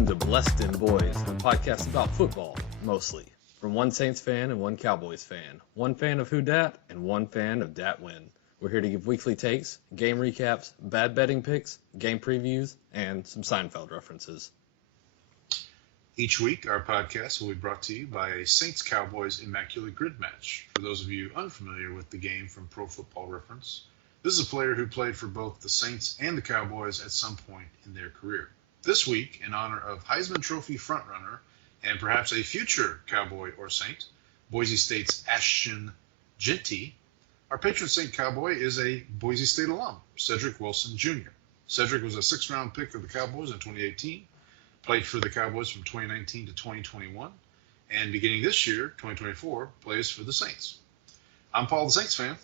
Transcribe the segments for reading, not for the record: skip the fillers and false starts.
welcome to Blessed in Boys, the podcast about football, mostly. From one Saints fan and one Cowboys fan, one fan of who dat, and one fan of dat win. We're here to give weekly takes, game recaps, bad betting picks, game previews, and some Seinfeld references. Each week, our podcast will be brought to you by a Saints-Cowboys Immaculate Grid match. For those of you unfamiliar with the game from Pro Football Reference, this is a player who played for both the Saints and the Cowboys at some point in their career. This week, in honor of Heisman Trophy frontrunner and perhaps a future Cowboy or Saint, Boise State's Ashton Jeanty, our patron Saint Cowboy is a Boise State alum, Cedric Wilson Jr. Cedric was a sixth-round pick of the Cowboys in 2018, played for the Cowboys from 2019 to 2021, and beginning this year, 2024, plays for the Saints. I'm Paul, the Saints fan.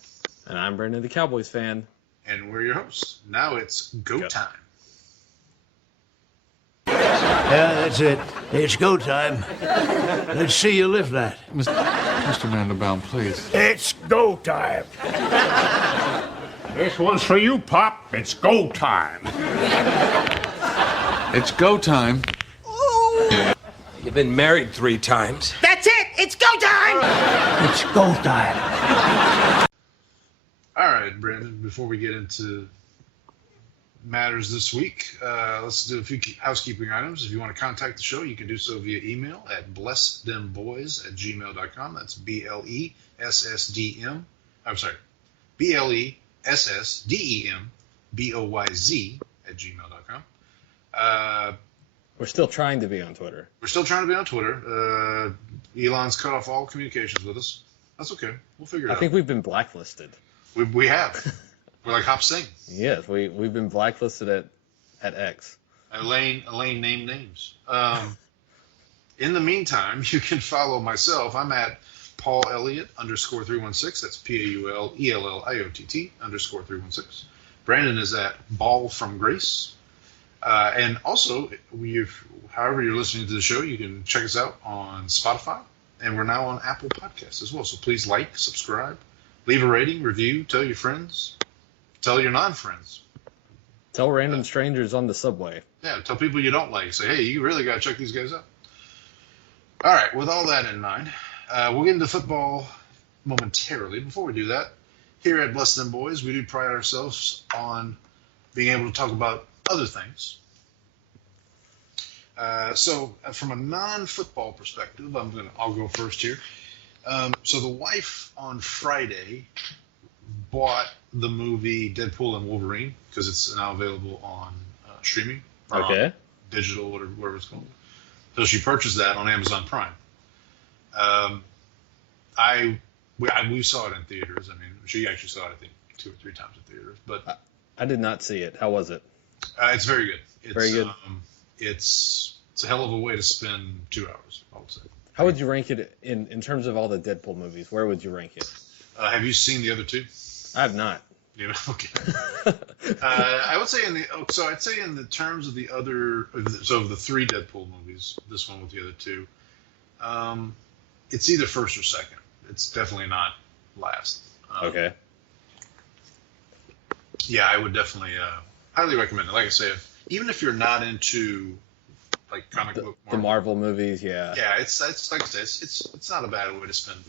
And I'm Brandon, the Cowboys fan. And we're your hosts. Now it's go time. Yeah, that's it. It's go time. Let's see you lift that. Mr. Vanderbilt, please. It's go time. This one's for you, Pop. It's go time. It's go time. You've been married 3 times. That's it! It's go time! It's go time. All right, Brandon, before we get into matters this week, let's do a few housekeeping items. If you want to contact the show, you can do so via email at blessedthemboys@gmail.com. That's BLESSDEM. I'm sorry, BLESSDEMBOYZ@gmail.com. We're still trying to be on Twitter. Elon's cut off all communications with us. That's okay. We'll figure it out. I think we've been blacklisted. We have. We're like Hop Sing. Yes, we've been blacklisted at X. Elaine named names. In the meantime, you can follow myself. I'm at Paul Elliott _316. That's PAULELLIOTT _316. Brandon is at Ball from Grace. And also, however you're listening to the show, you can check us out on Spotify. And we're now on Apple Podcasts as well. So please like, subscribe, leave a rating, review, tell your friends, tell your non-friends. Tell random strangers on the subway. Yeah, tell people you don't like. Say, hey, you really got to check these guys out. All right, with all that in mind, we'll get into football momentarily. Before we do that, here at Blessed Them Boys, we do pride ourselves on being able to talk about other things. So from a non-football perspective, I'll go first here. So the wife on Friday bought the movie Deadpool and Wolverine because it's now available on streaming, or on digital, whatever it's called. So she purchased that on Amazon Prime. We saw it in theaters. I mean, she actually saw it, I think, 2 or 3 times in theaters. But I did not see it. How was it? It's very good. Very good. It's a hell of a way to spend 2 hours, I would say. How would you rank it in terms of all the Deadpool movies? Where would you rank it? Have you seen the other 2? I have not. Yeah, okay. I would say in the terms of the other, so of the 3 Deadpool movies, this one with the other 2, it's either first or second. It's definitely not last. Okay. Yeah, I would definitely highly recommend it. Like I say, even if you're not into like comic book the Marvel movies, yeah. Yeah, it's like I said, it's not a bad way to spend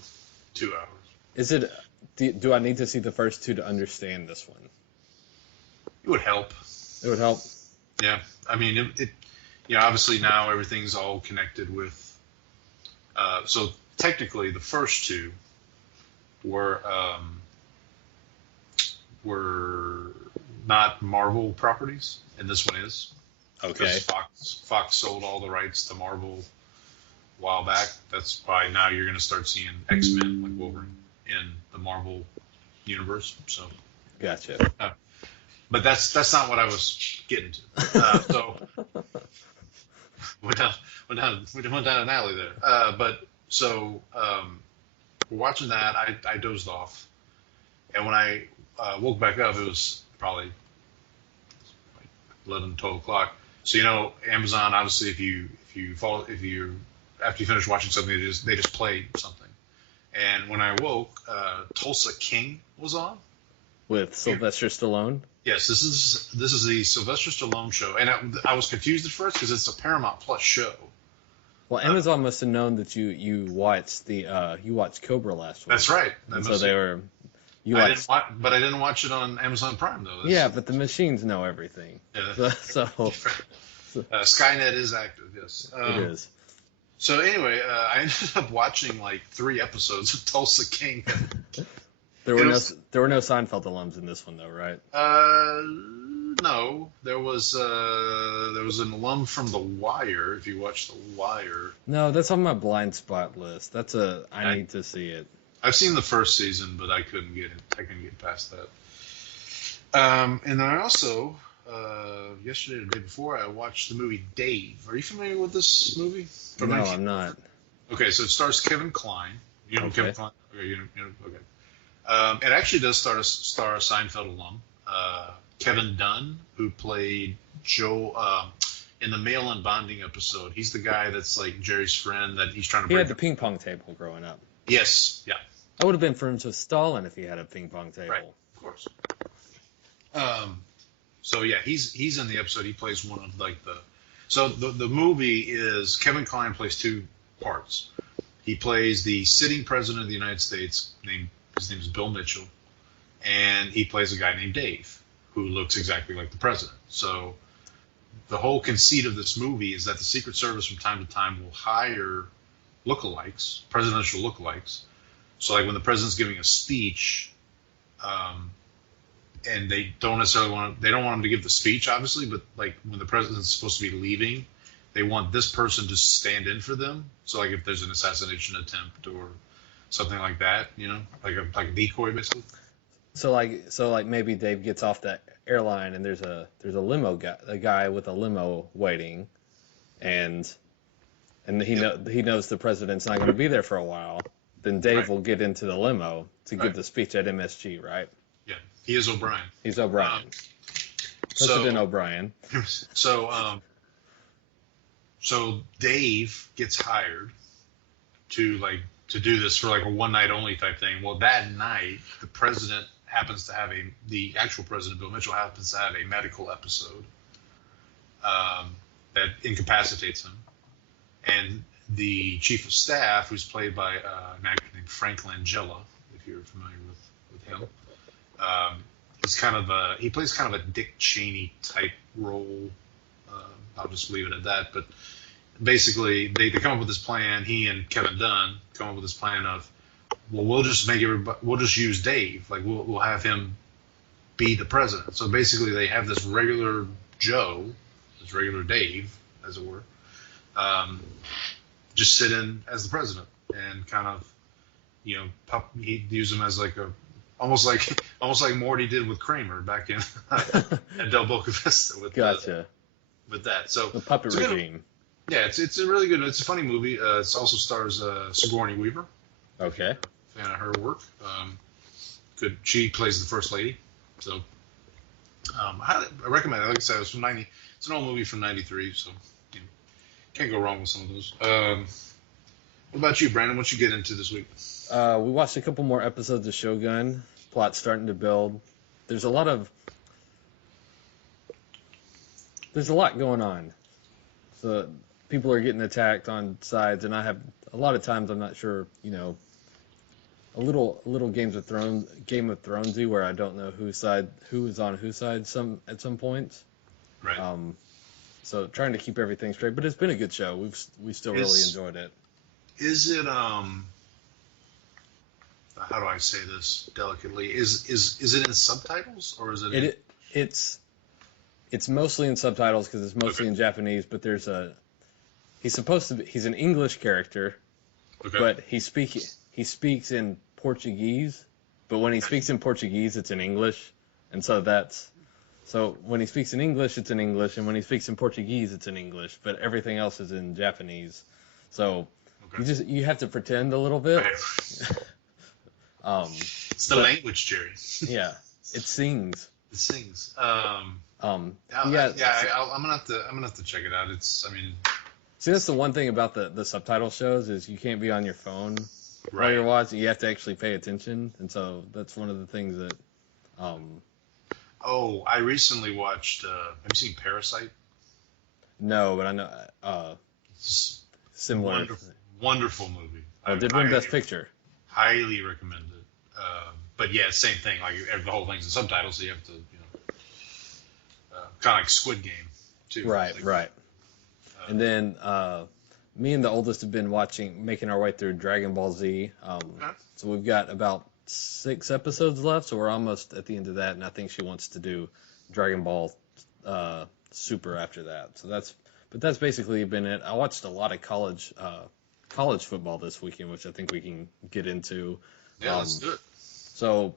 2 hours. Is it? Do I need to see the first 2 to understand this one? It would help. It would help. Yeah, I mean, it obviously now everything's all connected with. So technically, the first 2 were not Marvel properties, and this one is. Okay. Because Fox sold all the rights to Marvel a while back. That's why now you're going to start seeing X-Men like Wolverine in the Marvel universe. So. Gotcha. But that's not what I was getting to. So went down an alley there. We're watching that. I dozed off, and when I woke back up, it was probably 11, 12 o'clock. So Amazon, obviously, if you after you finish watching something, they just play something. And when I woke, Tulsa King was on with Sylvester Stallone. Yes, this is the Sylvester Stallone show, and I was confused at first because it's a Paramount Plus show. Well, Amazon must have known that you watched you watched Cobra last week. That's right. And so they were. I didn't watch it on Amazon Prime though. Yeah, but the machines know everything. Yeah. So Skynet is active. Yes, it is. So anyway, I ended up watching like 3 episodes of Tulsa King. There were no Seinfeld alums in this one though, right? No, there was an alum from The Wire. If you watch The Wire. No, that's on my blind spot list. I need to see it. I've seen the first season, but I couldn't get past that. And then I also yesterday or the day before I watched the movie Dave. Are you familiar with this movie? No, I'm not. Okay, so it stars Kevin Kline. You know Kevin Kline? Okay, okay. It actually does star a Seinfeld alum, Kevin Dunn, who played Joe in the Mail and Bonding episode. He's the guy that's like Jerry's friend that he's trying to. He had the ping pong table growing up. Yes, yeah. I would have been friends with Stalin if he had a ping pong table. Right, of course. So yeah, he's in the episode. He plays one of like the. So the movie is Kevin Kline plays 2 parts. He plays the sitting president of the United States. His name is Bill Mitchell, and he plays a guy named Dave who looks exactly like the president. So the whole conceit of this movie is that the Secret Service from time to time will hire lookalikes, presidential lookalikes. So like when the president's giving a speech, and they don't want him to give the speech, obviously, but like when the president's supposed to be leaving, they want this person to stand in for them. So like if there's an assassination attempt or something like that, like a decoy basically. So like maybe Dave gets off that airline and there's a limo guy, a guy with a limo waiting, and he knows the president's not going to be there for a while. Then Dave will get into the limo to give the speech at MSG, right? Yeah, he is O'Brien. He's O'Brien. President O'Brien. So Dave gets hired to do this for like a one night only type thing. Well, that night the president happens to have the actual president, Bill Mitchell, happens to have a medical episode that incapacitates him, and the chief of staff, who's played by an actor named Frank Langella, if you're familiar with him, he plays kind of a Dick Cheney type role. I'll just leave it at that. But basically, they come up with this plan. He and Kevin Dunn come up with this plan of, well, we'll just use Dave. Like we'll have him be the president. So basically, they have this regular Joe, this regular Dave, as it were, just sit in as the president and kind of, he'd use him as like almost like Morty did with Kramer back in at Del Boca Vista with with that. So the puppet regime. Yeah, it's a really good. It's a funny movie. It also stars Sigourney Weaver. Okay. Fan of her work. Good. She plays the first lady. So I recommend it. Like I said, it's from '90. It's an old movie from '93. So can't go wrong with some of those. What about you, Brandon? What you get into this week? We watched a couple more episodes of Shogun. Plot's starting to build. There's a lot going on. So people are getting attacked on sides, and I have a lot of times I'm not sure. A little Game of Thronesy where I don't know who is on whose side at some points. Right. So trying to keep everything straight, but it's been a good show. We still really enjoyed it. Is it how do I say this delicately? Is it in subtitles or is it? It's mostly in subtitles because it's mostly in Japanese. But he's an English character, but he speaks in Portuguese. But when he speaks in Portuguese, it's in English, and so when he speaks in English, it's in English, and when he speaks in Portuguese, it's in English. But everything else is in Japanese. So you have to pretend a little bit. It's the language, Jerry. Yeah, it sings. It sings. I'm gonna have to check it out. See, that's the one thing about the subtitle shows is you can't be on your phone while you're watching. You have to actually pay attention, and so that's one of the things that. Oh, I recently watched. Have you seen Parasite? No, but I know It's similar. wonderful movie. It did win Best Picture. Highly recommend it. But yeah, same thing. Like the whole thing's in subtitles, so you have to, kind of like Squid Game, too. Right, like, right. And then me and the oldest have been making our way through Dragon Ball Z. So we've got about 6 episodes left, so we're almost at the end of that, and I think she wants to do Dragon Ball Super after that. So that's basically been it. I watched a lot of college football this weekend, which I think we can get into. Yeah, let's do it. So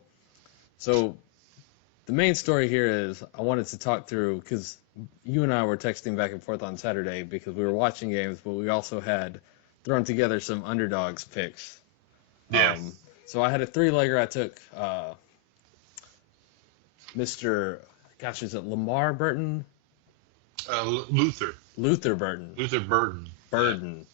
the main story here is I wanted to talk through, because you and I were texting back and forth on Saturday because we were watching games, but we also had thrown together some underdogs picks. Yeah. So I had a 3-legger. I took Mr. Gosh, is it Lamar Burton? Luther. Luther Burton. Luther Burden. Burden.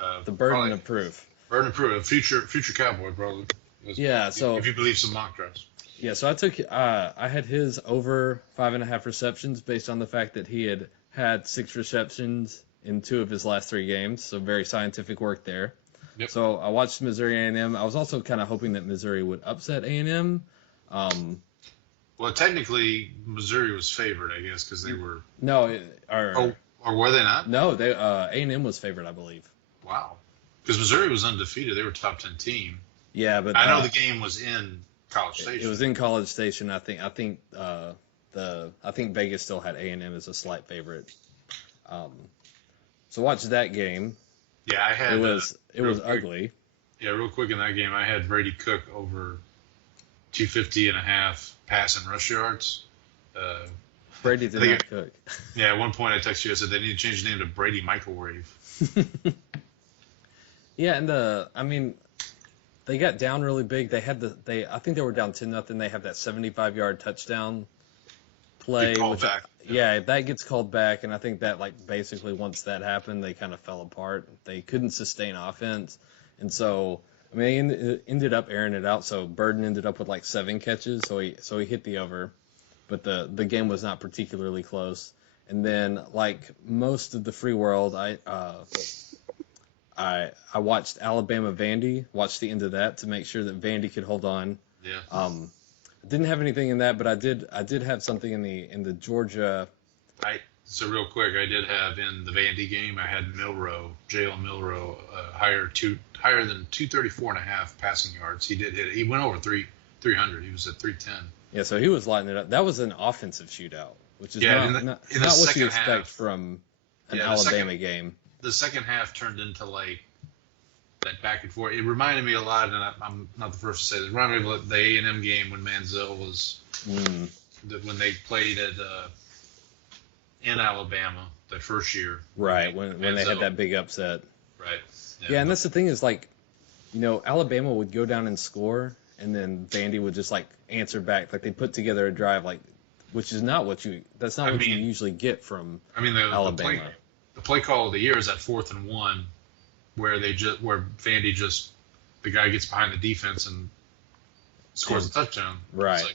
Yeah. The burden probably, of proof. Burden of proof. Future Cowboy, probably. Yeah. So if you believe some mock drafts. Yeah, so I took I had his over 5.5 receptions based on the fact that he had 6 receptions in 2 of his last 3 games. So very scientific work there. Yep. So I watched Missouri A&M. I was also kind of hoping that Missouri would upset A&M. Well, technically, Missouri was favored, I guess, because they were. No, or were they not? No, they A&M was favored, I believe. Wow, because Missouri was undefeated. They were a top 10 team. Yeah, but I know the game was in College Station. It was in College Station. I think Vegas still had A&M as a slight favorite. So watch that game. Yeah, I had. It was ugly. Yeah, real quick in that game, I had Brady Cook over 250.5 pass and rush yards. Brady did not cook. Yeah, at one point I texted you. I said they need to change the name to Brady Microwave. Yeah, and they got down really big. I think they were down 10-0. They have that 75-yard touchdown play. That gets called back, and I think that basically once that happened, they kind of fell apart. They couldn't sustain offense, and so they ended up airing it out. So Burden ended up with 7 catches, so he hit the over, but the game was not particularly close. And then most of the free world, I watched Alabama Vandy, watched the end of that to make sure that Vandy could hold on. Yeah. Didn't have anything in that, but I did have something in the Georgia. So real quick, I did have in the Vandy game, I had Jalen Milroe, higher than 234.5 passing yards. He did hit it. He went over 300. He was at 310. Yeah, so he was lighting it up. That was an offensive shootout, which is not what you expect from an Alabama game. The second half turned into that back and forth. It reminded me a lot, and I'm not the first to say this. It reminded me of the A&M game when Manziel was when they played in Alabama that first year. Right, when they had that big upset. Right. Yeah, and that's the thing is Alabama would go down and score, and then Vandy would just answer back. They put together a drive which is not what you usually get from Alabama. The play call of the year is that 4th and 1, where Vandy the guy gets behind the defense and scores a touchdown. Right.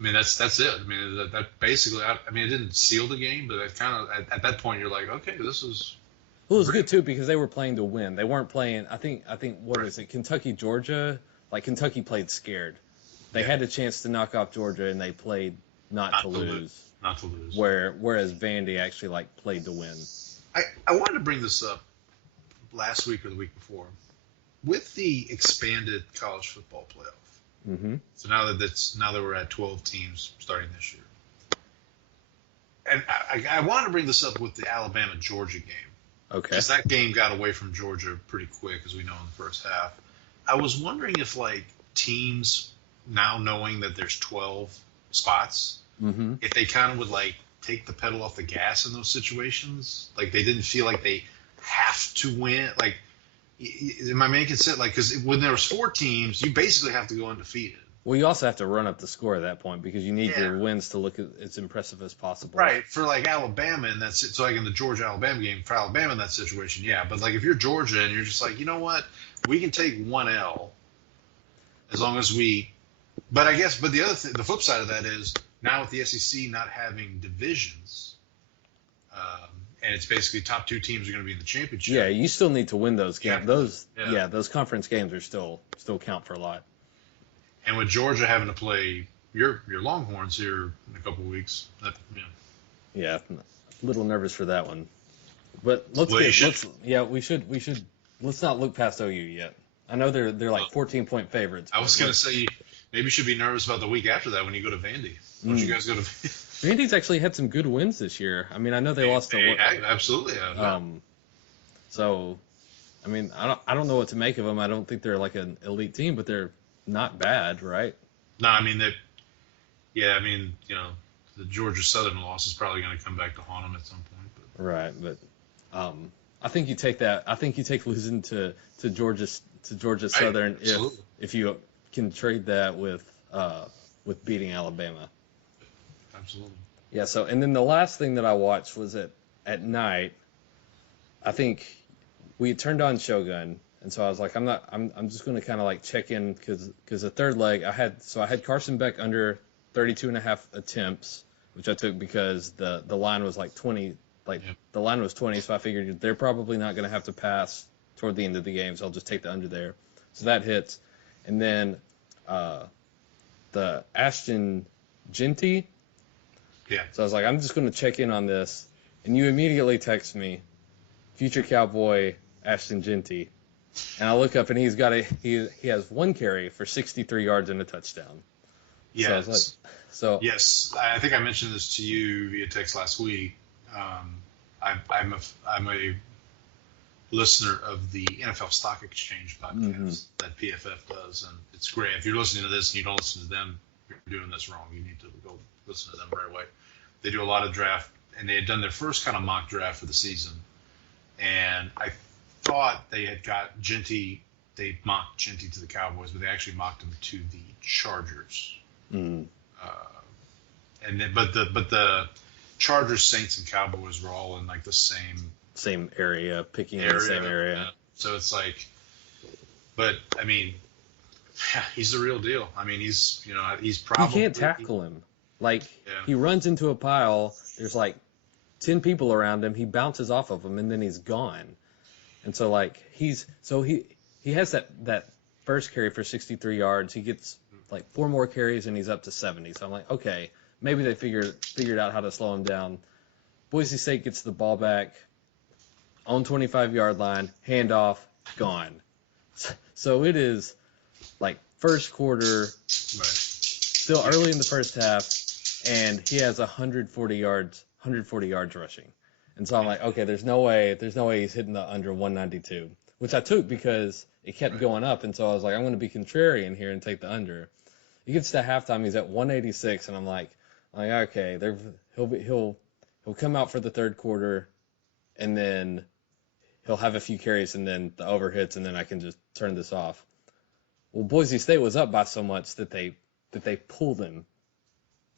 That's it. That basically. It didn't seal the game, but that kind of at that point you're like, okay, this is. Well, it was good too because they were playing to win. They weren't playing. I think what is it? Kentucky, Georgia. Kentucky played scared. They had a chance to knock off Georgia, and they played not to lose. Not to lose. Whereas Vandy actually played to win. I wanted to bring this up last week or the week before with the expanded college football playoff. Mm-hmm. So now that we're at 12 teams starting this year, and I wanted to bring this up with the Alabama Georgia game. Okay. Because that game got away from Georgia pretty quick, as we know in the first half. I was wondering if teams now knowing that there's 12 spots, if they kind of would take the pedal off the gas in those situations, they didn't feel like they have to win. Am I making sense? Because when there was 4 teams, you basically have to go undefeated. Well, you also have to run up the score at that point because you need your wins to look as impressive as possible. Right. For Alabama, and that's it. So in the Georgia Alabama game, for Alabama in that situation, yeah. But if you're Georgia and you're just you know what, we can take 1 L as long as we. But I guess, the flip side of that is now with the SEC not having divisions, and it's basically top 2 teams are going to be in the championship. Yeah, you still need to win those games. Yeah. Those conference games are still count for a lot. And with Georgia having to play your Longhorns here in a couple of weeks, Yeah, a little nervous for that one. But we should let's not look past OU yet. I know they're like 14-point favorites. I was going to say maybe you should be nervous about the week after that when you go to Vandy. Don't you guys go to Vandy's actually had some good wins this year. I mean, I know they lost to absolutely. So, I mean, I don't know what to make of them. I don't think they're like an elite team, but they're not bad, right? No, I mean the Georgia Southern loss is probably going to come back to haunt them at some point. But. Right, but I think you take that. I think you take losing to Georgia Southern if you can trade that with beating Alabama. Absolutely. Yeah. So, and then the last thing that I watched was at night. I think we had turned on Shogun, and so I was like, I'm just going to kind of like check in because the third leg I had Carson Beck under 32.5 attempts, which I took because the line was like 20. The line was 20, so I figured they're probably not going to have to pass toward the end of the game, so I'll just take the under there. So that hits. And then the Ashton Genty. Yeah. So I was like, I'm just going to check in on this. And you immediately text me, future Cowboy Ashton Genty. And I look up, and he has 1 carry for 63 yards and a touchdown. Yes. So yes, I think I mentioned this to you via text last week. I'm a listener of the NFL Stock Exchange podcast that PFF does, and it's great. If you're listening to this and you don't listen to them, you're doing this wrong. You need to go listen to them right away. They do a lot of draft, and they had done their first kind of mock draft for the season, and I thought they had got Genty. They mocked Genty to the Cowboys, but they actually mocked him to the Chargers. But the Chargers, Saints, and Cowboys were all in like the same area, picking in the same area. Yeah. So it's like, but I mean, he's the real deal. I mean, he's probably you can't tackle him. Like he runs into a pile. There's like 10 people around him. He bounces off of them, and then he's gone. And so like he has that first carry for 63 yards. He gets like 4 more carries, and he's up to 70. So I'm like, okay, maybe they figured out how to slow him down. Boise State gets the ball back on 25-yard line, handoff, gone. So it is like first quarter, still early in the first half, and he has 140 yards rushing. And so I'm like, okay, there's no way he's hitting the under 192, which I took because it kept going up, and so I was like, I'm going to be contrarian here and take the under. He gets to halftime, he's at 186, and I'm like, okay, he'll come out for the third quarter, and then he'll have a few carries, and then the over hits, and then I can just turn this off. Well, Boise State was up by so much that they pulled him.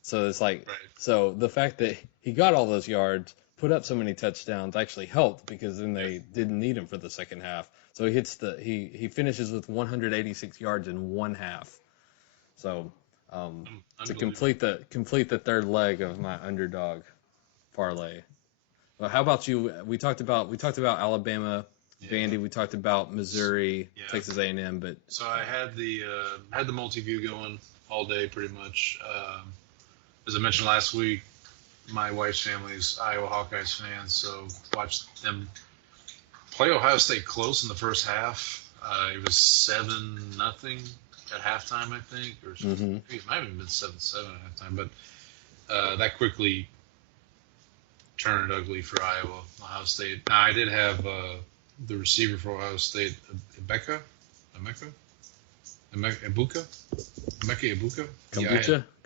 So it's like, so the fact that he got all those yards, put up so many touchdowns actually helped because then they didn't need him for the second half. So he finishes with 186 yards in one half. So to complete the third leg of my underdog parlay. Well, how about you? We talked about Alabama, Vandy. We talked about Missouri, Texas A&M. But so I had the multi-view going all day pretty much. As I mentioned last week, my wife's family is Iowa Hawkeyes fans, so watched them play Ohio State close in the first half. It was 7-0 at halftime, I think, or something. It might have even been 7-7 at halftime, but that quickly turned ugly for Ohio State. Now, I did have the receiver for Ohio State, Emeka Ebuka.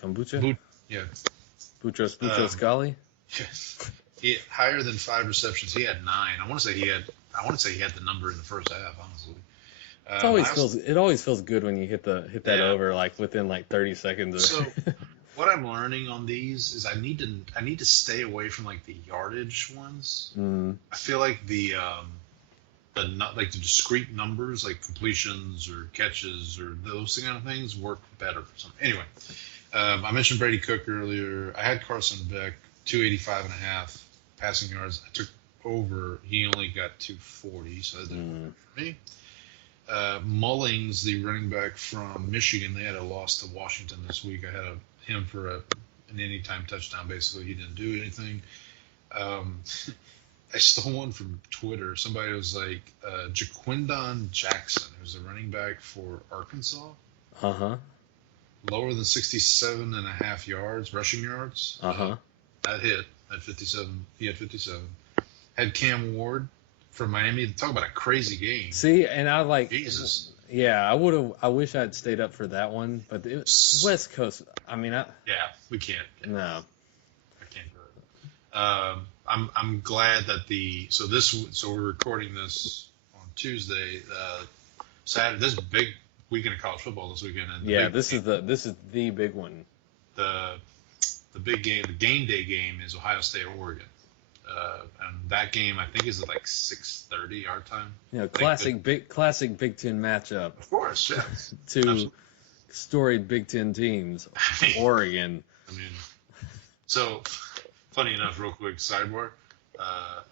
Kombucha. Yeah. Boutros Ghali. Yes. He had higher than 5 receptions. He had 9. I want to say he had the number in the first half. Honestly, It always feels good when you hit that over like within like 30 seconds. So what I'm learning on these is I need to stay away from like the yardage ones. I feel like the discrete numbers like completions or catches or those kind of things work better for some. Anyway, I mentioned Brady Cook earlier. I had Carson Beck, 285.5 passing yards. I took over. He only got 240, so that didn't work for me. Mullings, the running back from Michigan, they had a loss to Washington this week. I had him for an anytime touchdown. Basically, he didn't do anything. I stole one from Twitter. Somebody was like, Jaquindon Jackson, who's a running back for Arkansas. Uh-huh. Lower than 67.5 yards, rushing yards. Uh-huh. That hit at 57. He had 57. Had Cam Ward from Miami. Talk about a crazy game. See, and I like Jesus. Yeah, I wish I'd stayed up for that one, but the West Coast. I mean, Yeah, we can't. no. I can't do it. I'm glad that so we're recording this on Tuesday. Saturday. This is a big weekend of college football this weekend. And This is the big one. The big game, the game day game, is Ohio State Oregon. And that game, I think, is at like 6:30 our time. Classic Big Ten matchup. Of course, yeah. Two Absolutely. storied Big Ten teams. Oregon. I mean, so funny enough, real quick sidebar.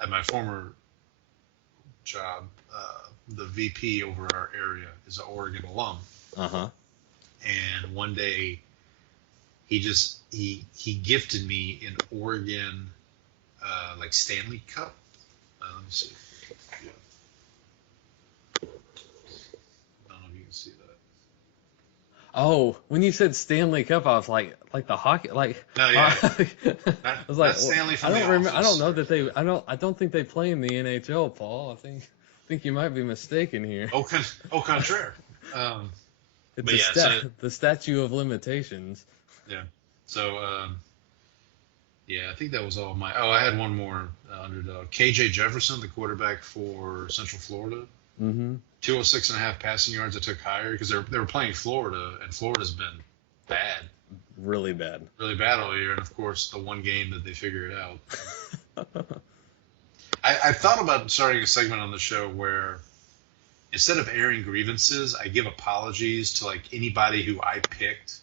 At my former job, the VP over our area is an Oregon alum. Uh-huh. And one day, he gifted me an Oregon like Stanley Cup. Let me see. Yeah. I don't know if you can see that. Oh, when you said Stanley Cup, I was like the hockey, like. No, yeah. I was like, That's Stanley from I don't The remember. I Office. don't know that I don't think they play in the NHL, Paul. I think you might be mistaken here. Au contraire. It's but yeah, the statute of limitations. Yeah. So, I think that was all I had one more underdog. KJ Jefferson, the quarterback for Central Florida. Mm-hmm. 206.5 passing yards. I took higher because they were playing Florida, and Florida's been bad. Really bad. Really bad all year. And, of course, the one game that they figure it out. I thought about starting a segment on the show where instead of airing grievances, I give apologies to, like, anybody who I picked.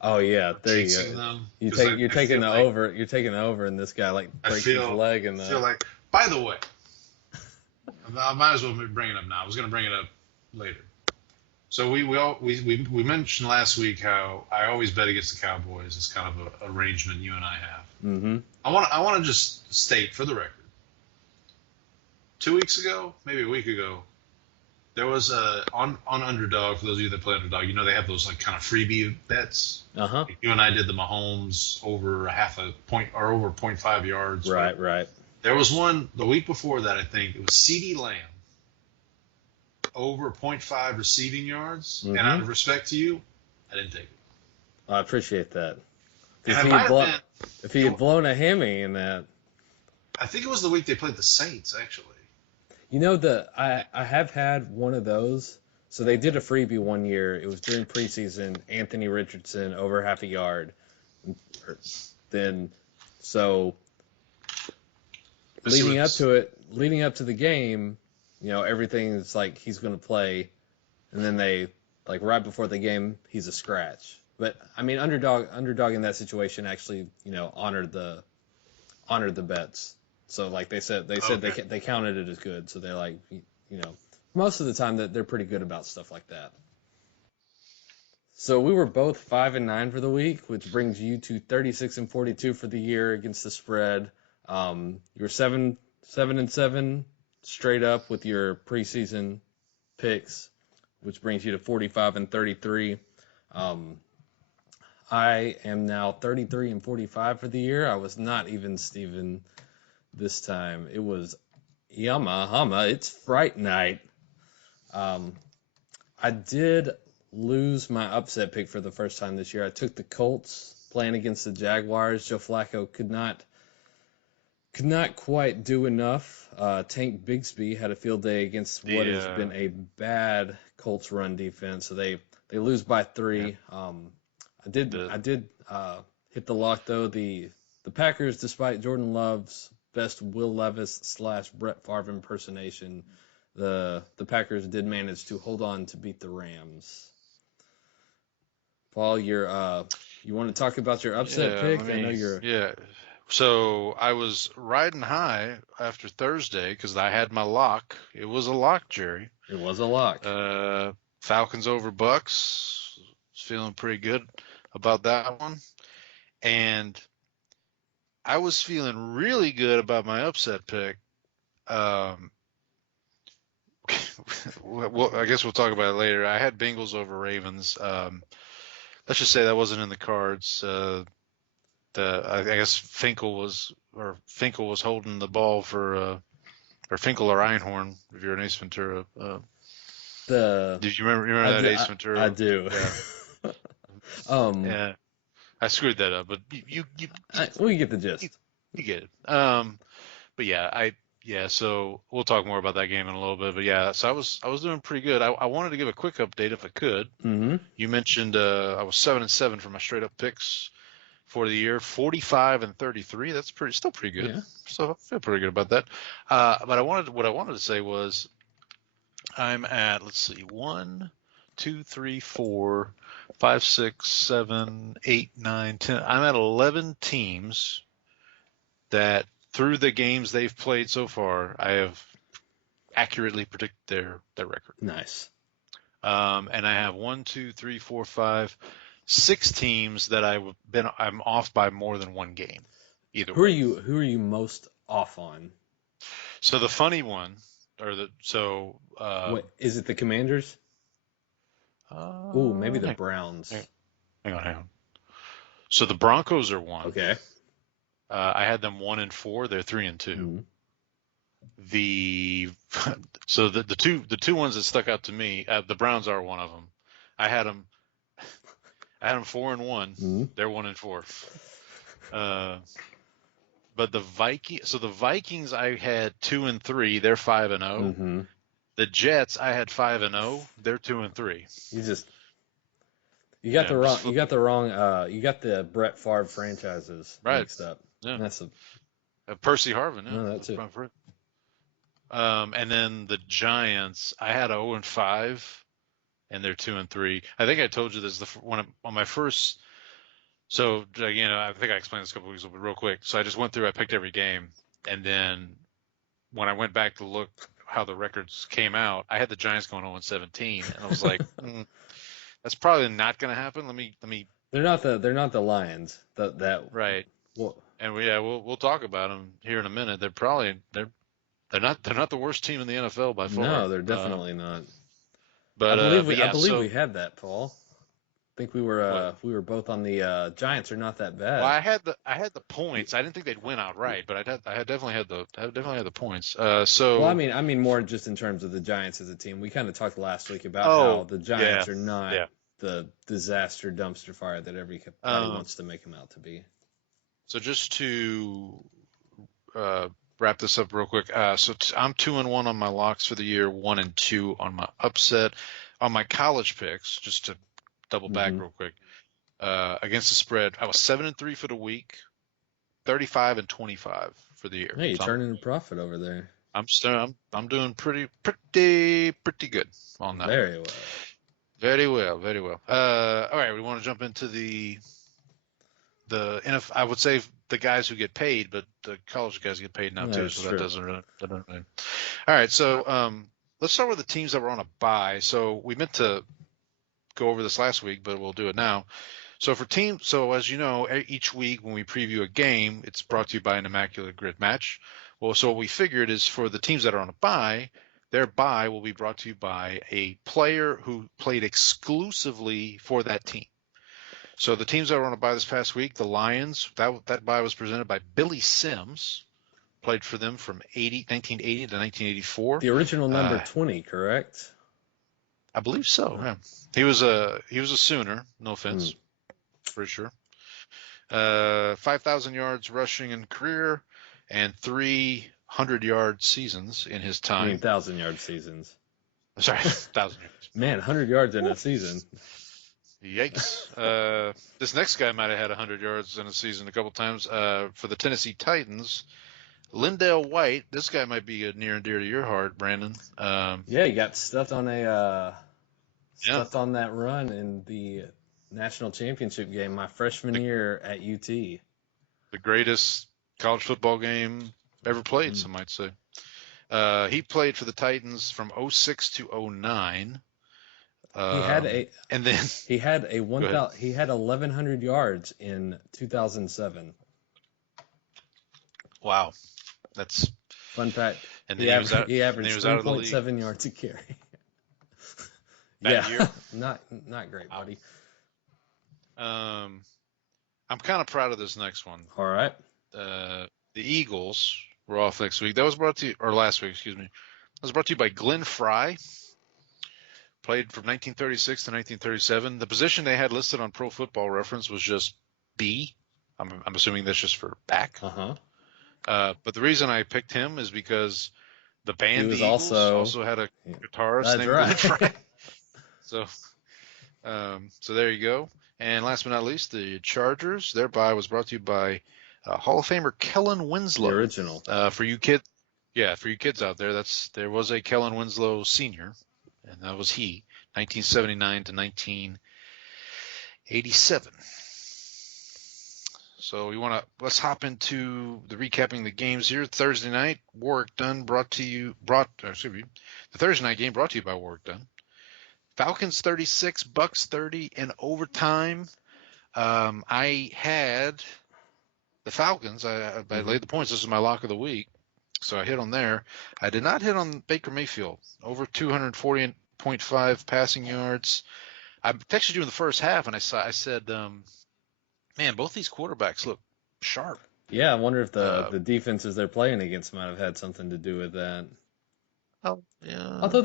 Oh yeah, there you Jinxing go. them, You're 'cause taking the like, over. You're taking the over, and this guy like breaks his leg and I feel like. By the way, I might as well bring it up now. I was going to bring it up later. So we mentioned last week how I always bet against the Cowboys. It's kind of an arrangement you and I have. Mm-hmm. I want to just state for the record. 2 weeks ago, maybe a week ago, there was on Underdog. For those of you that play Underdog, they have those like kind of freebie bets. Uh-huh. Like you and I did the Mahomes over a half a point or over 0.5 yards. Right. There was one the week before that. I think it was CeeDee Lamb over 0.5 receiving yards. Mm-hmm. And out of respect to you, I didn't take it. I appreciate that. And If he had blown a hammy in that. I think it was the week they played the Saints, actually. I have had one of those. So they did a freebie one year. It was during preseason. Anthony Richardson over half a yard. Leading up to the game, everything's like he's going to play, and then they like right before the game he's a scratch. But I mean, underdog in that situation actually honored the bets. So like they said they counted it as good. So they're like most of the time that they're pretty good about stuff like that. So we were both 5-9 for the week, which brings you to 36-42 for the year against the spread. You were 7-7 straight up with your preseason picks, which brings you to 45-33. I am now 33-45 for the year. I was not even Steven this time. It was Yamahama. It's Fright Night. I did lose my upset pick for the first time this year. I took the Colts playing against the Jaguars. Joe Flacco could not quite do enough. Tank Bigsby had a field day against what has been a bad Colts run defense. So they lose by 3. I did hit the lock though. The Packers, despite Jordan Love's best Will Levis / Brett Favre impersonation, the Packers did manage to hold on to beat the Rams. Paul, you want to talk about your upset pick? I know you're. Yeah. So I was riding high after Thursday because I had my lock. It was a lock, Jerry. It was a lock. Falcons over Bucks. Was feeling pretty good about that one. And I was feeling really good about my upset pick. Well, I guess we'll talk about it later. I had Bengals over Ravens. Let's just say that wasn't in the cards. I guess Finkel was holding the ball for or Finkel or Einhorn if you're an Ace Ventura. Did you remember that Ace Ventura? I do. Yeah. Yeah. I screwed that up, but we get the gist. You get it. But yeah, so we'll talk more about that game in a little bit. But yeah, so I was doing pretty good. I wanted to give a quick update if I could. Mm-hmm. You mentioned I was 7-7 for my straight up picks for the year, 45-33. That's still pretty good. Yeah. So I feel pretty good about that. But what I wanted to say was I'm at, let's see, 1, 2, 3, 4, 5, 6, 7, 8, 9, 10. I'm at 11 teams that through the games they've played so far, I have accurately predicted their record. Nice. And I have 1, 2, 3, 4, 5, 6 teams that I'm off by more than one game. Either way. Who are you most off on? So the funny one, Wait, is it the Commanders? Maybe the Browns. Hang on. So the Broncos are one. Okay. I had them 1-4. They're 3-2. Mm-hmm. The two ones that stuck out to me, the Browns are one of them. I had them 4-1. Mm-hmm. They're 1-4. But the Vikings I had 2-3. They're 5-0. Mm-hmm. The Jets I had 5-0. They're 2-3. You got the Brett Favre franchises mixed up. Yeah. That's Percy Harvin. Yeah. No, that's it. And then the Giants, I had 0-5, and they're 2-3. I think I told you this on my first. So I think I explained this a couple weeks ago, but real quick. So I just went through. I picked every game, and then when I went back to look how the records came out, I had the Giants going 0-17, and I was like, that's probably not going to happen. Let me. They're not the Lions. That right. Well, and we'll talk about them here in a minute. They're not the worst team in the NFL by far. No, they're definitely not. But I believe we had that, Paul. I think we were both on the Giants are not that bad. Well, I had the points. I didn't think they'd win outright, but I definitely had the points. Well, I mean more just in terms of the Giants as a team. We kind of talked last week about how the Giants are not the disaster dumpster fire that everybody wants to make them out to be. So just to wrap this up real quick, so I'm 2-1 on my locks for the year, 1-2 on my upset, on my college picks. Just to double back real quick, against the spread, I was 7-3 for the week, 35-25 for the year. Hey, you're turning a profit over there. I'm doing pretty good on that. Very well. All right, we want to jump into the NFL. I would say the guys who get paid, but the college guys get paid now too. That's so true. that doesn't really. All right, so let's start with the teams that were on a bye. So we meant to go over this last week, but we'll do it now. So as you know, each week when we preview a game, it's brought to you by an Immaculate Grid match. Well, so what we figured is for the teams that are on a bye, their bye will be brought to you by a player who played exclusively for that team. So the teams that were on a bye this past week, the Lions, that bye was presented by Billy Sims, played for them from 1980 to 1984. The original number 20, correct? I believe so. Yeah. He was a Sooner, no offense, for sure. 5,000 yards rushing in career and 300-yard seasons in his time. I mean, 1,000-yard seasons. Sorry, 1,000 yards. Man, 100 yards in a season. Yikes. This next guy might have had 100 yards in a season a couple times. For the Tennessee Titans, Lindell White, this guy might be near and dear to your heart, Brandon. Yeah, he got stuffed on that run in the national championship game my freshman year at UT. The greatest college football game ever played, some might say. He played for the Titans from 06 to 09. He had and then he had 1,100 yards in 2007. Wow, that's fun fact. And he then averaged he was out of the league. 3.7 yards a carry. That year? not great, buddy. I'm kind of proud of this next one. All right. The Eagles were off next week. That was brought to you, or last week, excuse me. That was brought to you by Glenn Fry. Played from 1936 to 1937. The position they had listed on Pro Football Reference was just B. I'm assuming that's just for back. Uh-huh. But the reason I picked him is because the band The Eagles also had a guitarist named Glenn Fry. So there you go. And last but not least, the Chargers. Their bye was brought to you by Hall of Famer Kellen Winslow. The original. For you kids out there, there was a Kellen Winslow Sr., and that was he, 1979 to 1987. So let's hop into the recapping the games here. Thursday night, Warwick Dunn the Thursday night game brought to you by Warwick Dunn. Falcons 36, Bucks 30 in overtime. I had the Falcons. I laid the points. This is my lock of the week. So I hit on there. I did not hit on Baker Mayfield. Over 240.5 passing yards. I texted you in the first half, and I said, man, both these quarterbacks look sharp. Yeah, I wonder if the defenses they're playing against might have had something to do with that. Oh, yeah. Although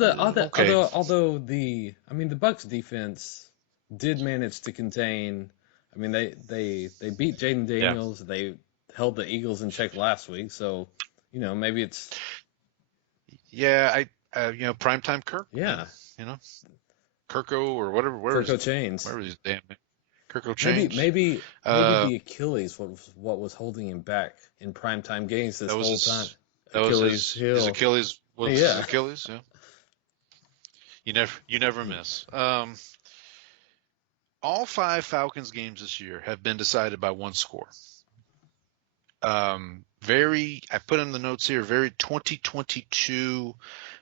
the Bucks defense did manage to contain. I mean, they beat Jaden Daniels. Yeah. They held the Eagles in check last week, so maybe it's. Yeah, primetime Kirk. Yeah. Kirko or whatever. Kirko Chains. Whatever these damn Kirko Chains. Maybe the Achilles was what was holding him back in primetime games this whole time. His Achilles. His Achilles, yeah. You never miss. All 5 Falcons games this year have been decided by one score. I put in the notes here, very 2022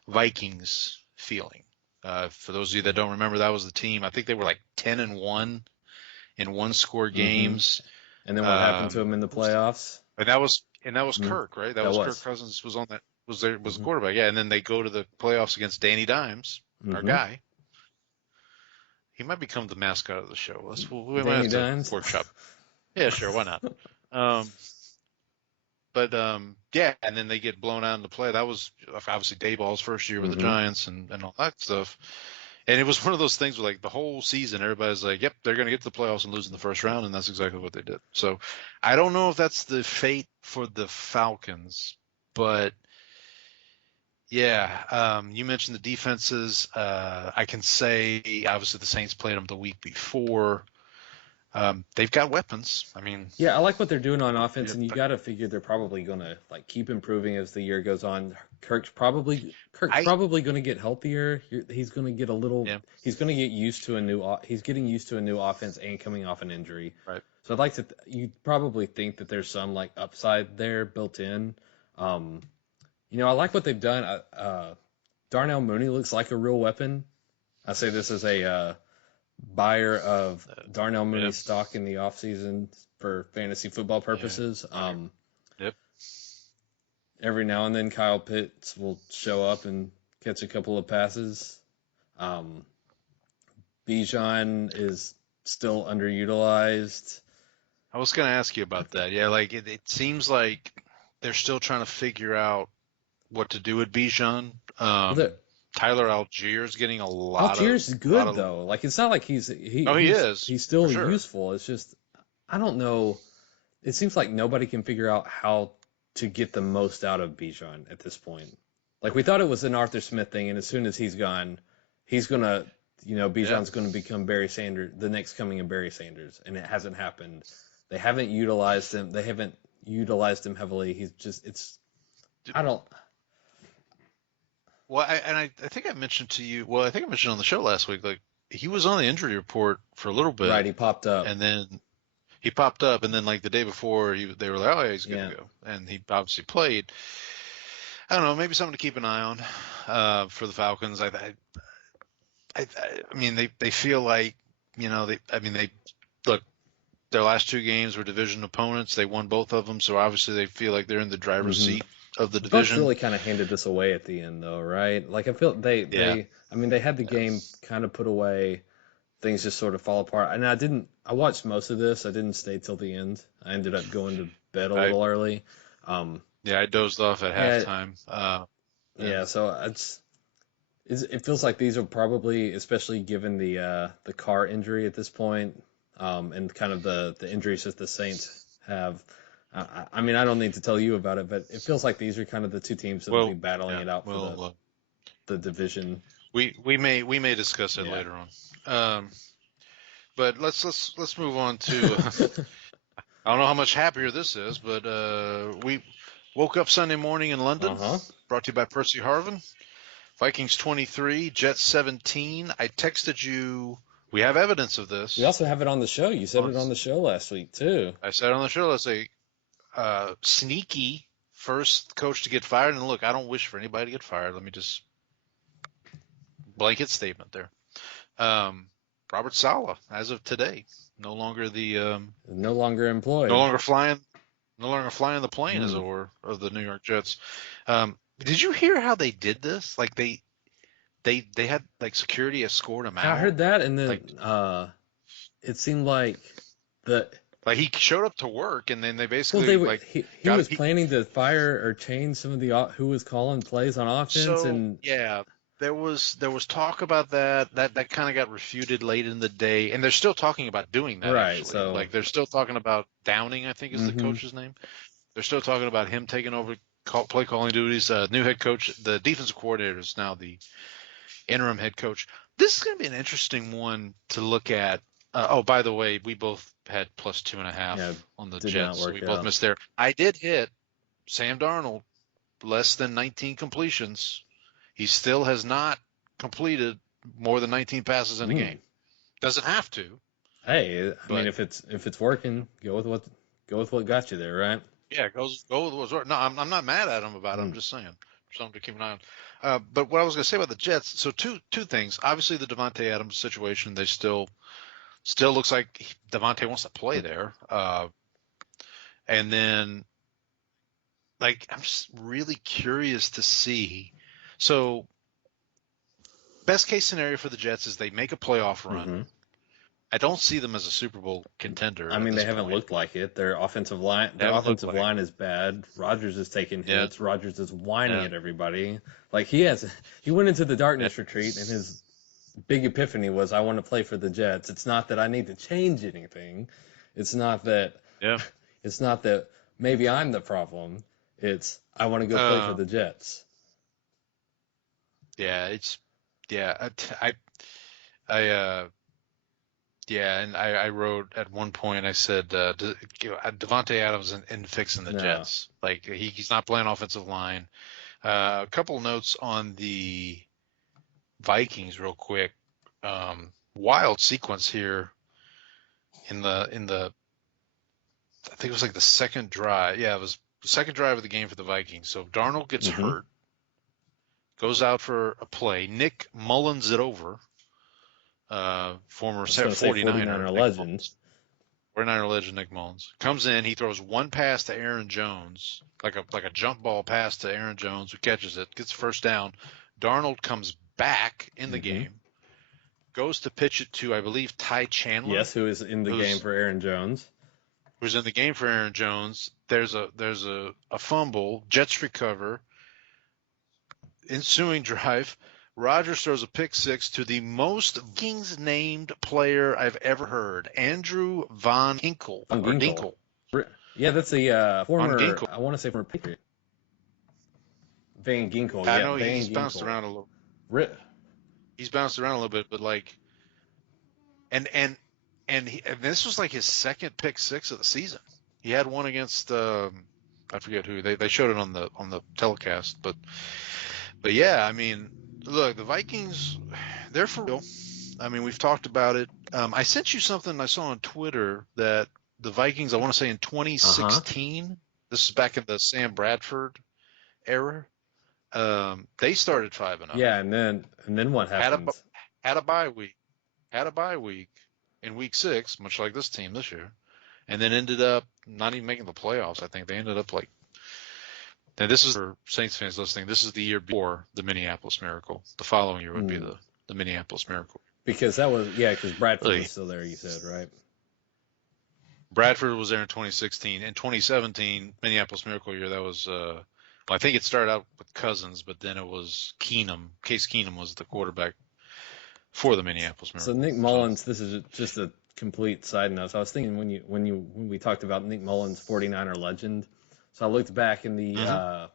Vikings feeling. For those of you that don't remember, that was the team. I think they were like 10-1 in one-score games. And then what happened to them in the playoffs? And that was Kirk, right? That was Kirk Cousins was on that. Was the quarterback, yeah, and then they go to the playoffs against Danny Dimes, our guy. He might become the mascot of the show. We might have to workshop. Yeah, sure, why not? Yeah, and then they get blown out in the play. That was obviously Dayball's first year with the Giants and all that stuff. And it was one of those things where, like, the whole season, everybody's like, yep, they're going to get to the playoffs and lose in the first round, and that's exactly what they did. So I don't know if that's the fate for the Falcons, but yeah, you mentioned the defenses. I can say, obviously, the Saints played them the week before. They've got weapons. I mean, yeah, I like what they're doing on offense, and you got to figure they're probably going to keep improving as the year goes on. Kirk's probably going to get healthier. He's going to get he's going to get used to he's getting used to a new offense and coming off an injury. Right. So I'd like to. You probably think that there's some upside there built in. I like what they've done. Darnell Mooney looks like a real weapon. I say this as a buyer of Darnell Mooney stock in the offseason for fantasy football purposes. Yep. Every now and then Kyle Pitts will show up and catch a couple of passes. Bijan is still underutilized. I was going to ask you about that. Yeah, it seems like they're still trying to figure out what to do with Bijan. Tyler Allgeier's getting a lot. Allgeier's good though. It's not like he is. He's still useful. It's just I don't know. It seems like nobody can figure out how to get the most out of Bijan at this point. We thought it was an Arthur Smith thing, and as soon as he's gone, he's gonna, Bijan's gonna become Barry Sanders, the next coming of Barry Sanders, and it hasn't happened. They haven't utilized him. They haven't utilized him heavily. He's just I don't. Well, I think I mentioned to you. Well, I think I mentioned on the show last week. he was on the injury report for a little bit. Right, he popped up. And then like the day before, they were like, oh, yeah, he's good to go. And he obviously played. I don't know, maybe something to keep an eye on for the Falcons. I mean, they feel like, they look, their last 2 games were division opponents. They won both of them, so obviously they feel like they're in the driver's seat of the division. Bucks really kind of handed this away at the end, though, right? Like, I feel they had the game kind of put away. Things just sort of fall apart. And I watched most of this. I didn't stay till the end. I ended up going to bed a little early. I dozed off at halftime. So it feels like these are probably, especially given the car injury at this point, and kind of the injuries that the Saints have. I mean, I don't need to tell you about it, but it feels like these are kind of the 2 teams that will be battling it out for the division. We may discuss it later on. But let's move on to. I don't know how much happier this is, but we woke up Sunday morning in London. Brought to you by Percy Harvin. Vikings 23, Jets 17. I texted you. We have evidence of this. We also have it on the show. You said it on the show last week too. I said it on the show last week. Sneaky first coach to get fired. And look, I don't wish for anybody to get fired. Let me just blanket statement there. Robert Saleh, as of today, no longer employed, no longer flying the plane, as it were, of the New York Jets. Did you hear how they did this? Like they had like security escort him out. I heard that, and then it seemed like he showed up to work, and then they basically he was planning to fire or change some of the who was calling plays on offense, There was talk about that kind of got refuted late in the day, and they're still talking about doing that. Right. Actually. So they're still talking about Downing, I think is the coach's name. They're still talking about him taking over play calling duties. New head coach, the defensive coordinator is now the interim head coach. This is going to be an interesting one to look at. By the way, we both had plus 2.5 on the Jets. We both missed there. I did hit Sam Darnold, less than 19 completions. He still has not completed more than 19 passes in a game. Doesn't have to. Hey, I mean, if it's working, go with what got you there, right? Yeah, go with what's working. No, I'm not mad at him about it. I'm just saying something to keep an eye on. But what I was going to say about the Jets, so two things. Obviously, the Davante Adams situation, they still looks like Davante wants to play there. And then, like, I'm just really curious to see. So, best case scenario for the Jets is they make a playoff run. I don't see them as a Super Bowl contender. I mean, they haven't looked like it. Their offensive line is bad. Rodgers is taking hits. Rodgers is whining at everybody. Like he went into the darkness retreat, and his big epiphany was, I want to play for the Jets. It's not that I need to change anything. It's not that. It's not that maybe I'm the problem. It's I want to go play for the Jets. I wrote at one point, I said, Davante Adams in fixing the Jets. Like, he's not playing offensive line. A couple notes on the Vikings real quick. Wild sequence here in the I think it was like the second drive. Yeah, it was the second drive of the game for the Vikings. So Darnold gets hurt, goes out for a play. Nick Mullins it over. Former 49er legend. 49er legend Nick Mullins comes in. He throws one pass to Aaron Jones, like a jump ball pass to Aaron Jones, who catches it, gets first down. Darnold comes back in the game, goes to pitch it to, I believe, Ty Chandler. Yes, who is in the game for Aaron Jones. Who's in the game for Aaron Jones. There's a fumble. Jets recover. Ensuing drive. Rodgers throws a pick six to the most Vikings named player I've ever heard, Andrew Von Ginkel. Dinkle. Yeah, that's the former. I want to say former Patriot. Van Ginkel. I know he's bounced around a little. He's bounced around a little bit, but like, and this was like his second pick six of the season. He had one against I forget who. They showed it on the telecast, but yeah, I mean. Look, the Vikings, they're for real. I mean, we've talked about it. I sent you something I saw on Twitter that the Vikings, I want to say in 2016, this is back in the Sam Bradford era. They started 5-0. Yeah, and then what happened? Had a bye week in week 6, much like this team this year, and then ended up not even making the playoffs. I think they ended up like. Now this is for Saints fans listening. This is the year before the Minneapolis Miracle. The following year would be the Minneapolis Miracle. Because because Bradford was still there. You said, right? Bradford was there in 2016. In 2017, Minneapolis Miracle year, that was I think it started out with Cousins, but then it was Keenum. Case Keenum was the quarterback for the Minneapolis Miracle. So Nick Mullins, this is just a complete side note. So I was thinking when we talked about Nick Mullins, 49er legend. So I looked back in the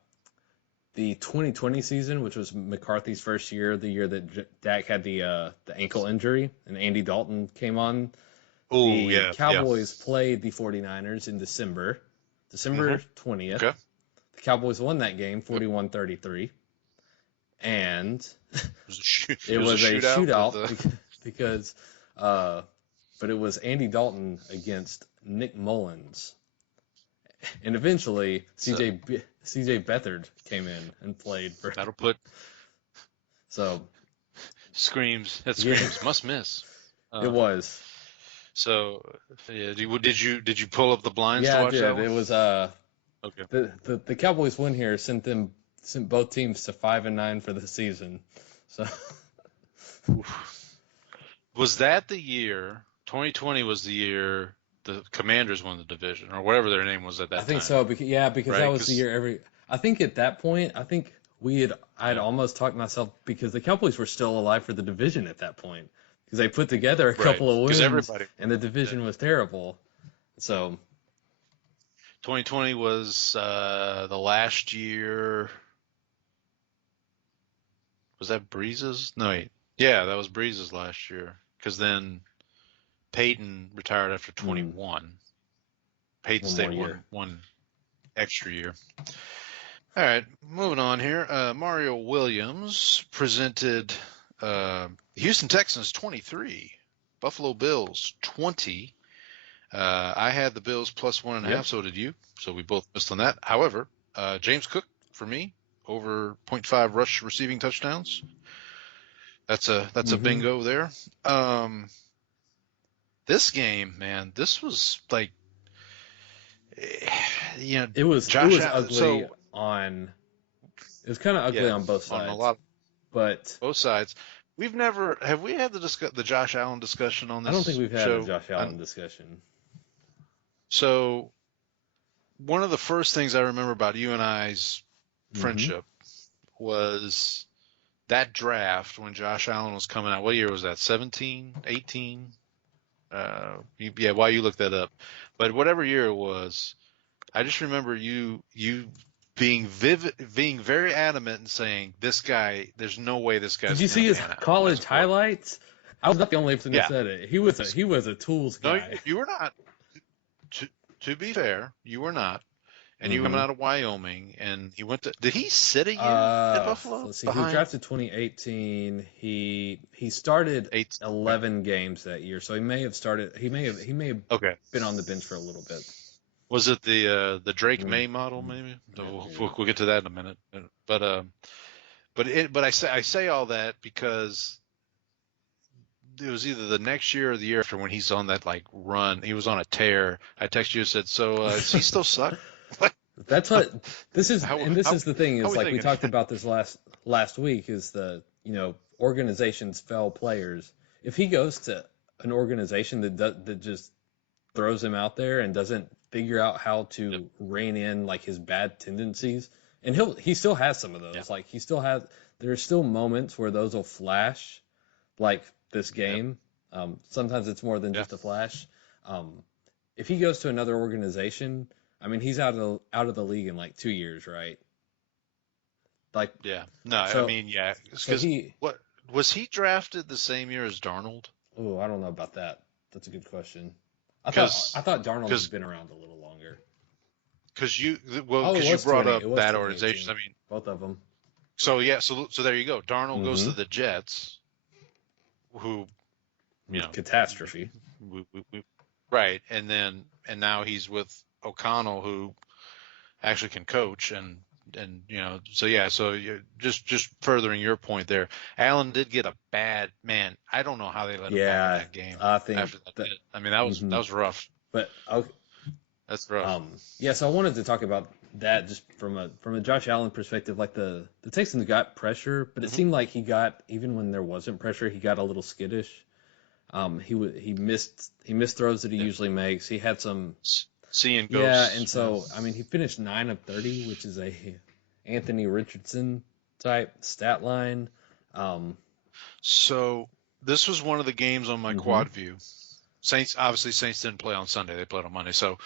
2020 season, which was McCarthy's first year, the year that Dak had the ankle injury and Andy Dalton came on. The Cowboys played the 49ers in December 20th. Okay. The Cowboys won that game 41-33. And it was a shootout because but it was Andy Dalton against Nick Mullins. And eventually CJ Beathard came in and played for. That'll put. So. Screams. That screams. Must miss. It was. So, yeah, did you pull up the blinds to watch that? Yeah, I did. That one? It was okay. The Cowboys win here sent both teams to 5-9 for the season. So. Was that the year? 2020 was the year the Commanders won the division, or whatever their name was at that time. I think so. Because right? That was the year I think at that point, I'd almost talked myself because the Cowboys were still alive for the division at that point because they put together a couple of wins and the division was terrible. So 2020 was the last year. Was that Breeze's? No, wait. Yeah, that was Breeze's last year because then Peyton retired after 21. Peyton stayed one extra year. All right, moving on here. Mario Williams presented Houston Texans 23, Buffalo Bills 20. I had the Bills plus 1.5, so did you. So we both missed on that. However, James Cook for me over 0.5 rush receiving touchdowns. That's a bingo there. This game, man, this was like, it was ugly on. It was kind of ugly on both sides. On but both sides. Have we had the Josh Allen discussion on this? I don't think we've had show? a Josh Allen discussion. So, one of the first things I remember about you and I's friendship was that draft when Josh Allen was coming out. What year was that? 17, 18? While you look that up. But whatever year it was, I just remember you being very adamant and saying, this guy, there's no way this guy's. Did you see his college highlights? I was not the only person who said it. He was a tools guy. No, you were not. To be fair, you were not. And you coming out of Wyoming, and he went to. Did he sit a year at Buffalo? Let's see. He was drafted 2018. He started 11 games that year, so he may have started. He may have been on the bench for a little bit. Was it the Drake May model? Maybe we'll get to that in a minute. But I say all that because it was either the next year or the year after when he's on that like run. He was on a tear. I texted you and said, "So does he still suck?" That's what this is, this is the thing is like we talked about this last week is the organizations fail players. If he goes to an organization that just throws him out there and doesn't figure out how to rein in like his bad tendencies, and he still has some of those. Yeah. Like there's still moments where those will flash, like this game. Sometimes it's more than just a flash. If he goes to another organization, I mean, he's out of the league in like 2 years, right? Like, because what was he drafted the same year as Darnold? Oh, I don't know about that. That's a good question. I thought Darnold has been around a little longer. Because you brought up that organization. I mean, both of them. So so there you go. Darnold goes to the Jets, who catastrophe. Right, and now he's with O'Connell, who actually can coach, and so you're just furthering your point there. Allen did get a bad man. I don't know how they let him back in that game. I think after that. I mean, that was rough. But okay, that's rough. So I wanted to talk about that just from a Josh Allen perspective. Like the Texans got pressure, but it seemed like he got, even when there wasn't pressure, he got a little skittish. He missed throws that he usually makes. He had some seeing ghosts. Yeah, and so I mean he finished 9 of 30, which is a Anthony Richardson type stat line. So this was one of the games on my quad view. Saints didn't play on Sunday; they played on Monday. So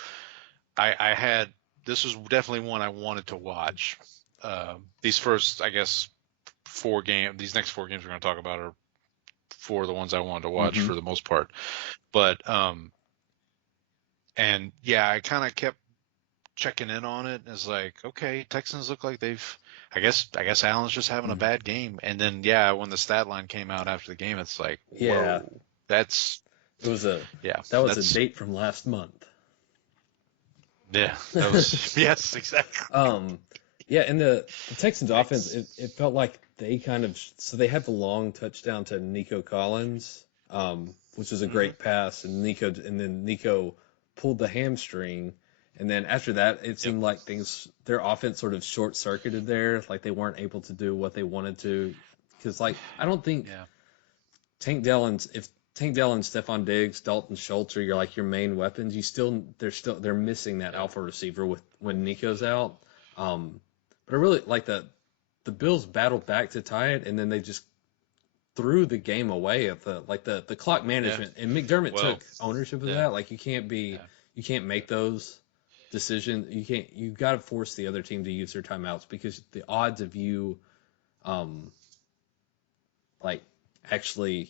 this was definitely one I wanted to watch. These first, I guess, these next 4 games we're going to talk about are 4 of the ones I wanted to watch for the most part. But and yeah, I kind of kept checking in on it. It's like, okay, Texans look like I guess Allen's just having a bad game. And then when the stat line came out after the game, it's like, whoa, that was a date from last month. Yeah, that was yes, exactly. And the Texans offense, it felt like they they had the long touchdown to Nico Collins, which was a great pass, and then Nico pulled the hamstring, and then after that it seemed like their offense sort of short circuited there, like they weren't able to do what they wanted to, because I don't think Tank Dell and Stephon Diggs, Dalton Schultz are your main weapons. They're missing that alpha receiver when Nico's out. But I really like the Bills battled back to tie it, and then they just threw the game away at the clock management. And McDermott took ownership of that. Like you can't make those decisions. You got to force the other team to use their timeouts, because the odds of you, actually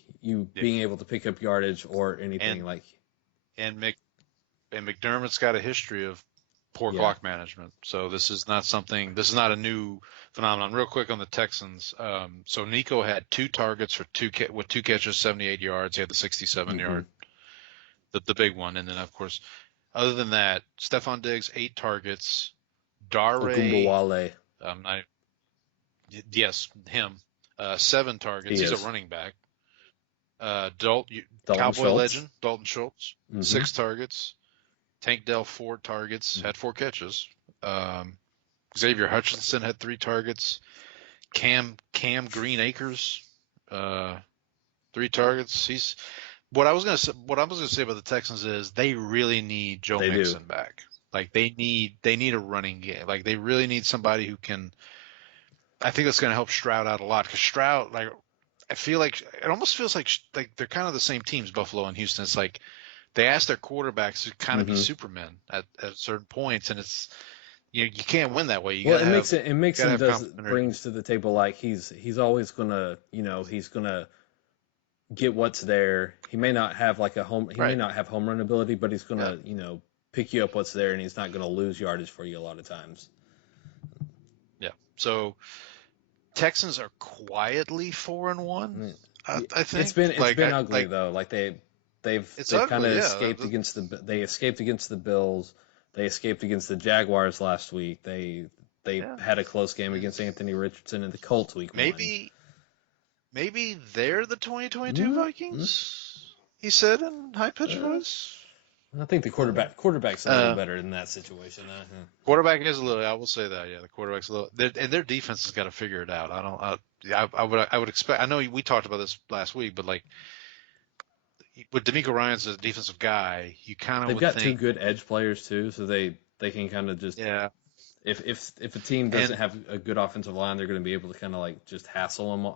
being able to pick up yardage or anything and McDermott's got a history of poor clock management. So this is not a new phenomenon. Real quick on the Texans. So Nico had 2 targets with 2 catches, 78 yards. He had the 67 yard, the big one. And then of course, other than that, Stephon Diggs, 8 targets. Ogunbowale. Yes, him. 7 targets. He's a running back. Cowboy Schultz. legend, Dalton Schultz, 6 targets. Tank Dell, 4 targets, had 4 catches. Xavier Hutchinson had 3 targets. Cam Green Acres, 3 targets. What I was gonna say about the Texans is they really need Joe Mixon back. Like they need a running game. Like they really need somebody who can. I think that's going to help Stroud out a lot, because Stroud, I feel like it almost feels like they're kind of the same teams, Buffalo and Houston. It's like they ask their quarterbacks to kind of be supermen at certain points, and it's you can't win that way. Mixon brings to the table, like he's always gonna he's gonna get what's there. He may not have may not have home run ability, but he's gonna pick you up what's there, and he's not gonna lose yardage for you a lot of times. Yeah. So Texans are quietly 4-1. I think it's been ugly though. Like they've kind of escaped against the Bills. They escaped against the Jaguars last week. They had a close game against Anthony Richardson and the Colts week 1. Maybe they're the 2022 Vikings. He said in high pitched voice. I think the quarterback's a little better in that situation. Quarterback is a little. I will say that. Yeah, the quarterback's a little. And their defense has got to figure it out. I would expect. I know we talked about this last week, but with DeMeco Ryans as a defensive guy, you kind of they've got 2 good edge players too, so they can kind of just If a team doesn't have a good offensive line, they're going to be able to kind of just hassle them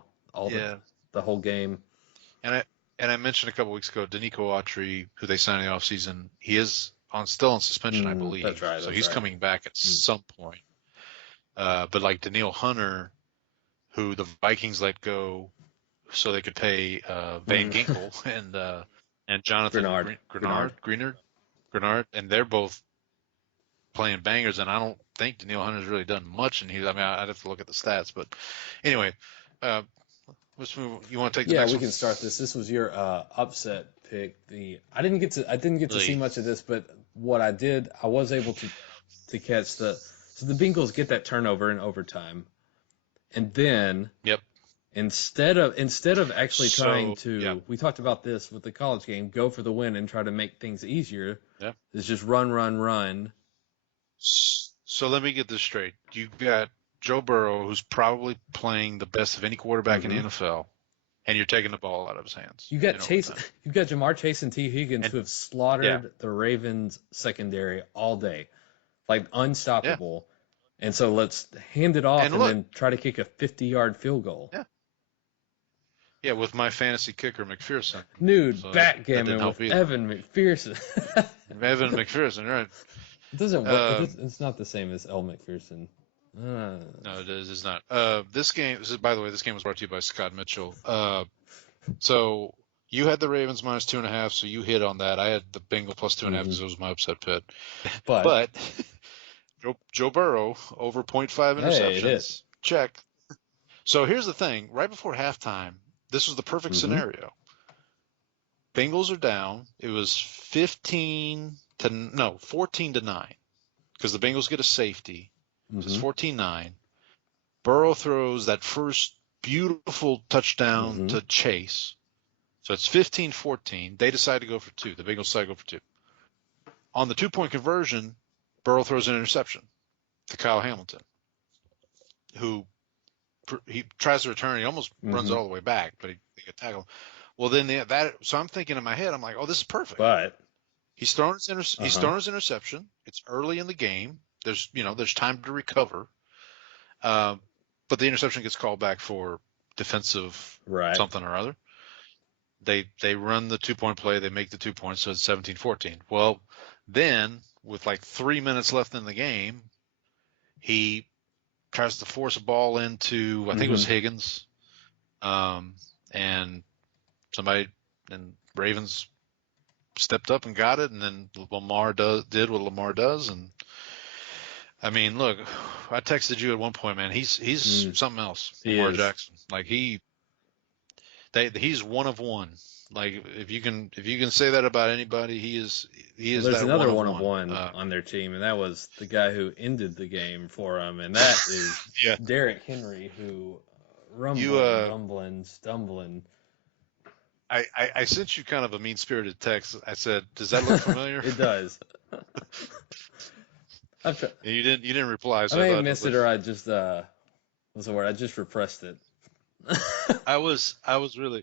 the whole game. And I mentioned a couple weeks ago, Danico Autry, who they signed in the offseason, he is still on suspension, I believe. That's right. So he's coming back at some point. But Daniil Hunter, who the Vikings let go so they could pay Van Ginkel and Jonathan Grenard, and they're both playing bangers. And I don't think Daniil Hunter's really done much. And I'd have to look at the stats. But anyway, Let's move. You want to take the Yeah, next we one? can start this. This was your upset pick. I didn't get to see much of this, but what I did, I was able to catch so the Bengals get that turnover in overtime, and then Yep. instead of actually trying to, yeah. we talked about this with the college game, go for the win and try to make things easier. Yeah. It's just run. So let me get this straight. You've got Joe Burrow, who's probably playing the best of any quarterback in the NFL, and you're taking the ball out of his hands. You got you've got Jamar Chase and T. Higgins who have slaughtered the Ravens secondary all day, like unstoppable. Yeah. And so let's hand it off and then try to kick a 50-yard field goal. Yeah. Yeah, with my fantasy kicker McPherson. Nude backgammon with Evan McPherson. Evan McPherson, right? It doesn't work. It's not the same as L. McPherson. No, it is. It's not. This game. By the way, this game was brought to you by Scott Mitchell. So you had the Ravens minus 2.5, so you hit on that. I had the Bengals plus 2.5 because it was my upset pick. But Joe Burrow over 0.5 interceptions. Check. So here's the thing. Right before halftime, this was the perfect scenario. Bengals are down. It was 14 to 9 because the Bengals get a safety. So it's 14-9. Burrow throws that first beautiful touchdown to Chase. So it's 15-14. They decide to go for 2. The Bengals decide to go for 2. On the 2-point conversion, Burrow throws an interception to Kyle Hamilton, who he tries to return. He almost runs all the way back, but he got tackled. Well, then so I'm thinking in my head, I'm like, oh, this is perfect. But he's thrown his interception. It's early in the game. There's time to recover. But the interception gets called back for defensive something or other. They run the 2-point play. They make the 2 points, so it's 17-14. Well, then with like 3 minutes left in the game, he tries to force a ball into, I think it was Higgins. And Ravens stepped up and got it. And then Lamar did what Lamar does. And I mean, look, I texted you at one point, man, he's something else. Lamar Jackson. Like he's one of one. Like if you can say that about anybody, he is. There's that another one of one on their team, and that was the guy who ended the game for him, and that is Derrick Henry, who rumbling, stumbling. I sent you kind of a mean-spirited text. I said, "Does that look familiar?" It does. You didn't reply. So I may have missed it, or I just what's the word? I just repressed it. I was really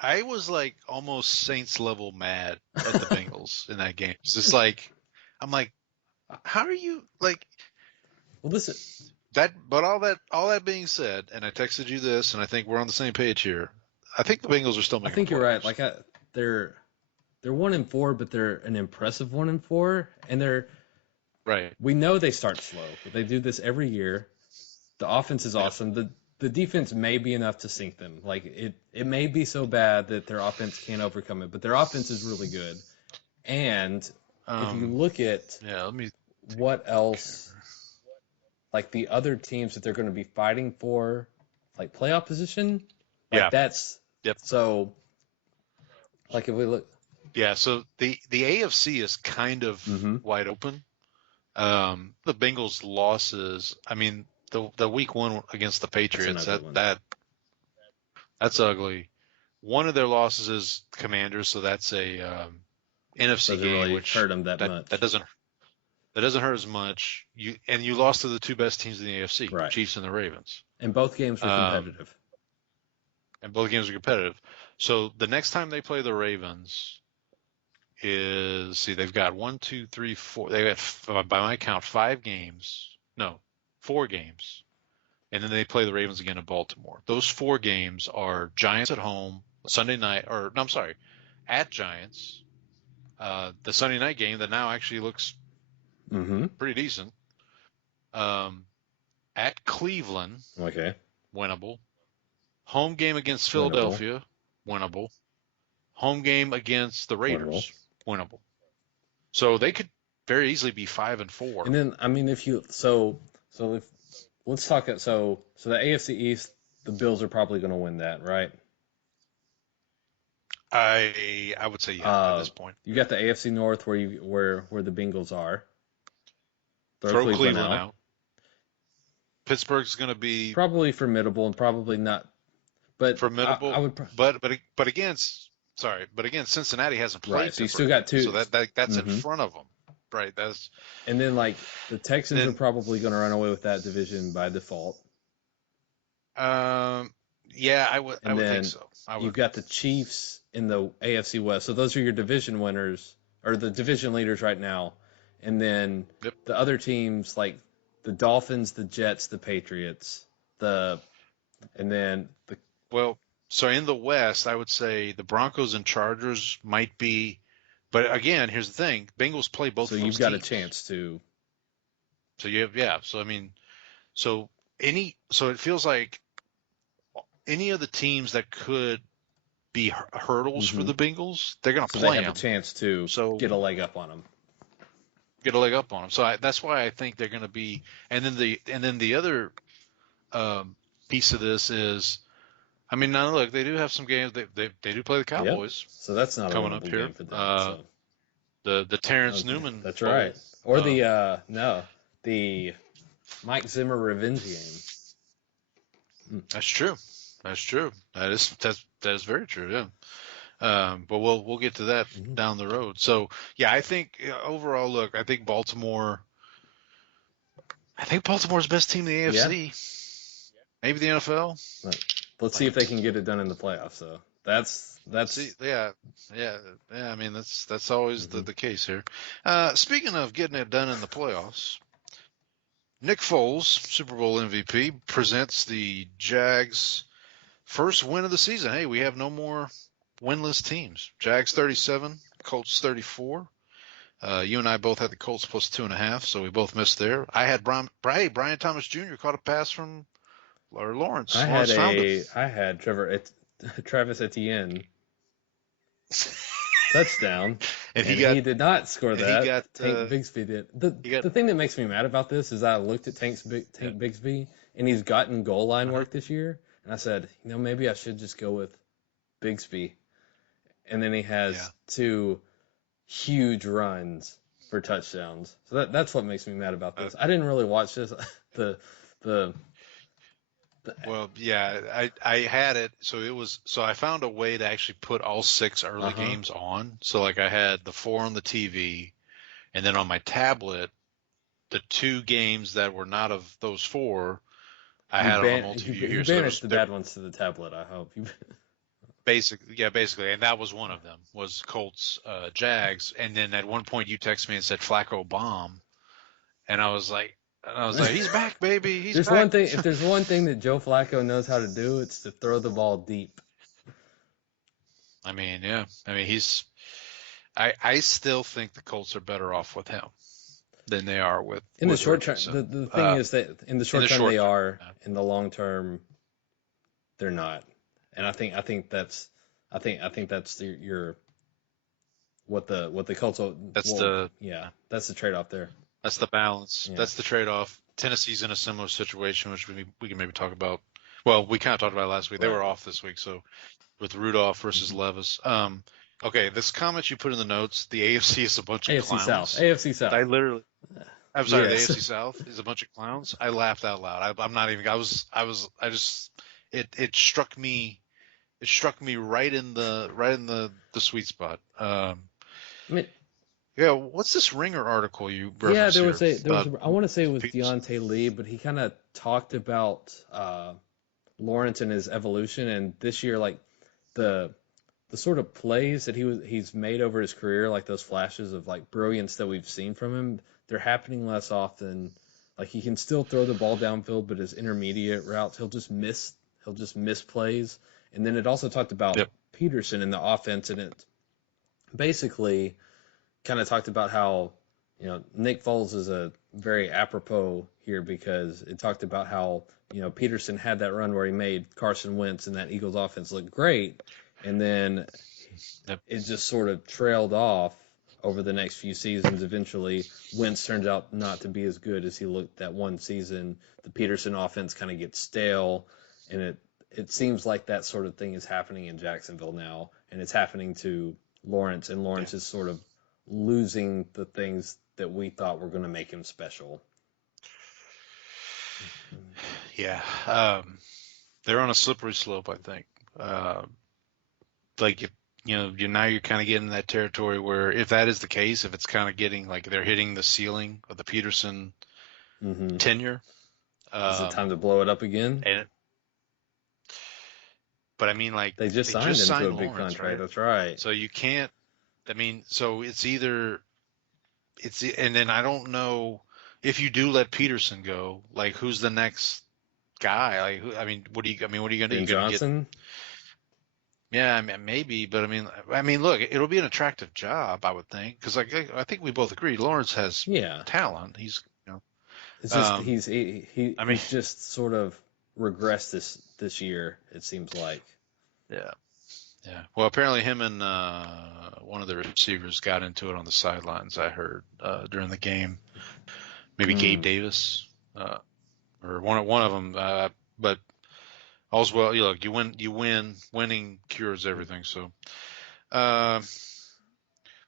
I was like almost Saints level mad at the Bengals in that game. It's just like, I'm like, how are you like? Well, listen. But all that being said, and I texted you this, and I think we're on the same page here. I think the Bengals are still making. I think you're right. Like they're 1-4, but they're an impressive 1-4, and they're right. We know they start slow, but they do this every year. The offense is awesome. The defense may be enough to sink them. Like it may be so bad that their offense can't overcome it, but their offense is really good. And if you look at what else, like the other teams that they're going to be fighting for, like playoff position, that's so. Like if we look, so the AFC is kind of wide open. The Bengals' losses, I mean. The week 1 against the Patriots, that's ugly. One of their losses is Commanders, so that's a NFC game, really which hurt them that much. That doesn't hurt as much. You lost to the 2 best teams in the AFC, the Chiefs and the Ravens. And both games were competitive. So the next time they play the Ravens they've got 1, 2, 3, 4. They got by my count 5 games. No. 4 games, and then they play the Ravens again in Baltimore. Those 4 games are Giants at home, Sunday night, at Giants. The Sunday night game that now actually looks pretty decent. At Cleveland, winnable. Home game against Philadelphia, winnable. Home game against the Raiders, winnable. So they could very easily be 5-4. And then, I mean, let's talk. So the AFC East, the Bills are probably going to win that, right? I would say yeah at this point. You got the AFC North where the Bengals are. Throw Cleveland out. Pittsburgh's going to be probably formidable and probably not, but formidable. I would. But again, Cincinnati hasn't played. Right, so you still got two. So that's in front of them, right? And then like the Texans are probably going to run away with that division by default. Yeah, I would think so. You've got the Chiefs in the AFC West, so those are your division winners or the division leaders right now. And then the other teams like the Dolphins, the Jets, the Patriots, so in the West, I would say the Broncos and Chargers might be, but again, here's the thing: Bengals play both. So you've got a chance to. So you have, So I mean, so it feels like any of the teams that could be hurdles for the Bengals, they're going to play them. They have a chance to get a leg up on them. So that's why I think they're going to be. And then the other piece of this is, I mean, now look, they do have some games. They do play the Cowboys. Yep. So that's not coming up here. Game for them, so. The Terrence Newman. That's right. Or the Mike Zimmer revenge game. That's true. That is very true. Yeah. But we'll get to that down the road. So yeah, I think overall, look, I think Baltimore's the best team in the AFC. Yeah. Maybe the NFL. Let's see if they can get it done in the playoffs. So that's yeah. I mean, that's always the case here. Speaking of getting it done in the playoffs, Nick Foles, Super Bowl MVP, presents the Jags' first win of the season. Hey, we have no more winless teams. Jags 37, Colts 34. You and I both had the Colts plus 2.5, so we both missed there. I had Brian Thomas Jr. caught a pass from Lawrence. I had Travis Etienne touchdown, and he did not score that. Tank Bigsby did. The thing that makes me mad about this is I looked at Tank Bigsby, and he's gotten goal line work this year, and I said, maybe I should just go with Bigsby. And then he has two huge runs for touchdowns. So that's what makes me mad about this. I didn't really watch this. Well, yeah, I had it. So I found a way to actually put all 6 early games on. So like I had the 4 on the TV, and then on my tablet, the 2 games that were not of those 4, I had on multi-view here. You banished the bad ones to the tablet, I hope. Basically, and that was one of them, was Colts, Jags, and then at one point you texted me and said Flacco bomb, and I was like, he's back, baby. He's back. If there's one thing that Joe Flacco knows how to do, it's to throw the ball deep. I mean, yeah. I mean, I still think the Colts are better off with him than they are with. In the short term, the thing is that in the short term they are. In the long term, they're not. And I think that's your what the Colts. That's the trade-off there. That's the balance. Yeah. That's the trade-off. Tennessee's in a similar situation, which we can maybe talk about. Well, we kind of talked about it last week. Right. They were off this week, so with Rudolph versus Levis. Okay, this comment you put in the notes, the AFC is a bunch of clowns. AFC South. I'm sorry, yes. The AFC South is a bunch of clowns. I laughed out loud. I'm not even. It struck me. It struck me right in the sweet spot. Yeah, what's this Ringer article you referenced? Yeah, I want to say it was Deontay Lee, but he kind of talked about Lawrence and his evolution, and this year, like the sort of plays that he's made over his career, like those flashes of like brilliance that we've seen from him, they're happening less often. Like he can still throw the ball downfield, but his intermediate routes, he'll just miss plays. And then it also talked about Peterson in the offense, and it basically kind of talked about how, Nick Foles is a very apropos here because it talked about how, Peterson had that run where he made Carson Wentz and that Eagles offense look great. And then it just sort of trailed off over the next few seasons. Eventually, Wentz turns out not to be as good as he looked that one season. The Peterson offense kind of gets stale, and it seems like that sort of thing is happening in Jacksonville now, and it's happening to Lawrence, and Lawrence is sort of losing the things that we thought were going to make him special. Yeah. They're on a slippery slope, I think. Now you're kind of getting in that territory where if that is the case, if it's kind of getting like they're hitting the ceiling of the Peterson tenure. Is it time to blow it up again? But I mean, like they just signed him to a big Lawrence, contract. right? That's right. So you can't. I mean, so and then I don't know if you do let Peterson go, like who's the next guy? Like, what are you going to do? Ben Johnson? Yeah, I mean, maybe, but I mean, look, it'll be an attractive job, I would think, because like I think we both agree, Lawrence has talent. He's, it's just he's just sort of regressed this year. It seems like. Yeah. Well, apparently him and one of the receivers got into it on the sidelines. I heard during the game, maybe Gabe Davis or one of them. But all's well. Look, you win. Winning cures everything. So,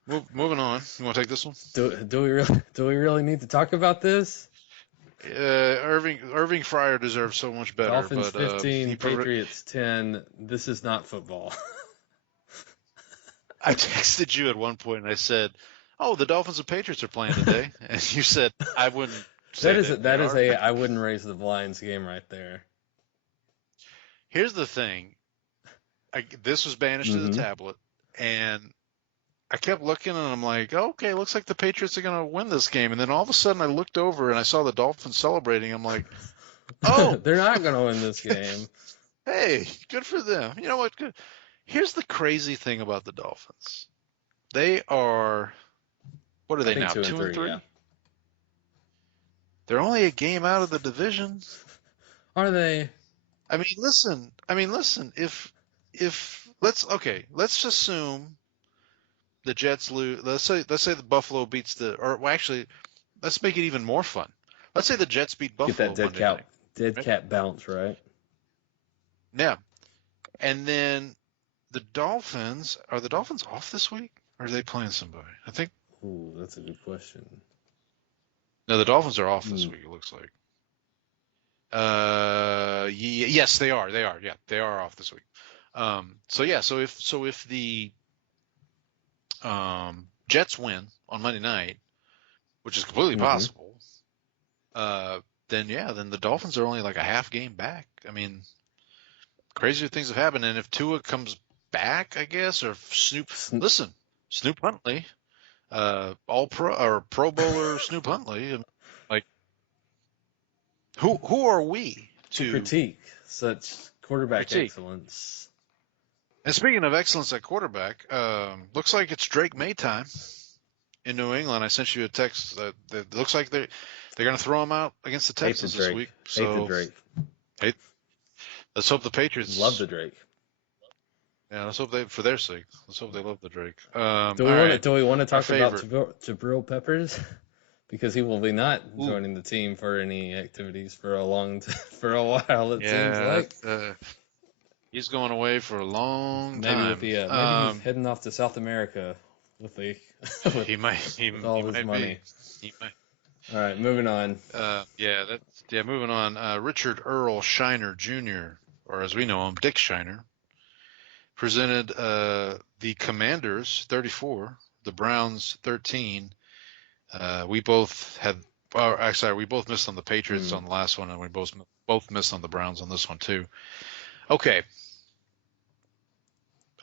moving on. You want to take this one? Do we really need to talk about this? Irving Fryer deserves so much better. Dolphins 15, Patriots 10. This is not football. I texted you at one point and I said, "Oh, the Dolphins and Patriots are playing today," and you said, "I wouldn't." Say that is a I wouldn't raise the blinds game right there. Here's the thing. This was banished to the tablet, and I kept looking, and I'm like, okay, looks like the Patriots are going to win this game. And then all of a sudden I looked over, and I saw the Dolphins celebrating. I'm like, oh. They're not going to win this game. Hey, good for them. You know what? Good. Here's the crazy thing about the Dolphins. They are, what are they now, 2 and 3? Yeah. They're only a game out of the division. Are they? I mean, listen. If let's assume the Jets lose. Let's say the Buffalo beats let's make it even more fun. Let's say the Jets beat Buffalo. Get that dead cat bounce, right? Yeah, and then the Dolphins. Are the Dolphins off this week, or are they playing somebody? I think. Ooh, that's a good question. No, the Dolphins are off this week. It looks like. Yes, they are. They are. Yeah, they are off this week. So if the Jets win on Monday night, which is completely possible, then the Dolphins are only like a half game back. I mean, crazier things have happened. And if Tua comes back, I guess, or Snoop Huntley, all pro or Pro Bowler Snoop Huntley, like who are we to critique such quarterback excellence? And speaking of excellence at quarterback, looks like it's Drake May time in New England. I sent you a text that looks like they're going to throw him out against the Texans this week. So, let's hope the Patriots love the Drake. Yeah, let's hope for their sake. Let's hope they love the Drake. Do we want to talk about Jabril Peppers? Because he will be not joining the team for any activities for a while. It seems like. He's going away for a long time. Maybe he's heading off to South America with he might all his money. He might. All right, moving on. Moving on. Richard Earl Shiner Jr., or as we know him, Dick Shiner, presented the Commanders 34, the Browns 13. We both missed on the Patriots on the last one, and we both missed on the Browns on this one too. Okay.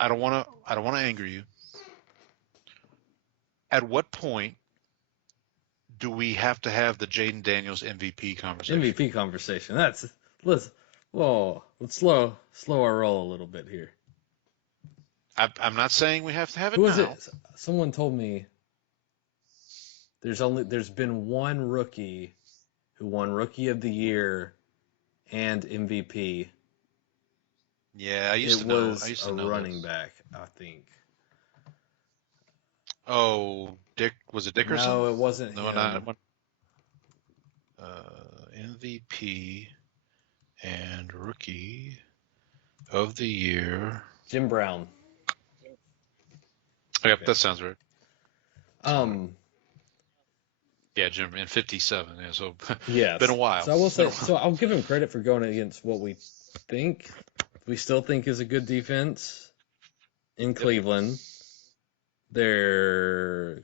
I don't want to anger you. At what point do we have to have the Jaden Daniels MVP conversation? MVP conversation. Let's slow our roll a little bit here. I'm not saying we have to have it Who now. is it? Someone told me there's been one rookie who won Rookie of the Year and MVP. Yeah, I used to know. I used to know running back, I think. Oh, was it Dickerson? No, it wasn't no, him. Not MVP and rookie. of the year. Jim Brown. Yep, that sounds right. Yeah, Jim in 57. Yeah, so Yes. been a while. So I will say, so I'll give him credit for going against what we still think is a good defense in Cleveland. The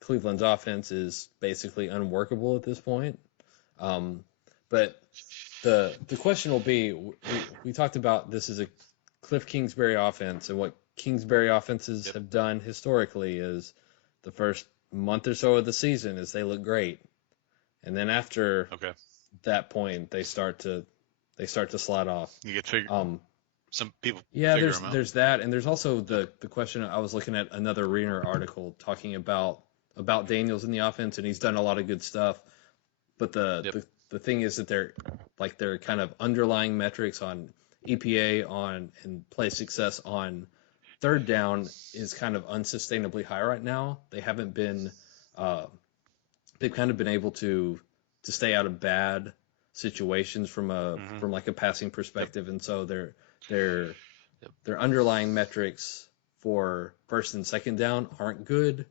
Cleveland's offense is basically unworkable at this point. But the question will be, we talked about this is a Cliff Kingsbury offense, and what Kingsbury offenses have done historically is the first month or so of the season is they look great, and then after that point they start to slide off. You get figured. Some people. Yeah, there's that, and there's also the question. I was looking at another Rayne article talking about Daniels in the offense, and he's done a lot of good stuff, but the thing is that their kind of underlying metrics on EPA and play success on third down is kind of unsustainably high right now. They haven't been they've kind of been able to stay out of bad situations from a passing perspective, and so their underlying metrics for first and second down aren't good.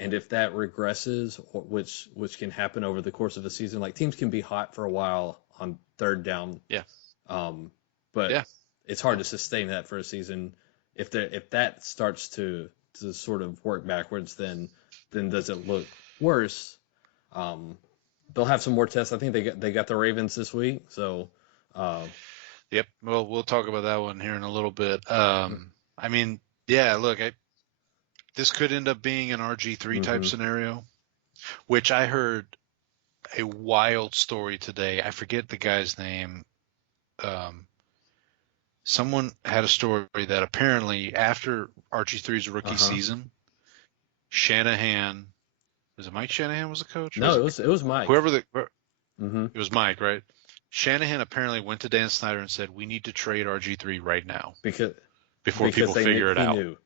And if that regresses, which can happen over the course of a season, like teams can be hot for a while on third down. Yeah. But it's hard to sustain that for a season. If that starts to sort of work backwards, then does it look worse? They'll have some more tests. I think they got the Ravens this week, so. Yep. Well, we'll talk about that one here in a little bit. I mean, yeah. Look, this could end up being an RG3 type scenario, which I heard a wild story today. I forget the guy's name. Someone had a story that apparently after RG3's rookie season, Shanahan, was it Mike Shanahan was the coach? No, it was Mike. It was Mike, right? Shanahan apparently went to Dan Snyder and said, "We need to trade RG3 right now before people figure it out." Knew.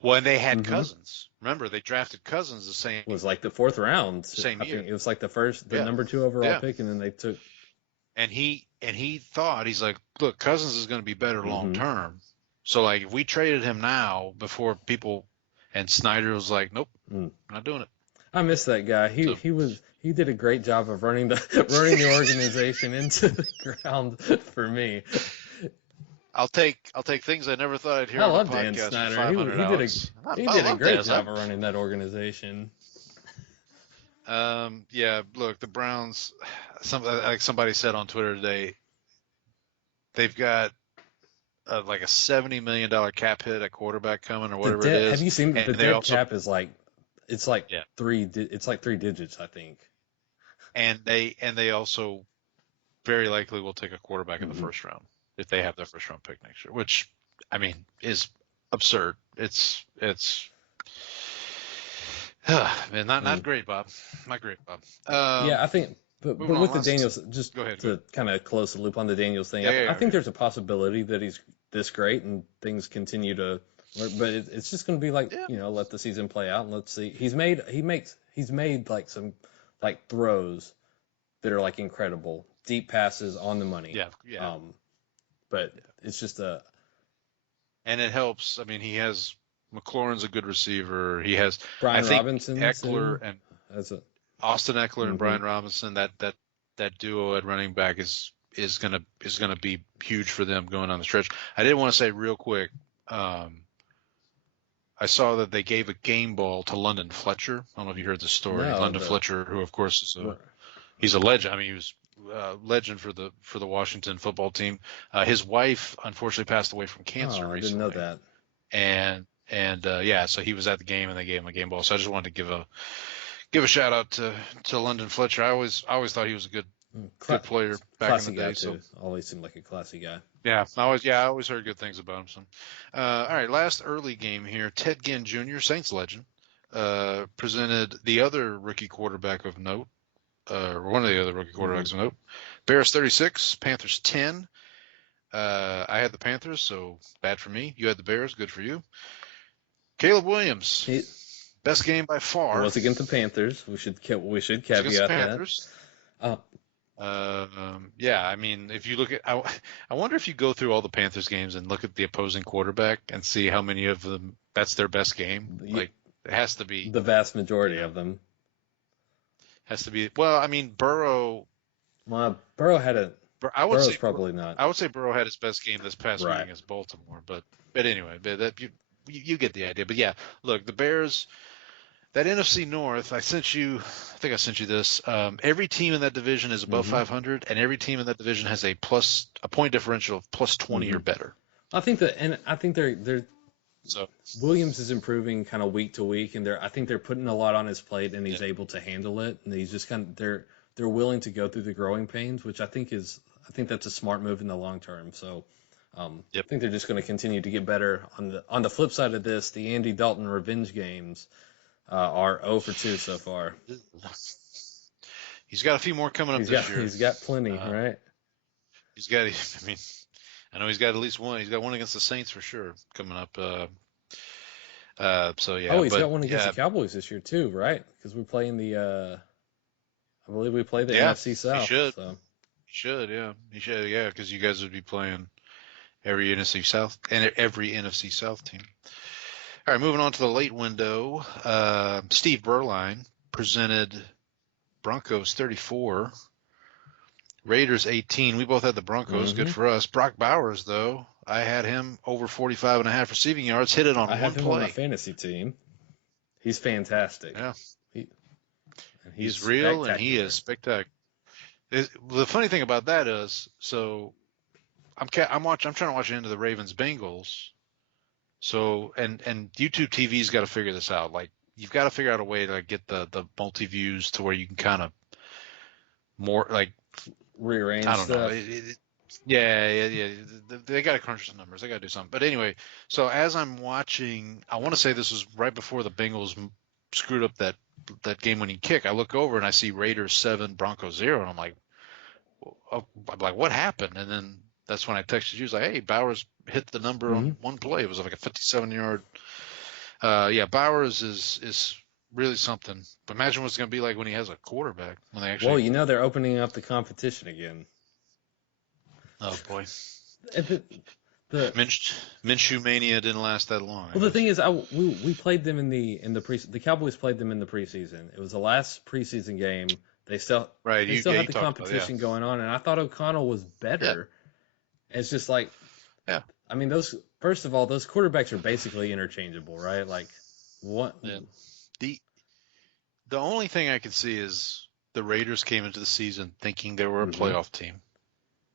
Well, and they had Cousins. Remember, they drafted Cousins the same. It was like the fourth round. Same year. It was like the number 2 overall pick, and then they took. And he thought, he's like, look, Cousins is going to be better long term. So like, if we traded him now before people, and Snyder was like, nope, not doing it. I miss that guy. He did a great job of running the organization into the ground for me. I'll take things I never thought I'd hear. I love Dan Snyder. He did a great job of running that organization. Yeah. Look, the Browns. Like somebody said on Twitter today, they've got like a $70 million cap hit at quarterback coming or whatever it is. Have you seen the dead cap is like it's like 3 digits, I think. And they also very likely will take a quarterback in the first round if they have their first round pick next year, which I mean is absurd. It's man, not great, Bob. Not great, Bob. Yeah, I think, but with the Daniels, just to kind of close the loop on the Daniels thing, I think there's a possibility that he's this great and things continue to work, but it's just going to be like let the season play out and let's see. He's made like some like throws that are like incredible, deep passes on the money. Yeah. But it's just and it helps. I mean, he has McLaurin's a good receiver. He has Brian Robinson, Eckler and Austin Eckler and Brian Robinson. That duo at running back is gonna be huge for them going on the stretch. I did want to say real quick. I saw that they gave a game ball to London Fletcher. I don't know if you heard the story. No, London Fletcher, who of course is he's a legend. I mean, he was legend for the Washington football team. His wife unfortunately passed away from cancer recently. I didn't know that. And so he was at the game and they gave him a game ball. So I just wanted to give a shout out to London Fletcher. I always thought he was a good player back in the day. So always seemed like a classy guy. Yeah, I always heard good things about him. So, all right, last early game here. Ted Ginn Jr., Saints legend, presented the other rookie quarterback of note. Or one of the other rookie quarterbacks of note. Bears 36, Panthers 10. I had the Panthers, so bad for me. You had the Bears, good for you. Caleb Williams, best game by far. It was against the Panthers. We should caveat that. Yeah, I mean, if you look at, I wonder if you go through all the Panthers games and look at the opposing quarterback and see how many of them that's their best game. Like, it has to be The vast majority of them. Has to be. Well, I mean, Burrow. Well, Burrow had a. Burrow's probably not. I would say Burrow had his best game this past week Right. against Baltimore, but anyway, that you get the idea. But yeah, look, the Bears. That NFC North, I think I sent you this. Every team in that division is above 500, and every team in that division has a point differential of plus 20 or better. I think they're So Williams is improving kind of week to week, and I think they're putting a lot on his plate, and he's able to handle it, and he's just they're willing to go through the growing pains, which I think that's a smart move in the long term. So I think they're just going to continue to get better. On the flip side of this, the Andy Dalton revenge games are 0 for 2 so far. He's got a few more coming up this year. He's got plenty, right? He's got. I mean, I know he's got at least one. He's got one against the Saints for sure coming up. So yeah. Oh, he's got one against the Cowboys this year too, right? Because we play in the. I believe we play the NFC South. He should. So. He should, yeah. He should, yeah, because you guys would be playing every NFC South team. All right, moving on to the late window. Steve Berline presented Broncos 34, Raiders 18. We both had the Broncos. Good for us. Brock Bowers, though, I had him over 45.5 receiving yards. Hit it on one have him play. On my fantasy team. He's fantastic. Yeah. He's real and he is spectacular. The funny thing about that is, so I'm trying to watch into the Ravens Bengals. So and YouTube TV's got to figure this out. Like, you've got to figure out a way to get the multi views to where you can kind of more like rearrange. I don't know. Yeah. They got to crunch the numbers. They got to do something. But anyway, so as I'm watching, I want to say this was right before the Bengals screwed up that game-winning kick. I look over and I see Raiders 7, Broncos 0, and I'm like, what happened? And then that's when I texted you. I was like, hey, Bowers hit the number on one play. It was like a 57-yard. Bowers is really something. But imagine what it's going to be like when he has a quarterback. When they actually. Well, you know they're opening up the competition again. Oh boy. The Minshew mania didn't last that long. Well, the thing is, we played them in the Cowboys played them in the preseason. It was the last preseason game. They still had the competition going on, and I thought O'Connell was better. Yeah. It's just like, I mean, those quarterbacks are basically interchangeable, right? Like, what? Yeah. The only thing I can see is the Raiders came into the season thinking they were a playoff team.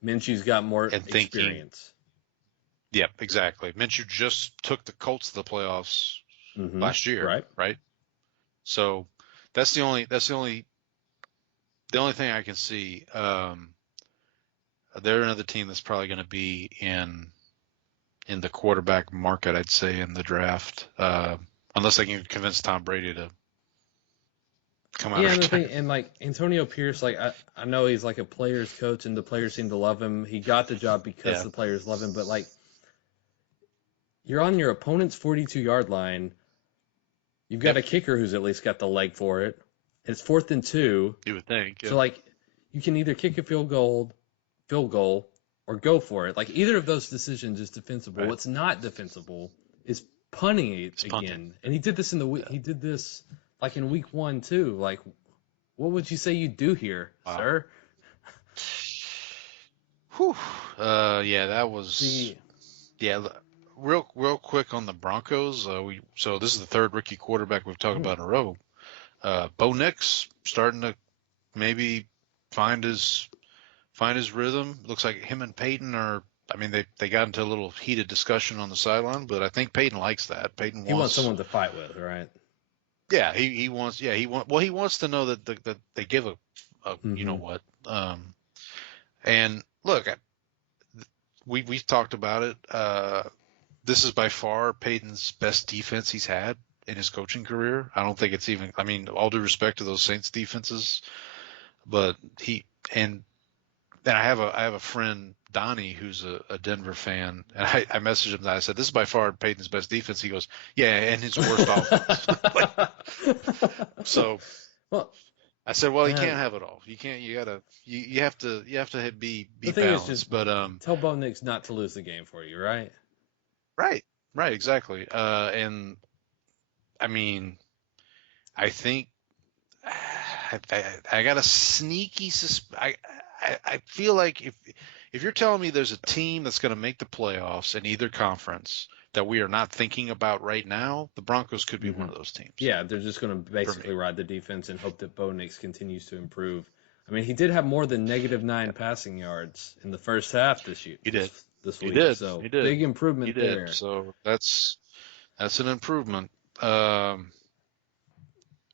Minshew's got more experience. Yep, exactly. Minshew just took the Colts to the playoffs last year, right? So that's the only thing I can see. They're another team that's probably going to be in the quarterback market, I'd say, in the draft, unless they can convince Tom Brady to come out. Yeah, and like Antonio Pierce, like I know he's like a player's coach, and the players seem to love him. He got the job because the players love him, but like, you're on your opponent's 42-yard line. You've got a kicker who's at least got the leg for it. It's 4th and 2. You would think. Yeah. So like, you can either kick a field goal, or go for it. Like, either of those decisions is defensible. What's not defensible is punting it again. And he did this he did this like in week 1 too. Like, what would you say you do here, sir? Whew. That was Real quick on the Broncos. So this is the third rookie quarterback we've talked about in a row. Bo Nix starting to maybe find his rhythm. Looks like him and Peyton are. I mean, they got into a little heated discussion on the sideline, but I think Peyton likes that. He wants someone to fight with, right? Yeah, he wants. Yeah, he wants to know that they give a you know what. And look, we've talked about it. This is by far Peyton's best defense he's had in his coaching career. I don't think it's even. I mean, all due respect to those Saints defenses, but and I have a friend, Donnie, who's a Denver fan, and I messaged him and I said, "This is by far Peyton's best defense." He goes, "Yeah, and his worst offense." So, well, I said, well, you Man. can't have it all. You can't. You have to be The thing is balanced. just But tell Bo Nix not to lose the game for you, right? right, exactly. And I mean, I think I got a sneaky I feel like if you're telling me there's a team that's going to make the playoffs in either conference that we are not thinking about right now, the Broncos could be one of those teams. Yeah, they're just going to basically ride the defense and hope that Bo Nix continues to improve. I mean, he did have more than -9 passing yards in the first half this year. He did. This week. He did. So He did. big improvement He did. there. So that's an improvement. All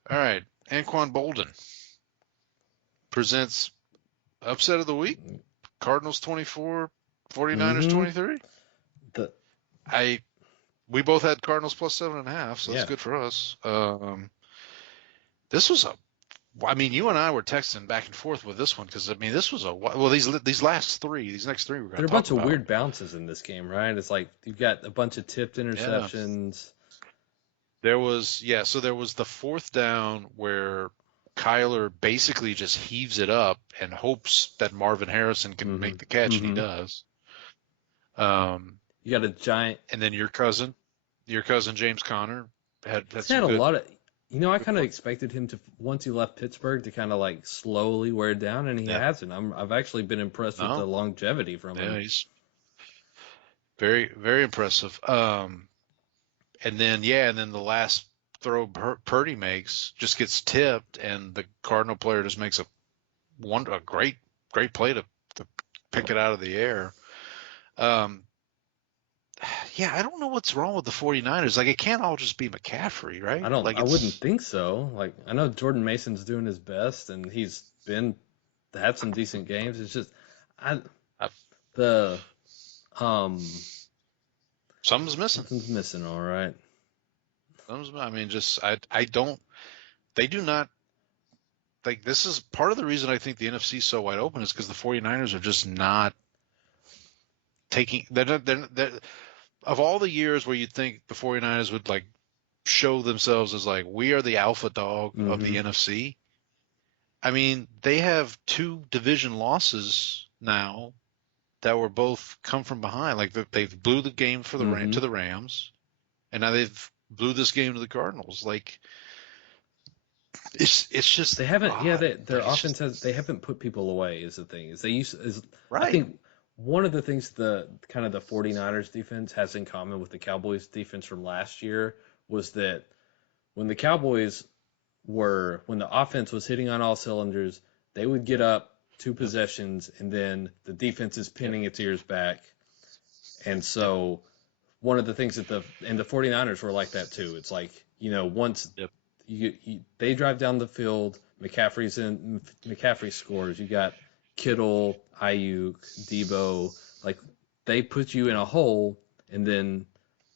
right. Anquan Bolden presents upset of the week. Cardinals 24, 49ers 23. We both had Cardinals plus 7.5, so that's good for us. This was I mean, you and I were texting back and forth with this one because I mean, this was these next three we're going to talk about. There are a bunch of weird bounces in this game, right? It's like you've got a bunch of tipped interceptions. There was the fourth down where Kyler basically just heaves it up and hopes that Marvin Harrison can make the catch, and he does. You got a giant, and then your cousin James Conner had a lot of. You know, I kind of expected him to, once he left Pittsburgh, to kind of like slowly wear down, and he hasn't. I've actually been impressed with the longevity from him. Yeah, he's very, very impressive. And then the last throw Purdy makes just gets tipped, and the Cardinal player just makes a great play to pick it out of the air. Yeah, I don't know what's wrong with the 49ers. Like, it can't all just be McCaffrey, right? I wouldn't think so. Like, I know Jordan Mason's doing his best, and he's had some decent games. It's just, something's missing. Something's missing, all right. They do not, like, this is part of the reason I think the NFC is so wide open is because the 49ers are just not they're of all the years where you'd think the 49ers would like show themselves as like, we are the alpha dog of the NFC. I mean, they have 2 division losses now that were both come from behind. Like they've blew the game for to the Rams, and now they've blew this game to the Cardinals. Like, it's just they haven't. Their offense they haven't put people away. Is the thing I think one of the things the 49ers defense has in common with the Cowboys defense from last year was that when the offense was hitting on all cylinders, they would get up 2 possessions, and then the defense is pinning its ears back. And so one of the things that the 49ers were like that too. It's like, once they drive down the field, McCaffrey scores, you got Kittle, Ayuk, Debo, like they put you in a hole, and then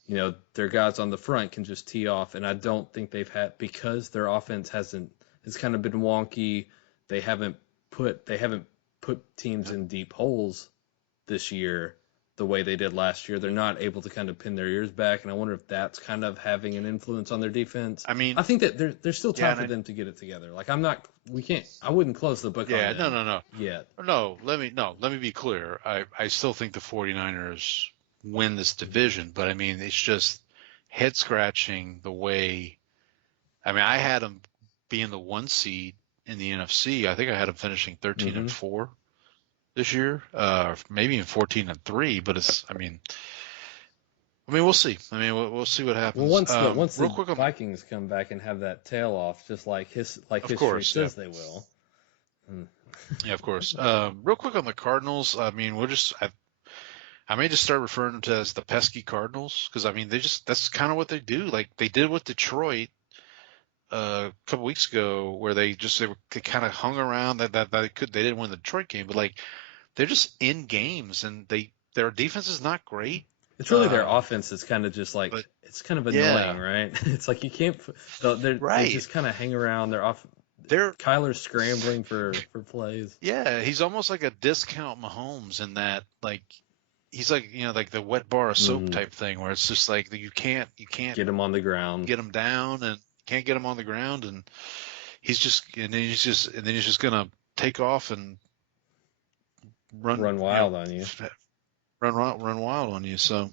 their guys on the front can just tee off. And I don't think they've had, because their offense it's kind of been wonky. They haven't put teams in deep holes this year the way they did last year. They're not able to kind of pin their ears back, and I wonder if that's kind of having an influence on their defense. I mean, I think that there's still time for them to get it together. Like, I wouldn't close the book on them. No. Yet. No, let me be clear. I still think the 49ers win this division, but I mean, it's just head scratching the way, I mean, I had them being the 1 seed in the NFC. I think I had them finishing 13-4 this year, maybe even 14-3. But I mean, we'll see. I mean, we'll see what happens. Well, once the Vikings come back and have that tail off, just like history says they will. Yeah, of course. Real quick on the Cardinals. I mean, I may just start referring to them as the pesky Cardinals, because I mean, that's kind of what they do. Like they did with Detroit a couple weeks ago, where they kind of hung around. They didn't win the Detroit game, but like they're just in games, and their defense is not great. It's really their offense that's kind of just like, it's kind of annoying, right? It's like you can't. They just kind of hang around. They're Kyler's scrambling for plays. Yeah, he's almost like a discount Mahomes in that, like, he's like, like the wet bar of soap type thing, where it's just like you can't get him on the ground, get him down, and can't get him on the ground, and he's just gonna take off and run wild on you. Run wild on you. So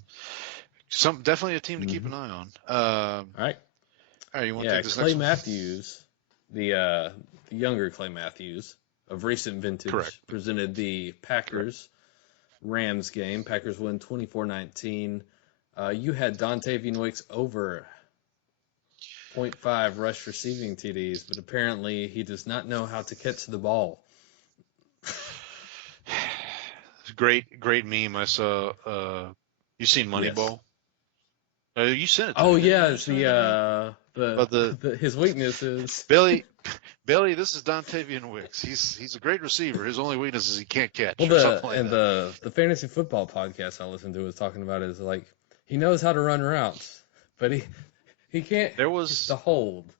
definitely a team to keep an eye on. All right. All right, you want to Yeah, take this Clay next one? Matthews, the younger Clay Matthews of recent vintage, Correct. presented the Packers-Rams game. Packers win 24-19. You had Dontavian Wicks over 0.5 rush receiving TDs, but apparently he does not know how to catch the ball. Great meme I saw. You seen Moneyball? You sent it to me. Oh didn't yeah, you? it's the his weakness is Billy, this is Dontavian Wicks. He's a great receiver. His only weakness is he can't catch. Well, or something like that. the fantasy football podcast I listened to was talking about it is like he knows how to run routes, but he can't. There was the hold,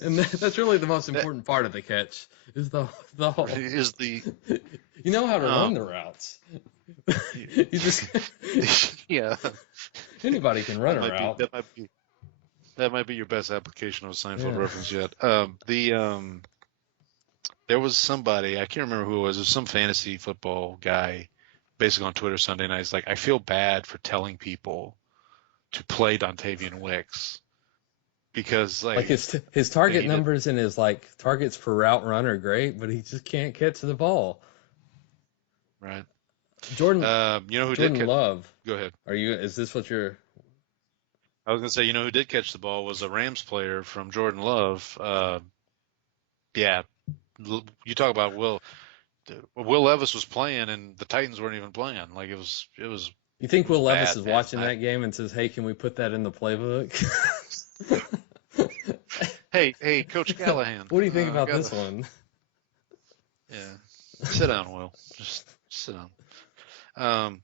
and that's really the most important part of the catch is the hold. Is the you know how to run the routes. You just yeah. Anybody can run a route. That might be your best application of a Seinfeld reference yet. There was somebody, I can't remember who it was. It was some fantasy football guy, basically on Twitter Sunday night. He's like, I feel bad for telling people to play Dontavian Wicks because like his target numbers and his like targets per route run are great, but he just can't catch the ball. Right. Jordan, you know who Jordan did Love. Go ahead. Is this what you're? I was gonna say, you know who did catch the ball was a Rams player from Jordan Love. Yeah, you talk about Will Levis was playing and the Titans weren't even playing. Like it was. You think Will Levis bad, is watching that game and says, "Hey, can we put that in the playbook?" Hey, Coach Callahan. What do you think about this one? Yeah, sit down, Will. Just sit down.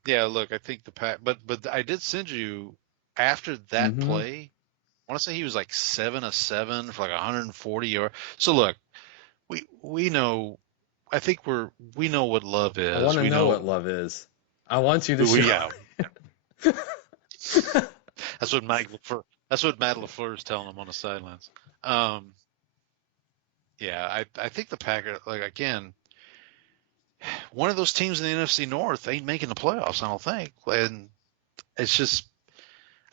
Yeah, look, I think the Pack, but I did send you after that play. I want to say he was like 7 of 7 for like 140 yards. So look, we know. I think we know what love is. I want to know what love is. I want you to show. Yeah. That's what Matt LaFleur is telling him on the sidelines. Yeah, I think the Packers, like again, one of those teams in the NFC North ain't making the playoffs, I don't think. And it's just,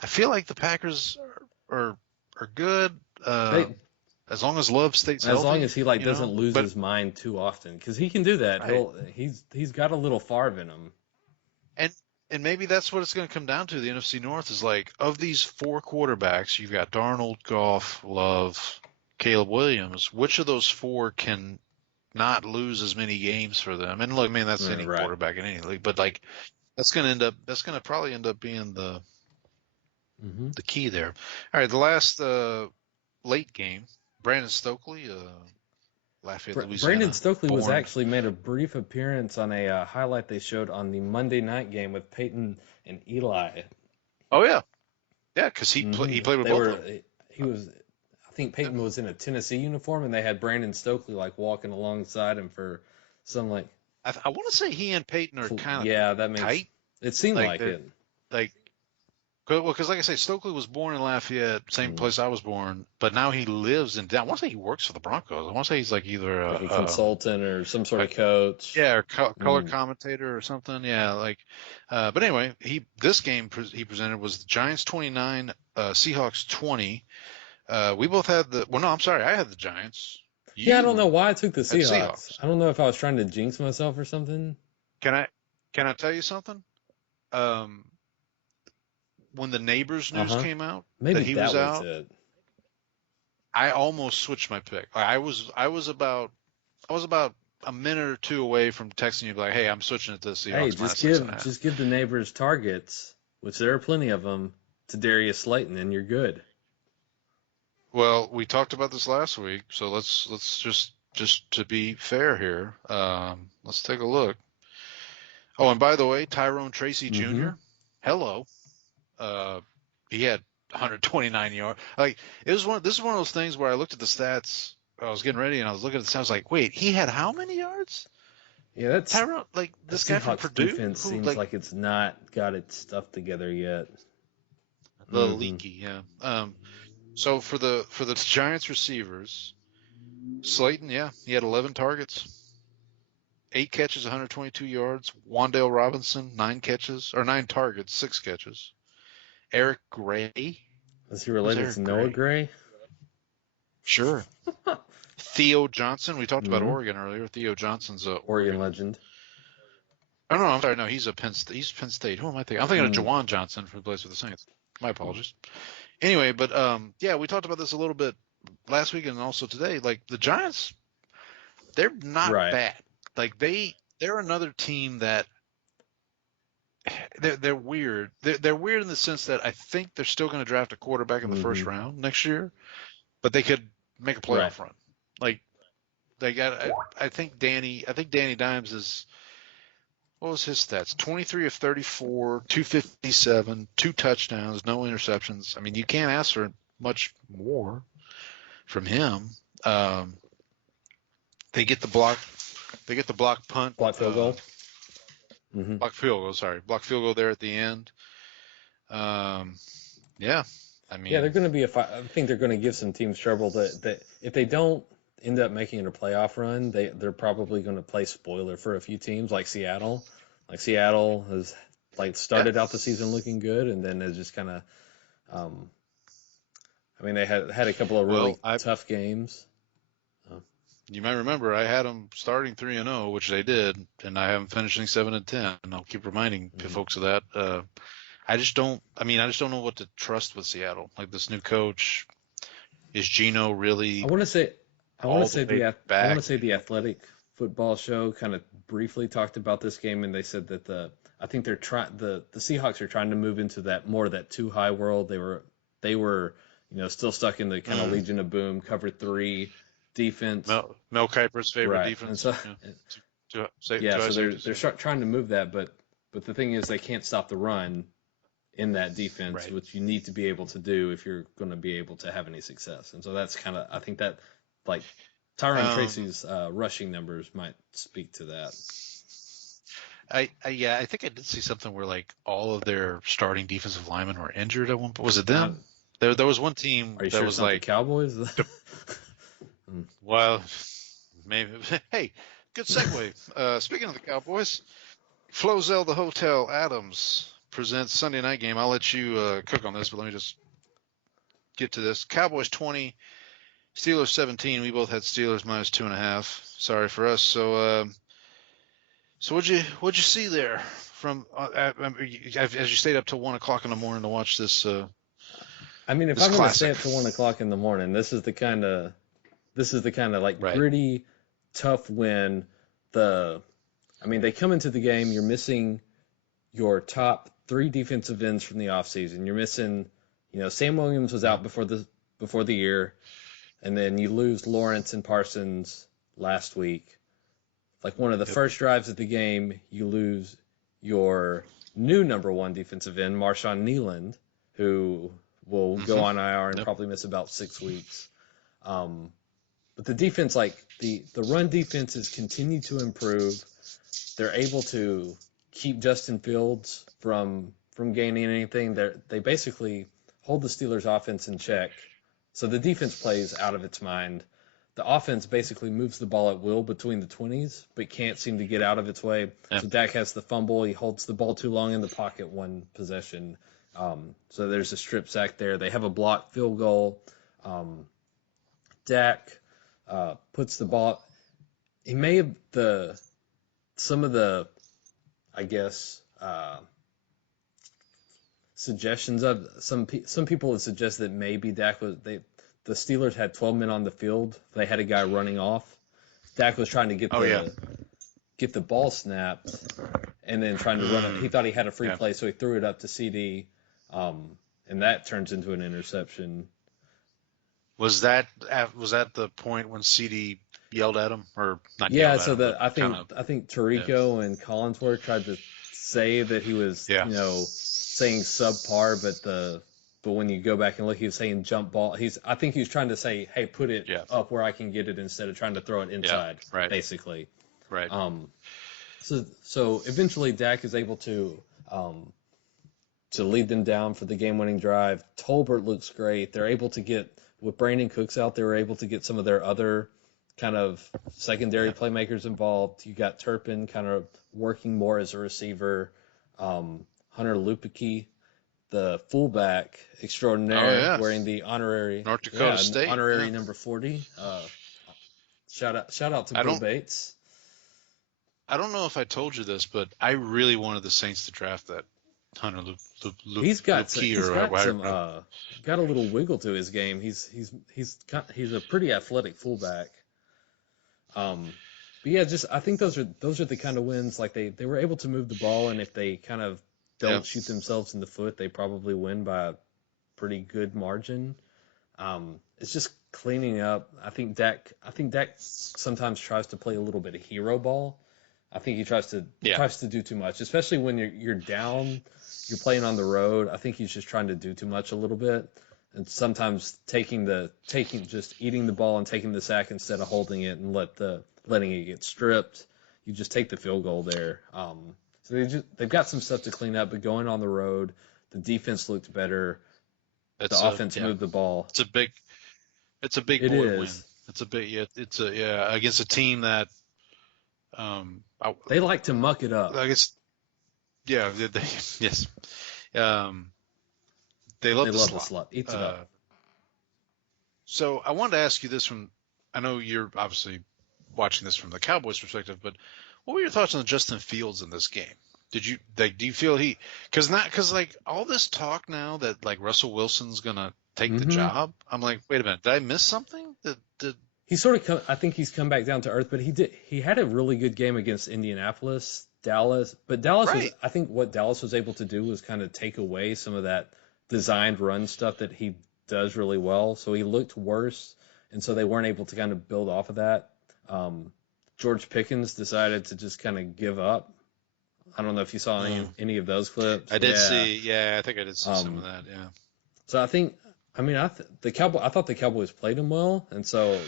I feel like the Packers are good as long as Love stays healthy. As long as he doesn't lose his mind too often, because he can do that. Right. He's got a little Favre in him. And maybe that's what it's going to come down to. The NFC North is like, of these 4 quarterbacks, you've got Darnold, Goff, Love, Caleb Williams. Which of those 4 can not lose as many games for them? And look, man, that's any quarterback in any league. But like, that's going to probably end up being the key there. All right, the last late game, Brandon Stokely, Lafayette, Louisiana. Brandon Stokely was actually made a brief appearance on a highlight they showed on the Monday night game with Peyton and Eli. Oh yeah, because he played with both of them. I think Peyton was in a Tennessee uniform, and they had Brandon Stokely like walking alongside him for some like. I want to say he and Peyton are kind of that makes tight. It seemed like it. Because like I say, Stokely was born in Lafayette, same place I was born, but now he lives in. I want to say he works for the Broncos. I want to say he's like either a consultant or some sort of coach. Yeah, or color commentator or something. Yeah, but anyway, this game he presented was the Giants 29, Seahawks 20. We both had I had the Giants. I don't know why I took the Seahawks. I don't know if I was trying to jinx myself or something. Can I tell you something? When the Neighbors news came out, maybe that he was out, it. I almost switched my pick. I was about a minute or two away from texting you like, "Hey, I'm switching it to the Seahawks." Hey, just give the Neighbors targets, which there are plenty of them, to Darius Slayton, and you're good. Well, we talked about this last week, so let's just to be fair here, let's take a look. Oh, and by the way, Tyrone Tracy Jr. Hello. He had 129 yards. Like this is one of those things where I looked at the stats. I was getting ready and I was looking at the stats. I was like, wait, he had how many yards? Yeah, that's Tyrone. Like this guy from Purdue. Defense seems like it's not got its stuff together yet. A little leaky, yeah. So for the Giants receivers, Slayton, yeah, he had 11 targets, 8 catches, 122 yards. Wandale Robinson, 9 targets, 6 catches. Eric Gray. Is he related Eric to Noah Gray? Sure. Theo Johnson. We talked about Mhm. Oregon earlier. Theo Johnson's a Oregon legend. Oh no, I'm sorry. No, he's Penn State. Who am I thinking? I'm thinking of Mm. Jawan Johnson who plays for the Saints. My apologies. Anyway, but yeah, we talked about this a little bit last week and also today. Like the Giants, they're not Right. bad. Like they're another team that they're weird. They're weird in the sense that I think they're still going to draft a quarterback in the first Mhm. round next year, but they could make a playoff run. Like they got. I think Danny Dimes is. What was his stats? 23 of 34, 257, 2 touchdowns, no interceptions. I mean, you can't ask for much more from him. They get the block punt. Block field goal. Mhm. Block field goal, sorry. Block field goal there at the end. Yeah. I mean, Yeah, they're going to be I think they're going to give some teams trouble that if they don't end up making it a playoff run, they're probably going to play spoiler for a few teams like Seattle. Like Seattle has started out the season looking good and then has just kind of I mean they had a couple of really tough games. You might remember I had them starting 3-0, which they did, and I have them finishing 7-10. And I'll keep reminding folks of that. I just don't know what to trust with Seattle. Like this new coach, is Geno really? I want to say the Athletic Football Show kind of briefly talked about this game, and they said that the Seahawks are trying to move into that too high world. They were still stuck in the kind of Legion of Boom cover 3 defense. Mel Kiper's favorite defense. And so they're trying to move that, but the thing is they can't stop the run in that defense, which you need to be able to do if you're going to be able to have any success. And so that's kind of, I think that Tyron Tracy's rushing numbers might speak to that. I think I did see something where all of their starting defensive linemen were injured at one point. Was it them? There was one team that was the Cowboys. Well, maybe. Hey, good segue. Speaking of the Cowboys, Flozell the Hotel Adams presents Sunday night game. I'll let you cook on this, but let me just get to this. Cowboys 20, Steelers 17. We both had Steelers minus 2.5. Sorry for us. So what'd you see there from as you stayed up till 1 o'clock in the morning to watch this? I mean, if I'm going to stay up till 1 o'clock in the morning, this is the kind of gritty, tough win. They come into the game. You're missing your top 3 defensive ends from the offseason. You're missing, Sam Williams was out before the year, and then you lose Lawrence and Parsons last week. One of the first drives of the game, you lose your new number 1 defensive end, Marshawn Nealand, who will go on IR and probably miss about 6 weeks. But the defense, the run defenses continue to improve. They're able to keep Justin Fields from gaining anything. They basically hold the Steelers' offense in check. So the defense plays out of its mind. The offense basically moves the ball at will between the 20s, but can't seem to get out of its way. Yeah. So Dak has the fumble. He holds the ball too long in the pocket one possession. So there's a strip sack there. They have a blocked field goal. Dak puts the ball. He may have some suggestions of some people have suggested that maybe Dak the Steelers had 12 men on the field. They had a guy running off. Dak was trying to get the ball snapped and then trying to run it. He thought he had a free play, so he threw it up to CD, and that turns into an interception. Was that the point when CD yelled at him, or not? Yeah, so I think Tirico and Collinsworth tried to say that he was saying subpar, but when you go back and look, he was saying jump ball. I think he was trying to say, hey, put it up where I can get it instead of trying to throw it inside, basically. Right. So eventually Dak is able to lead them down for the game-winning drive. Tolbert looks great. They're able to get, with Brandon Cooks out, they were able to get some of their other kind of secondary playmakers involved. You got Turpin kind of working more as a receiver. Hunter Lupicki, the fullback extraordinaire, wearing the honorary North Dakota State honorary number 40. Shout out to Bill Bates. I don't know if I told you this, but I really wanted the Saints to draft that Hunter He's got Lupicki got a little wiggle to his game. He's a pretty athletic fullback. But yeah, I think those are the kind of wins, like they were able to move the ball, and if they kind of don't shoot themselves in the foot, they probably win by a pretty good margin. It's just cleaning up. I think Dak sometimes tries to play a little bit of hero ball. I think he tries to do too much, especially when you're down, you're playing on the road. I think he's just trying to do too much a little bit, and sometimes just eating the ball and taking the sack instead of holding it and letting it get stripped. You just take the field goal there. So they've got some stuff to clean up, but going on the road, the defense looked better. The offense moved the ball. It's a big board win. It's a big against a team that they like to muck it up. I guess yes. They love the slot. Eats it up. So I wanted to ask you this I know you're obviously watching this from the Cowboys perspective, but what were your thoughts on Justin Fields in this game? Do you feel because like all this talk now that like Russell Wilson's gonna take the job? I'm like, wait a minute, did I miss something? He sort of I think he's come back down to earth, but he had a really good game against Indianapolis, Dallas, but Dallas was, I think what Dallas was able to do was kind of take away some of that designed run stuff that he does really well. So he looked worse, and so they weren't able to kind of build off of that. George Pickens decided to just kind of give up. I don't know if you saw any of those clips. I did see. Yeah, I think I did see some of that. Yeah. So I thought the Cowboys played him well, and so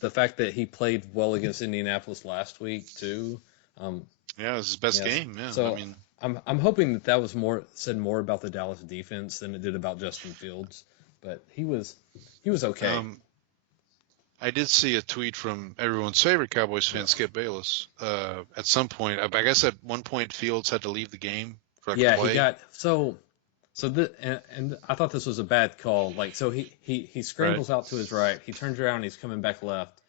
the fact that he played well against Indianapolis last week too. It was his best game. Yeah. So I'm hoping that was said more about the Dallas defense than it did about Justin Fields, but he was okay. I did see a tweet from everyone's favorite Cowboys fan, Skip Bayless. At some point, I guess at one point Fields had to leave the game for play. He got and I thought this was a bad call. Like, so he scrambles out to his right, he turns around, he's coming back left,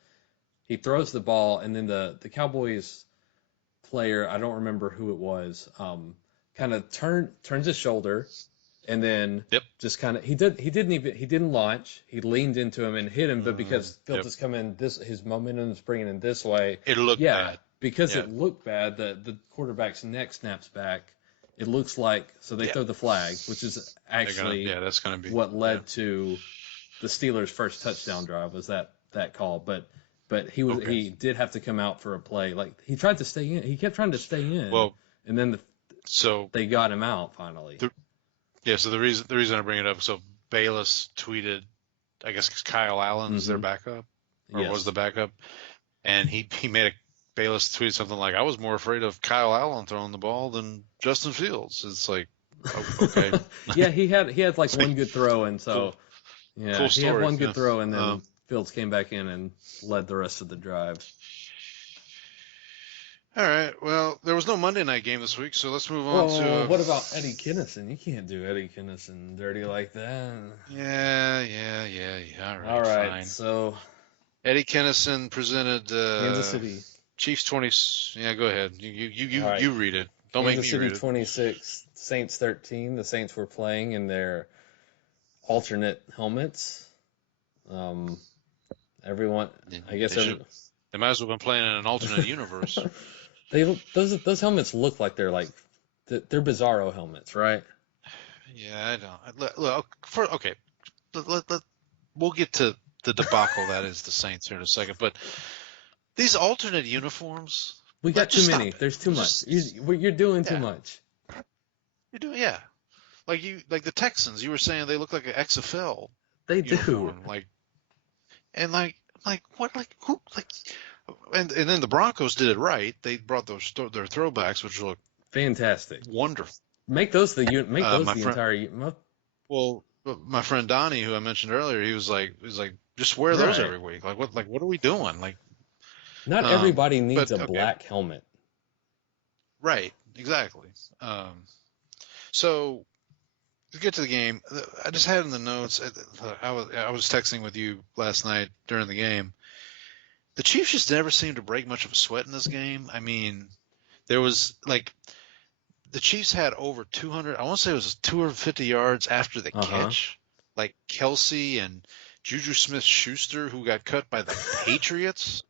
he throws the ball, and then the Cowboys player, I don't remember who it was, kind of turns his shoulder. And then just kind of he didn't launch. He leaned into him and hit him, but because Fields is coming his momentum is bringing him this way. It looked bad. Because it looked bad. The quarterback's neck snaps back. It looks like they throw the flag, which is actually that's gonna be what led to the Steelers' first touchdown drive was that call. But he did have to come out for a play. Like he tried to stay in. He kept trying to stay in. Well, and then they got him out finally. So the reason I bring it up, so Bayless tweeted, I guess Kyle Allen's their backup, or was the backup, and he made Bayless tweeted something like, "I was more afraid of Kyle Allen throwing the ball than Justin Fields." It's like, okay. He had like one good throw, and so cool story. He had one good throw, and then Fields came back in and led the rest of the drive. All right. Well, there was no Monday night game this week, so let's move on to. What about Eddie Kinnison? You can't do Eddie Kinnison dirty like that. Yeah. All right. Fine. So, Eddie Kinnison presented Kansas City Chiefs 20. Yeah, go ahead. You read it. Don't make me Kansas City read it. 26, Saints 13. The Saints were playing in their alternate helmets. Everyone, I guess. They might as well have been playing in an alternate universe. Those helmets look like they're Bizarro helmets, right? Yeah, I don't. Look, okay, we'll get to the debacle that is the Saints here in a second. But these alternate uniforms, we got too many. There's too much. You're doing too much. You do, yeah. Like the Texans, you were saying they look like an XFL. They uniform. do. And then the Broncos did it right. They brought their throwbacks, which look fantastic, wonderful. Make those the entire. Well, my friend Donnie, who I mentioned earlier, he was like, Just wear those Right. every week. Like what are we doing? Like, Not everybody needs but a okay, black helmet. right, exactly. So to get to the game, I just had in the notes. I was texting with you last night during the game. The Chiefs just never seemed to break much of a sweat in this game. I mean, there was like the Chiefs had over 200. I want to say it was 250 yards after the catch. Like Kelsey and Juju Smith-Schuster, who got cut by the Patriots,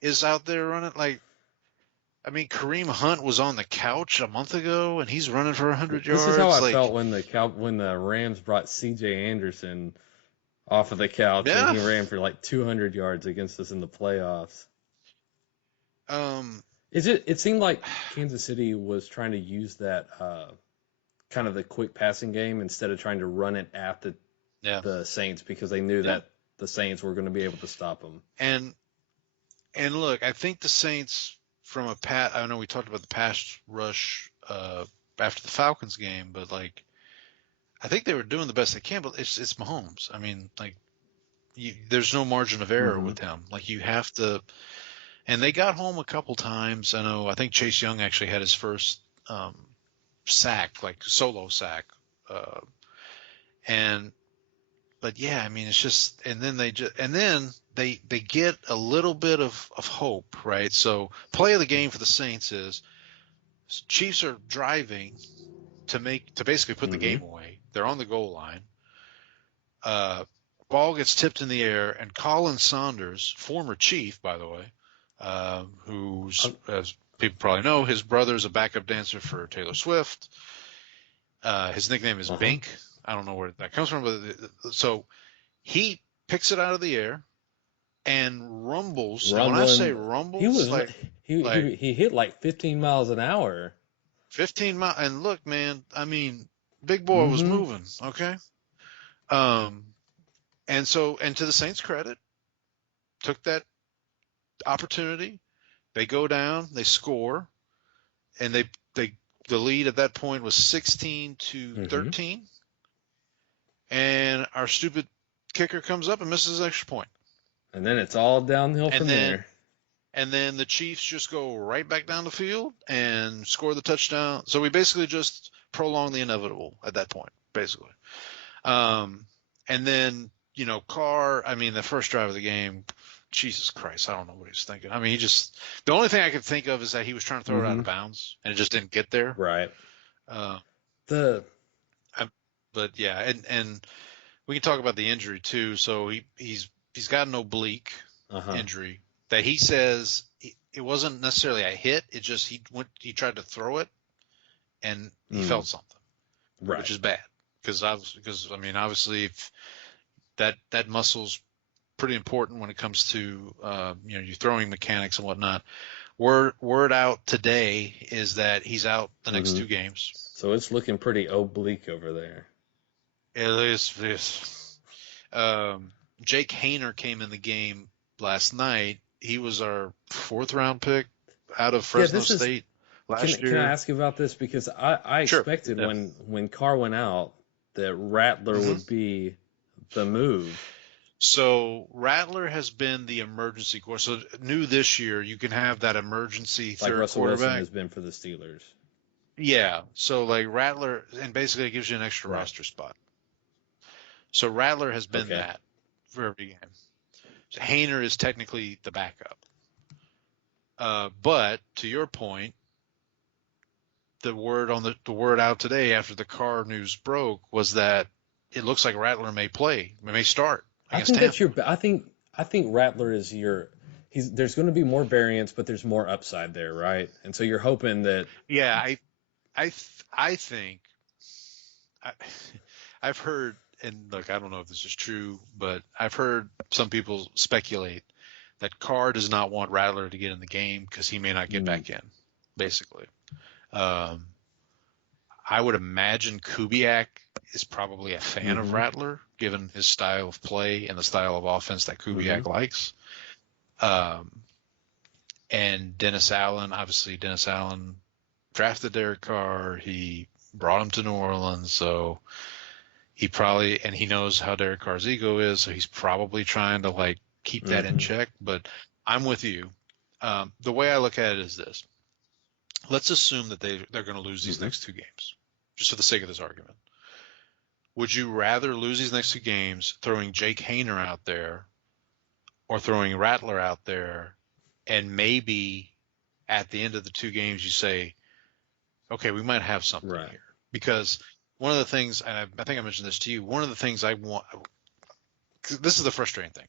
is out there running. Like, I mean, Kareem Hunt was on the couch a month ago, and he's running for 100 yards. This is how I like, felt when the Rams brought C.J. Anderson off of the couch, yeah. and he ran for like 200 yards against us in the playoffs. It seemed like Kansas City was trying to use that kind of the quick passing game instead of trying to run it at the Saints, because they knew that the Saints were going to be able to stop them. And look, I think the Saints from I know we talked about the pass rush after the Falcons game, but like I think they were doing the best they can. But it's Mahomes. I mean, like there's no margin of error with him. Like you have to. And they got home a couple times. I think Chase Young actually had his first sack, like solo sack. But yeah, I mean, it's just, and then they get a little bit of hope, right? So play of the game for the Saints is Chiefs are driving to basically put the game away. They're on the goal line. Ball gets tipped in the air, and Colin Saunders, former Chief, by the way, who's, as people probably know, his brother's a backup dancer for Taylor Swift. His nickname is Bink. I don't know where that comes from, but so he picks it out of the air and rumbles. And when I say rumbles, he hit like 15 miles an hour. 15 miles. And look, man, I mean, big boy was moving. Okay. And to the Saints' credit, took that opportunity. They go down, they score, and the lead at that point was 16-13. And our stupid kicker comes up and misses an extra point. And then it's all downhill from there. And then the Chiefs just go right back down the field and score the touchdown. So we basically just prolong the inevitable at that point, basically. And then, Carr, I mean, the first drive of the game, Jesus Christ, I don't know what he was thinking. I mean, the only thing I could think of is that he was trying to throw it out of bounds and it just didn't get there. Right. But yeah, and we can talk about the injury too. So he's got an oblique injury that he says it wasn't necessarily a hit. It just he tried to throw it and he felt something, right, which is bad because I mean obviously if that muscle's pretty important when it comes to your throwing mechanics and whatnot. Word out today is that he's out the next 2 games. So it's looking pretty oblique over there. It is. Jake Hayner came in the game last night. He was our 4th round pick out of Fresno State last year. Can I ask you about this? Because I expected when Carr went out that Rattler would be the move. So Rattler has been the emergency quarterback. So new this year, you can have that emergency third Russell quarterback. Wilson has been for the Steelers. Yeah. So like Rattler, and basically it gives you an extra roster spot. So Rattler has been that for every game. So Hayner is technically the backup. But to your point, the word out today after the Carr news broke was that it looks like Rattler may start. I think Rattler is there's going to be more variance, but there's more upside there, right? And so you're hoping that. Yeah, I think I've heard, and look, I don't know if this is true, but I've heard some people speculate that Carr does not want Rattler to get in the game because he may not get back in, basically. I would imagine Kubiak is probably a fan of Rattler, given his style of play and the style of offense that Kubiak likes. And Dennis Allen drafted Derek Carr. He brought him to New Orleans. So, he knows how Derek Carr's ego is, so he's probably trying to like keep that in check. But I'm with you. The way I look at it is this: let's assume that they're going to lose these next 2 games, just for the sake of this argument. Would you rather lose these next 2 games throwing Jake Hayner out there, or throwing Rattler out there, and maybe at the end of the 2 games you say, okay, we might have something here? Because one of the things, and I think I mentioned this to you, one of the things I want, this is the frustrating thing.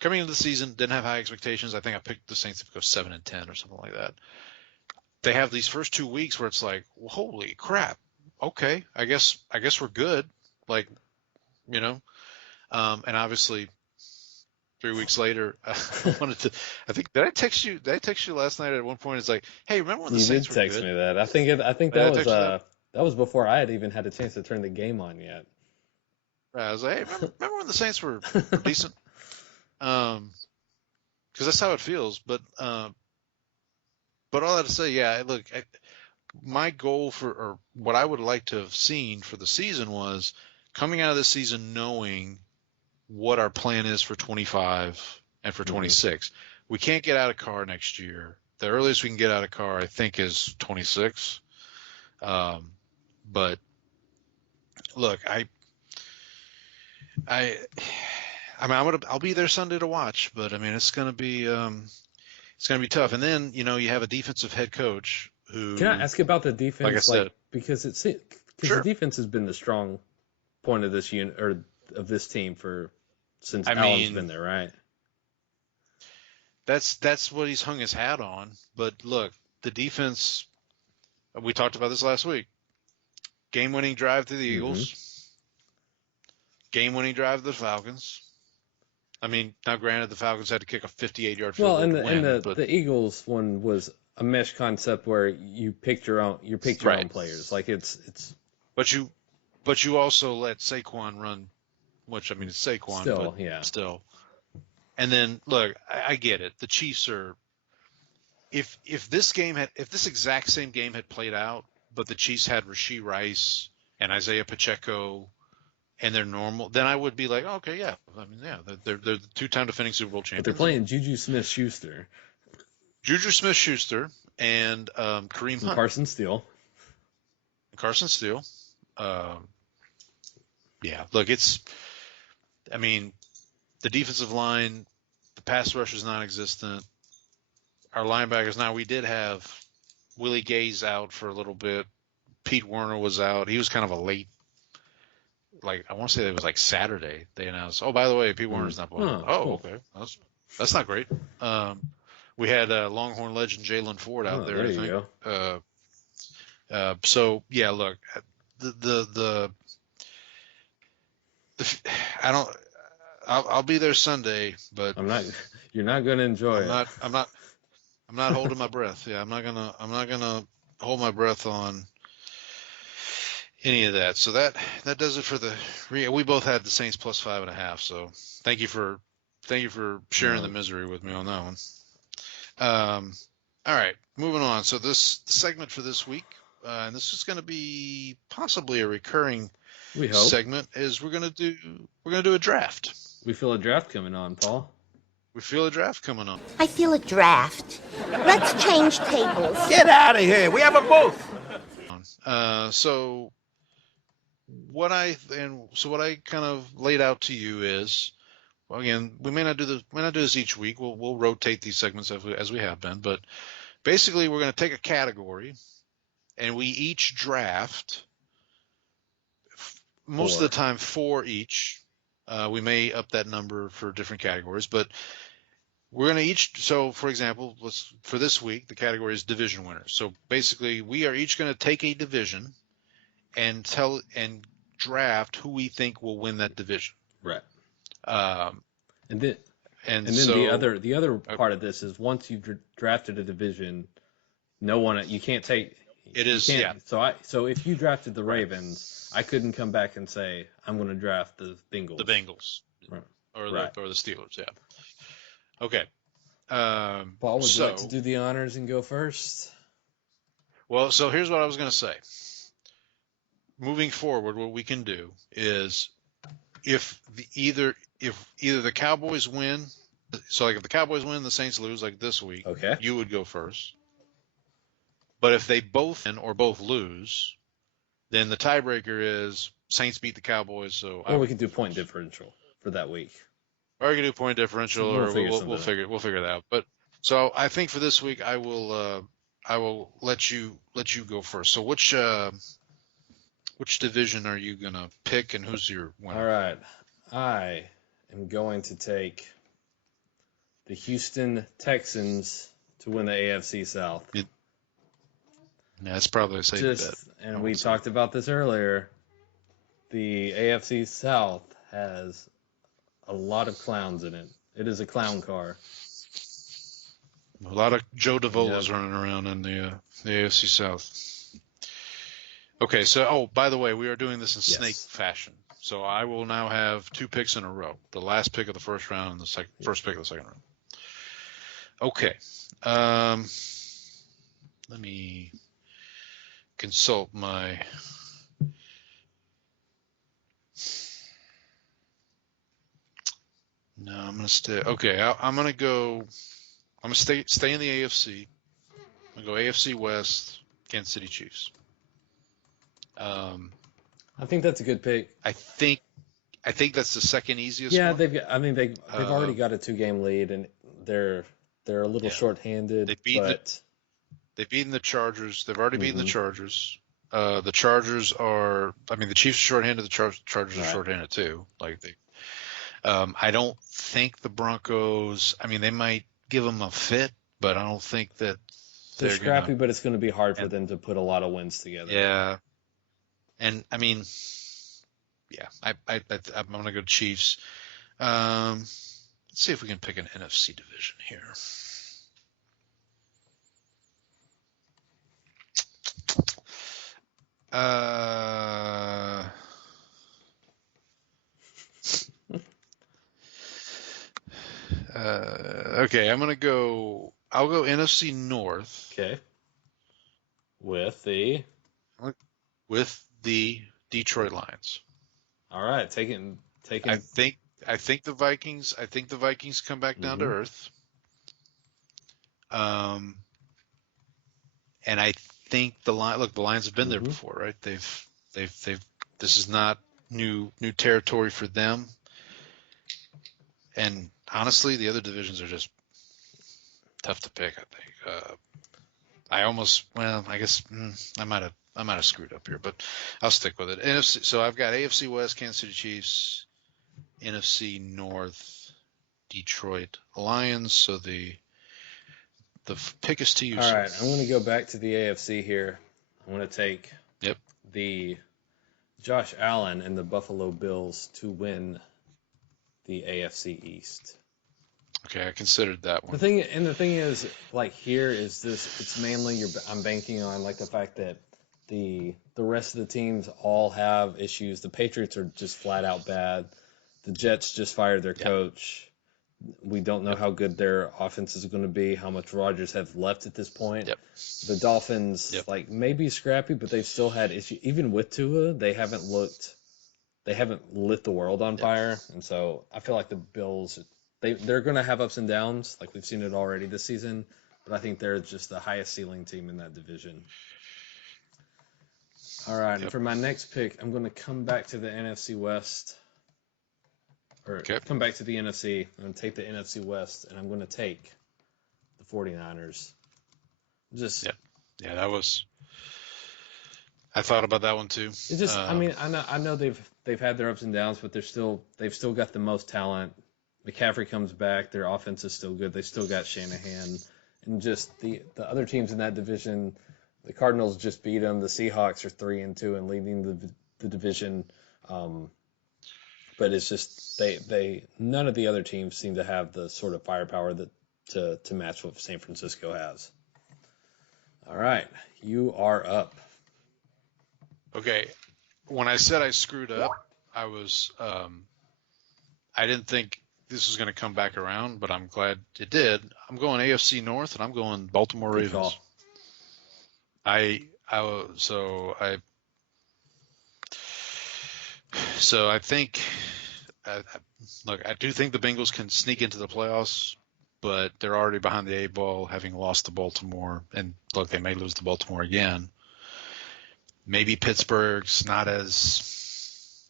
Coming into the season, didn't have high expectations. I think I picked the Saints to go 7-10 or something like that. They have these first 2 weeks where it's like, well, holy crap. Okay, I guess we're good. Like, and obviously 3 weeks later, I think, did I text you last night at one point? It's like, hey, remember when the Saints were good? You did text me that. I think that was before I had even had a chance to turn the game on yet. I was like, hey, remember when the Saints were decent? Because that's how it feels. But all that to say, yeah, look, my goal or what I would like to have seen for the season was coming out of this season knowing what our plan is for 25 and for 26. We can't get out of Carr next year. The earliest we can get out of Carr, I think, is 26. But look, I'll be there Sunday to watch, but I mean, it's going to be tough. And then, you have a defensive head coach who. Can I ask about the defense? Like I said, because the defense has been the strong point of this unit or of this team since Allen's been there, right? That's what he's hung his hat on. But look, the defense. We talked about this last week. Game-winning drive to the Eagles. Game-winning drive to the Falcons. I mean, now granted, the Falcons had to kick a 58-yard field goal to win. The Eagles one was a mesh concept where you picked your own own players. Like it's. But you also let Saquon run, which I mean it's Saquon, still. And then look, I get it. The Chiefs are. If this exact same game had played out, but the Chiefs had Rashee Rice and Isaiah Pacheco, and they're normal, then I would be like, oh, okay, yeah. I mean, yeah, they're the 2-time defending Super Bowl champions. But they're playing Juju Smith-Schuster. And Kareem Hunt. Carson Steele. Yeah, look, I mean, the defensive line, the pass rush is non-existent. Our linebackers, now we did have Willie Gay's out for a little bit. Pete Werner was out. He was kind of a late, like, I want to say it was like Saturday. They announced, oh, by the way, Pete Werner's not playing. Cool. Okay. That's not great. We had Longhorn legend Jalen Ford out there, I think. So, yeah, look, I'll be there Sunday, but you're not going to enjoy it. I'm not holding my breath. Yeah, I'm not gonna hold my breath on any of that. So that does it for we both had the Saints plus 5.5. So thank you for sharing the misery with me on that one. All right, moving on. So this segment for this week, and this is going to be possibly a recurring segment, is we're gonna do a draft. We feel a draft coming on, Paul. We feel a draft coming on. I feel a draft. Let's change tables. Get out of here. We have a booth. So what I kind of laid out to you is, well, again, we may not do this each week. We'll rotate these segments as we have been, but basically we're going to take a category and we each draft most of the time 4 each. We may up that number for different categories, but we're going to each. So, for example, for this week, the category is division winners. So basically, we are each going to take a division and draft who we think will win that division. Right. And then the other part of this is once you've drafted a division, you can't take. It is, yeah. So if you drafted the Ravens, I couldn't come back and say I'm going to draft the Bengals. The Bengals, right. or the Steelers, yeah. Okay. Paul, would you like to do the honors and go first? Well, so here's what I was going to say. moving forward, what we can do is if either the Cowboys win, so like if the Cowboys win, the Saints lose, like this week, Okay. you would go first. But if they both win or both lose, then the tiebreaker is Saints beat the Cowboys. So Or we can do point differential for that week. Or we can do point differential, So or we'll figure that out. But so I think for this week, I will let you go first. So which division are you gonna pick, and who's your winner? All right. I am going to take the Houston Texans to win the AFC South. Yeah, that's probably a safe bet. And we talked about this earlier. The AFC South has a lot of clowns in it. It is a clown car. A lot of Joe DeVolas running around in the AFC South. Okay, so by the way, we are doing this in snake fashion. So I will now have 2 picks in a row: the last pick of the first round and the first pick of the second round. Okay, let me consult my. No, I'm gonna stay. Okay, I'm gonna go. I'm gonna stay in the AFC. I'm gonna go AFC West, Kansas City Chiefs. I think that's a good pick. I think that's the second easiest. Yeah, one. they've already got a 2-game lead, and they're a little short-handed. They've beaten the Chargers. They've already beaten the Chargers. The Chargers are. I mean, the Chiefs are short-handed. The Chargers are short-handed too. Like they. I don't think the Broncos. I mean, they might give them a fit, but I don't think that they're scrappy. But it's going to be hard for them to put a lot of wins together. Yeah, and I mean, yeah, I'm going to go Chiefs. Let's see if we can pick an NFC division here. Okay, I'll go NFC North. Okay. With the Detroit Lions. All right, taking. I think the Vikings. I think the Vikings come back down to earth. And I think the Lions have been there before, right? They've. This is not new territory for them. And honestly, the other divisions are just tough to pick. I think. I guess I might have screwed up here, but I'll stick with it. NFC. So I've got AFC West, Kansas City Chiefs, NFC North, Detroit Lions. So the pick is to you. All right, I'm going to go back to the AFC here. I'm going to take the Josh Allen and the Buffalo Bills to win the AFC East. Okay, I considered that one. The thing is, like, here is this. It's mainly I'm banking on like the fact that the rest of the teams all have issues. The Patriots are just flat out bad. The Jets just fired their coach. We don't know how good their offense is going to be. How much Rodgers have left at this point. The Dolphins, like, maybe scrappy, but they've still had issues. Even with Tua, they haven't lit the world on fire. And so I feel like the Bills. They're going to have ups and downs, like we've seen it already this season, but I think they're just the highest ceiling team in that division. All right, and for my next pick, I'm going to come back to the NFC West, come back to the NFC. I'm going to take the NFC West, and I'm going to take the 49ers. I thought about that one too. It's just, I mean, I know they've had their ups and downs, but they've still got the most talent. McCaffrey comes back. Their offense is still good. They still got Shanahan. And just the other teams in that division, the Cardinals just beat them. The Seahawks are 3-2 and leading the division. But it's just they none of the other teams seem to have the sort of firepower to match what San Francisco has. All right, you are up. Okay, when I said I screwed up, I was I didn't think this was going to come back around, but I'm glad it did. I'm going AFC North, and I'm going Baltimore Ravens. So I think, look, I do think the Bengals can sneak into the playoffs, but they're already behind the 8 ball, having lost to Baltimore. And look, they may lose to Baltimore again. Maybe Pittsburgh's not as,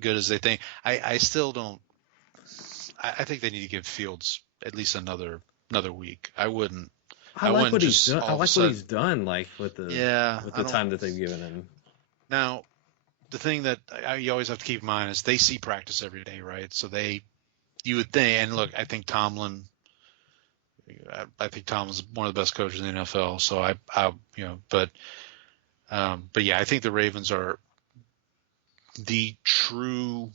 good as they think. I still don't. I think they need to give Fields at least another week. I wouldn't. I like what he's done. all of a what sudden- he's done, like with the time that they've given him. Now, the thing that you always have to keep in mind is they see practice every day, right? So you would think, and look, I think Tomlin's one of the best coaches in the NFL. So but yeah, I think the Ravens are the true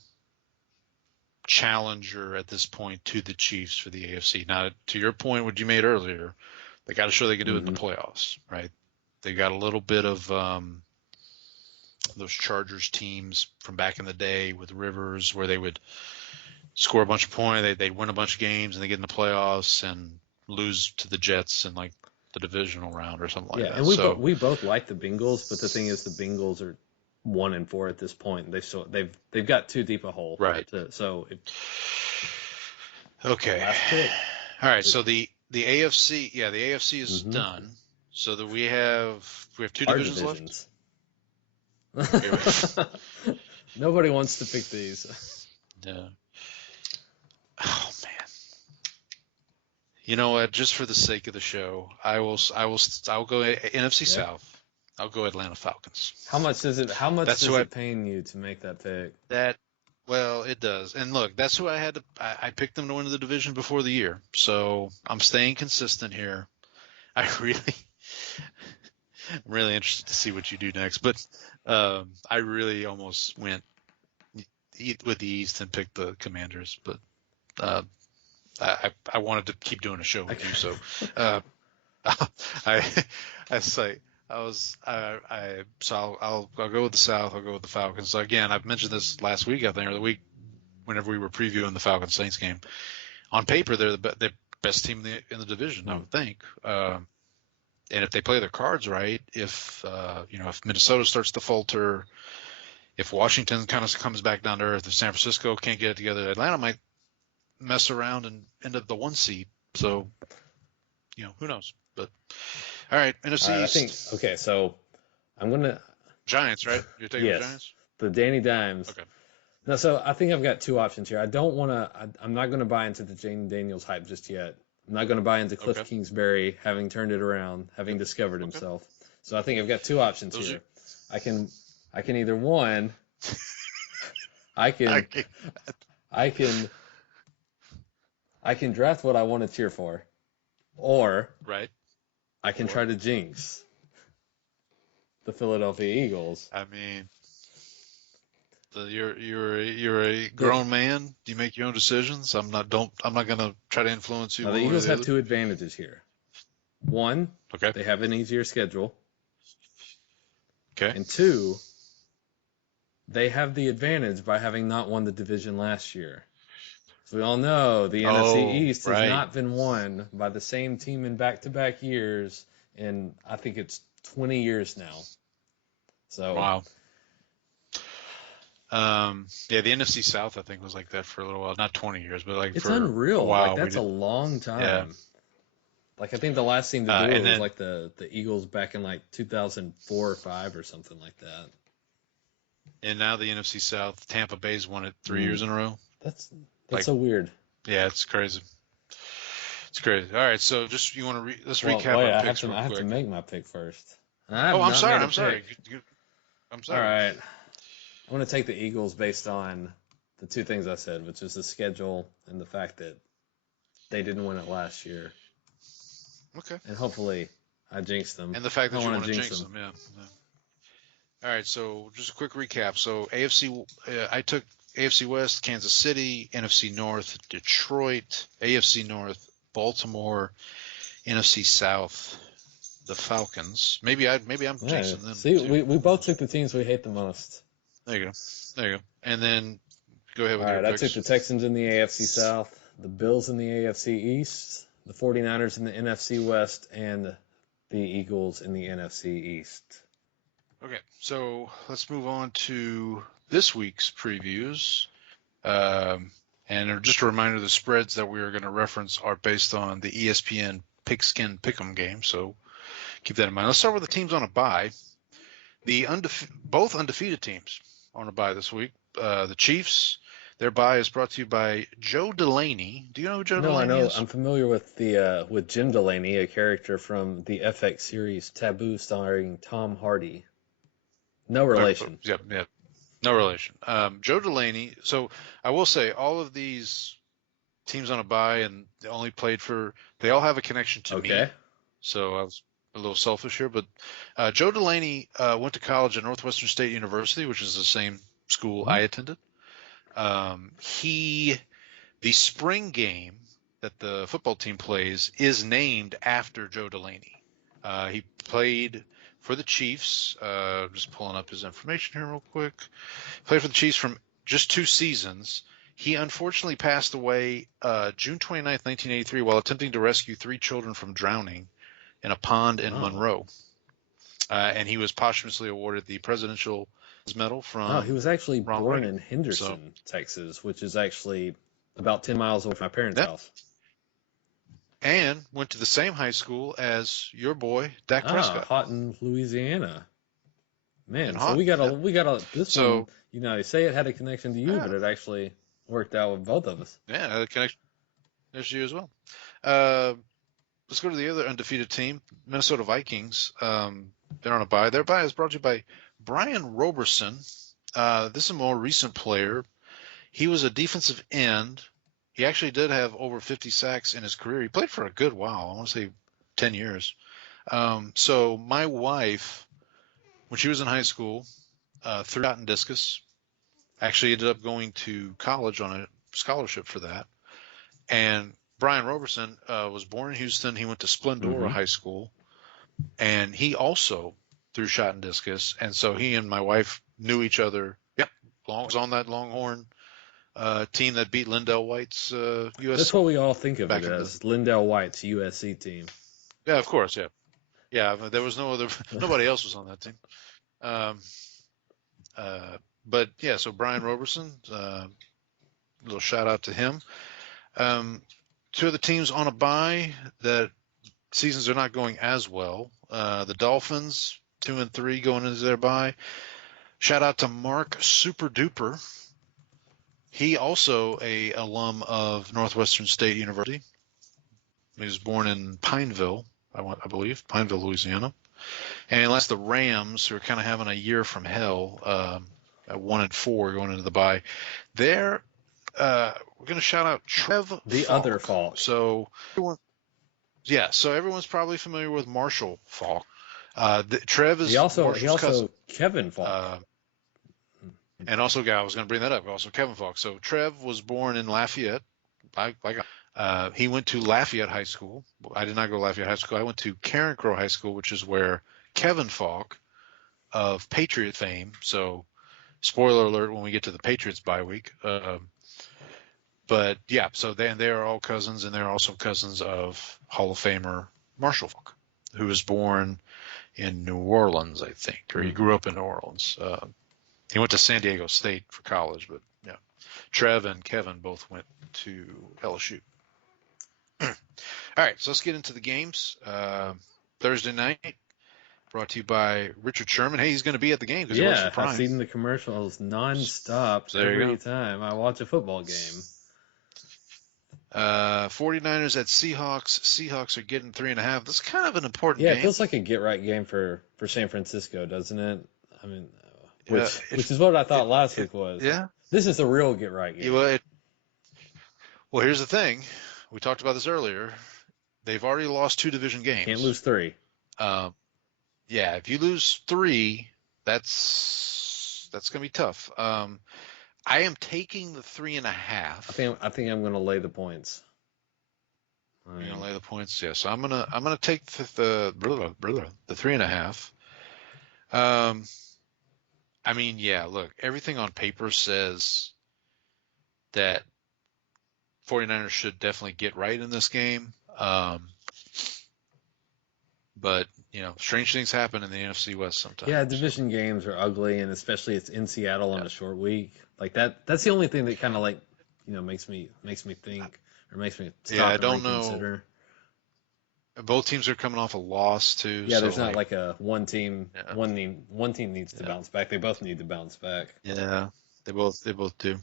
challenger at this point to the Chiefs for the AFC. Now, to your point, what you made earlier, they got to show they can do it in the playoffs, right? They got a little bit of those Chargers teams from back in the day with Rivers, where they would score a bunch of points, they'd win a bunch of games, and they get in the playoffs and lose to the Jets in like the divisional round or something like that. Yeah, and we both like the Bengals, but the thing is, the Bengals are 1-4 at this point. They've got too deep a hole, right? Okay. Last pick. All right. So the AFC, the AFC is done. So that we have 2 divisions left. Nobody wants to pick these. Yeah. Oh man. You know what? Just for the sake of the show, I'll go NFC South. I'll go Atlanta Falcons. How much does it paying you to make that pick? Well, it does. And look, that's who I had to. I picked them to win the division before the year, so I'm staying consistent here. I'm really interested to see what you do next, but I really almost went with the East and picked the Commanders, but I wanted to keep doing a show with you, so I'll go with the South. I'll go with the Falcons. So again, I've mentioned this last week, I think, or the week whenever we were previewing the Falcons Saints game. On paper, they're the best team in the division, I would think. And if they play their cards right, if Minnesota starts to falter, if Washington kind of comes back down to earth, if San Francisco can't get it together, Atlanta might mess around and end up the 1 seed. So, who knows? But all right, NFC East. I think so I'm gonna Giants, right? You're taking the Giants? The Danny Dimes. Okay. No, so I think I've got 2 options here. I'm not going to buy into the Jane Daniels hype just yet. I'm not going to buy into Cliff Kingsbury having turned it around, having discovered himself. So I think I've got 2 options here. I can either one, I can draft what I want to cheer for, or I can try to jinx the Philadelphia Eagles. I mean, you're a grown man. Do you make your own decisions? I'm not going to try to influence you. Now, the Eagles have 2 advantages here. One, they have an easier schedule. Okay. And 2, they have the advantage by having not won the division last year. So we all know the NFC East has not been won by the same team in back-to-back years, and I think it's 20 years now. So wow. The NFC South, I think, was like that for a little while. Not 20 years, but it's for unreal. a while. That's a long time. Yeah. Like, I think the last team to do it was like the Eagles back in like 2004 or 5 or something like that. And now the NFC South, Tampa Bay's won it 3 years in a row. That's so weird. Yeah, it's crazy. It's crazy. All right, so just let's recap our picks real quick. I have to make my pick first. I'm sorry. I'm sorry. All right. I'm going to take the Eagles based on the 2 things I said, which is the schedule and the fact that they didn't win it last year. Okay. And hopefully I jinxed them. And the fact that you want to jinx them, yeah. All right, so just a quick recap. So I took AFC West, Kansas City, NFC North, Detroit, AFC North, Baltimore, NFC South, the Falcons. Maybe I'm jinxing them. See, we both took the teams we hate the most. There you go. And then go ahead with your picks. I took the Texans in the AFC South, the Bills in the AFC East, the 49ers in the NFC West, and the Eagles in the NFC East. Okay, so let's move on to this week's previews. And just a reminder, the spreads that we are going to reference are based on the ESPN Pigskin Pick'em game, so keep that in mind. Let's start with the teams on a bye. Both undefeated teams on a bye this week. The Chiefs, their bye is brought to you by Joe Delaney. Do you know who Joe Delaney No, I know. is? I'm familiar with with Jim Delaney, a character from the FX series Taboo, starring Tom Hardy. No relation. Yeah. No relation. Joe Delaney. So I will say all of these teams on a bye and they all have a connection to me. So I was a little selfish here, but Joe Delaney went to college at Northwestern State University, which is the same school I attended. The spring game that the football team plays is named after Joe Delaney. He played for the Chiefs. Just pulling up his information here real quick. Played for the Chiefs from just 2 seasons. He unfortunately passed away June 29th, 1983, while attempting to rescue 3 children from drowning in a pond in Monroe. And he was posthumously awarded the Presidential Medal from. Oh, he was actually Ronald born Reagan. in Henderson, Texas, which is actually about 10 miles away from my parents' house. And went to the same high school as your boy, Dak Prescott. Houghton, Louisiana. Man, so Houghton, we got a this So- one. You know, you say it had a connection to you, but it actually worked out with both of us. Yeah, connection. There's you as well. Let's go to the other undefeated team, Minnesota Vikings. They're on a bye. Their bye is brought to you by Brian Roberson. This is a more recent player. He was a defensive end. He actually did have over 50 sacks in his career. He played for a good while. I want to say 10 years. So my wife, when she was in high school, threw shot and discus. Actually ended up going to college on a scholarship for that. And Brian Roberson was born in Houston. He went to Splendora High School, and he also threw shot and discus. And so he and my wife knew each other. Yep, was on that Longhorn team that beat Lindell White's USC. That's what we all think of back it in as, Lindell White's USC team. Yeah, of course, yeah. But there was nobody else was on that team. But yeah, so Brian Roberson, little shout out to him. 2 of the teams on a bye that seasons are not going as well. The Dolphins, 2-3 going into their bye. Shout out to Mark Super Duper. He also a alum of Northwestern State University. He was born in Pineville, I believe, Pineville, Louisiana. And last, the Rams, who are kind of having a year from hell, at 1-4 going into the bye. We're going to shout out Trev The Falk. other Falk. So everyone's probably familiar with Marshall Falk. Trev is He also Marshall's cousin. Kevin Falk. And also, I was going to bring that up. Also, Kevin Falk. So Trev was born in Lafayette. He went to Lafayette High School. I did not go to Lafayette High School. I went to Carencro High School, which is where Kevin Falk of Patriot fame. So, spoiler alert when we get to the Patriots bye week. But yeah, so they are all cousins, and they're also cousins of Hall of Famer Marshall Falk, who was born in New Orleans, I think, or he grew up in New Orleans. He went to San Diego State for college, but yeah, Trev and Kevin both went to LSU. All right, so let's get into the games. Thursday night, brought to you by Richard Sherman. Hey, he's going to be at the game because he works for Prime. I've seen the commercials nonstop every time I watch a football game. 49ers at Seahawks. Seahawks are getting 3.5. That's kind of an important Yeah, game. it feels like a get-right game for San Francisco, doesn't it? I mean, which is what I thought last week was. Yeah. This is a real get-right game. Well, here's the thing. We talked about this earlier. They've already lost 2 division games. Can't lose 3. Yeah, if you lose 3, that's going to be tough. I am taking the 3.5. I think I'm going to lay the points. You're going to lay the points, yes. I'm gonna take the 3.5. I mean, yeah. Look, everything on paper says that 49ers should definitely get right in this game. But strange things happen in the NFC West sometimes. Yeah, division games are ugly, and especially it's in Seattle on a short week. Like that's the only thing that kind of like makes me think or makes me stop I and don't know. reconsider. Both teams are coming off a loss too. Yeah, so there's not like a one team Yeah. one team needs to bounce back. They both need to bounce back. Yeah, they both do.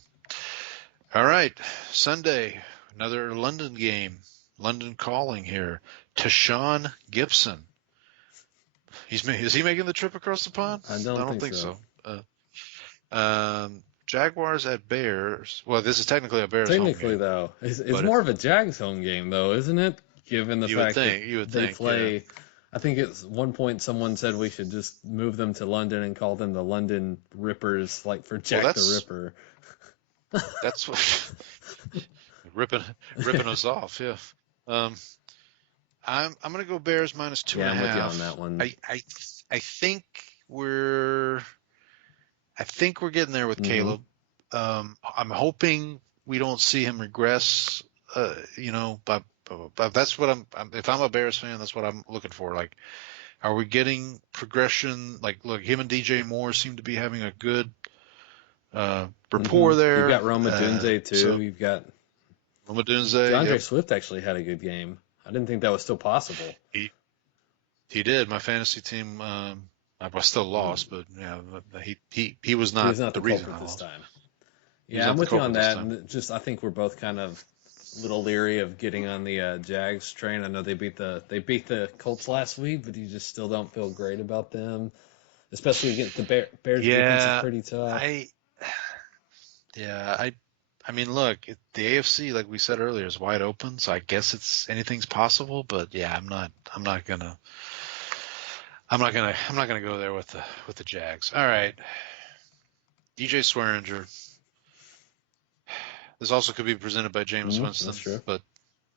All right, Sunday, another London game. London calling here. Tashawn Gibson. Is he making the trip across the pond? I don't think so. Jaguars at Bears. Well, this is technically a Bears home Technically, game. though, it's more of a Jags home game, though, isn't it? Given the fact that they play, yeah. I think at one point someone said we should just move them to London and call them the London Rippers, like for Jack the Ripper. That's what ripping us off. Yeah. I'm gonna go Bears minus 2.5. I'm with you on that one. I think we're getting there with Caleb. I'm hoping we don't see him regress. But that's what if I'm a Bears fan, that's what I'm looking for. Like, are we getting progression? Like, look, him and DJ Moore seem to be having a good rapport there. You've got Roma Dunze too. So, You've got Roma Dunze. DeAndre Swift actually had a good game. I didn't think that was still possible. He did. My fantasy team, I still lost, but yeah, he was not. He was not the reason culprit this time. He Yeah, I'm with you on that. And just I think we're both kind of a little leery of getting on the Jags train. I know they beat the Colts last week, but you just still don't feel great about them, especially against the Bears. Defense is pretty tough. I mean, look, the AFC, like we said earlier, is wide open, so I guess anything's possible. But yeah, I'm not gonna go there with the Jags. All right, DJ Swearinger. This also could be presented by James Winston, but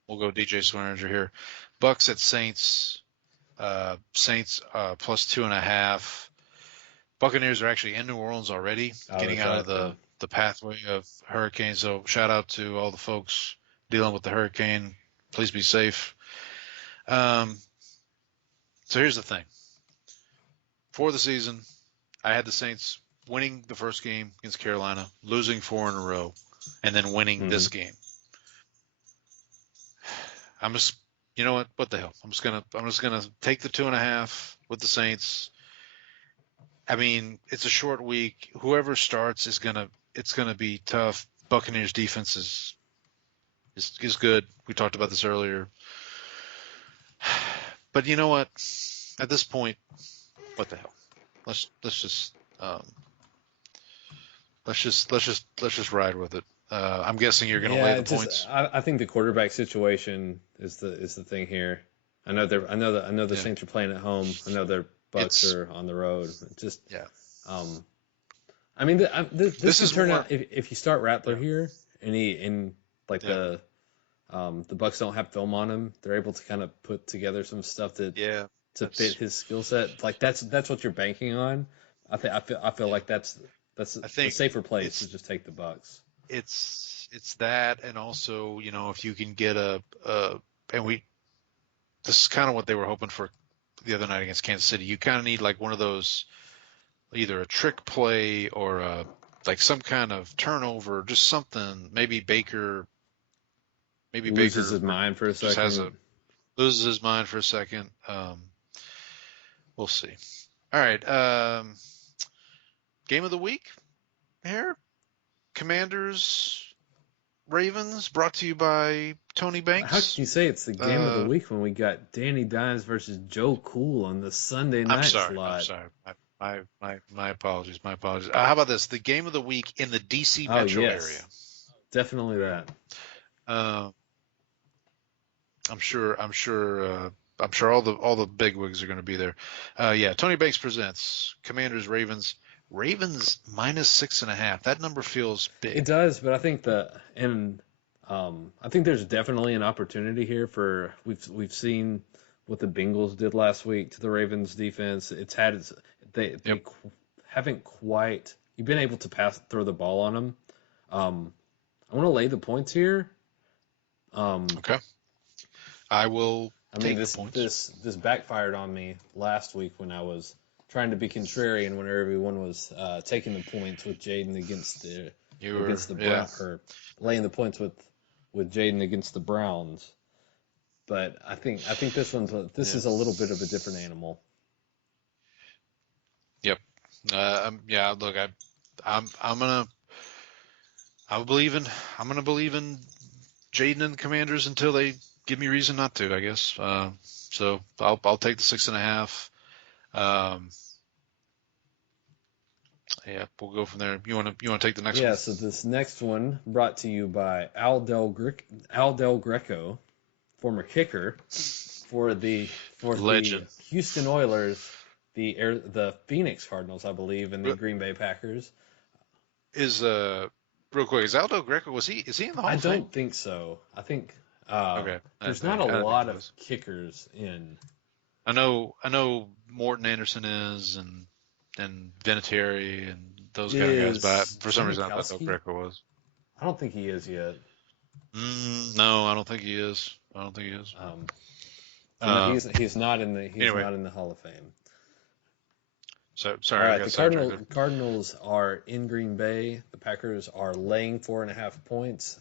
we'll go DJ Swearinger here. Bucks at Saints. Saints plus 2.5. Buccaneers are actually in New Orleans already, getting out of the pathway of hurricane. So shout out to all the folks dealing with the hurricane. Please be safe. So here's the thing. For the season, I had the Saints winning the first game against Carolina, losing 4 in a row, and then winning this game. I'm just, you know what the hell? I'm just gonna take the 2.5 with the Saints. I mean, it's a short week. Whoever starts it's gonna be tough. Buccaneers defense is good. We talked about this earlier. But you know what? At this point, what the hell? Let's just ride with it. I'm guessing you're going to lay the points. I think the quarterback situation is the thing here. I know the Saints are playing at home. I know their Bucks are on the road. I mean, this could turn out if you start Rattler here and the Bucks don't have film on him, they're able to kind of put together some stuff to fit his skill set. Like that's what you're banking on. I feel like that's the safer place to just take the Bucks. It's that, and also if you can get this is kind of what they were hoping for the other night against Kansas City. You kind of need like one of those, either a trick play or like some kind of turnover, just something. Maybe Baker loses his mind for a second. Loses his mind for a second. We'll see. All right. Game of the week here. Commanders, Ravens, brought to you by Tony Banks. How can you say it's the game of the week when we got Danny Dimes versus Joe Cool on the Sunday night slot? I'm sorry. My apologies. How about this? The game of the week in the DC metro area. Definitely that. I'm sure all the bigwigs are going to be there. Tony Banks presents Commanders, Ravens. Ravens minus 6.5. That number feels big. It does, but I think I think there's definitely an opportunity here for we've seen what the Bengals did last week to the Ravens defense. They haven't quite. You've been able to throw the ball on them. I want to lay the points here. Okay. I will I mean, this backfired on me last week when I was trying to be contrarian when everyone was taking the points with Jaden against the Browns, or laying the points with Jaden against the Browns. But I think this is a little bit of a different animal. Yep. Yeah. Look, I'm gonna believe in Jaden and the Commanders until they give me reason not to, I guess. So I'll take the 6.5. Yeah, we'll go from there. You want to take the next one? Yeah. So this next one brought to you by Al Del Greco, former kicker for the Legend. Houston Oilers, the Phoenix Cardinals, I believe, and the Green Bay Packers. Is real quick, is Aldo Greco, is he in the Hall of Fame? I don't think so. I think Okay. there's not a lot of kickers in. I know Morton Anderson is, and Vinatieri and those kind of guys, but for some reason I thought Aldo Greco was. I don't think he is yet. No, I don't think he is. He's not in the Hall of Fame. So sorry. All right, the Cardinals are in Green Bay. The Packers are laying 4.5 points.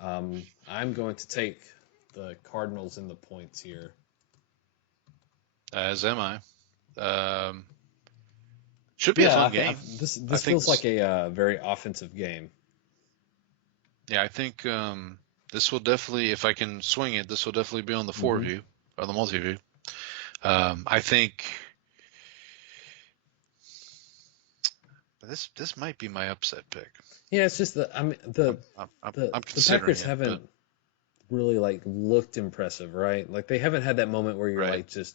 I'm going to take the Cardinals in the points here. As am I. Should be a fun game. This feels like a very offensive game. Yeah, I think this will definitely, if I can swing it, this will definitely be on the 4-view or the multi-view. I think this might be my upset pick. Yeah, it's just that the Packers haven't really looked impressive, right? Like they haven't had that moment where you're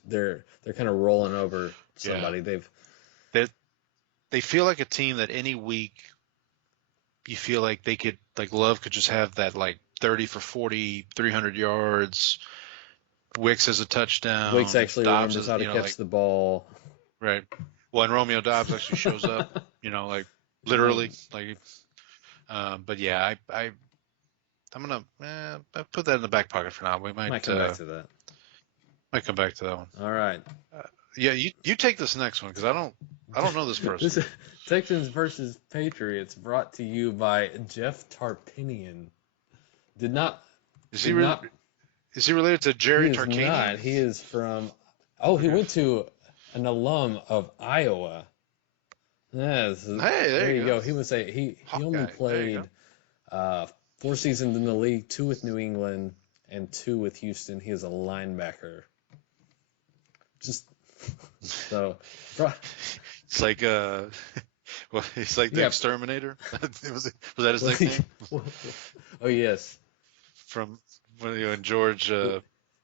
they're kind of rolling over somebody. Yeah. They feel like a team that any week you feel like they could, Love could just have that 30 for 40, 300 yards. Wicks has a touchdown. Wicks actually remembers how to catch the ball. Right. Well, and Romeo Dobbs actually shows up, literally. But yeah, I'm going to put that in the back pocket for now. We might come back to that. Might come back to that one. All right. Yeah, you take this next one because I don't know this person. This is Texans versus Patriots, brought to you by Jeff Tarpinian. Is he related to Jerry Tarkanian? He is not. He is from. Oh, he went to an alum of Iowa. Yes. Hey, there you go. He was he only played 4 seasons in the league, 2 with New England and 2 with Houston. He is a linebacker. So it's like he's like the exterminator. was that his nickname? Oh yes. From when George.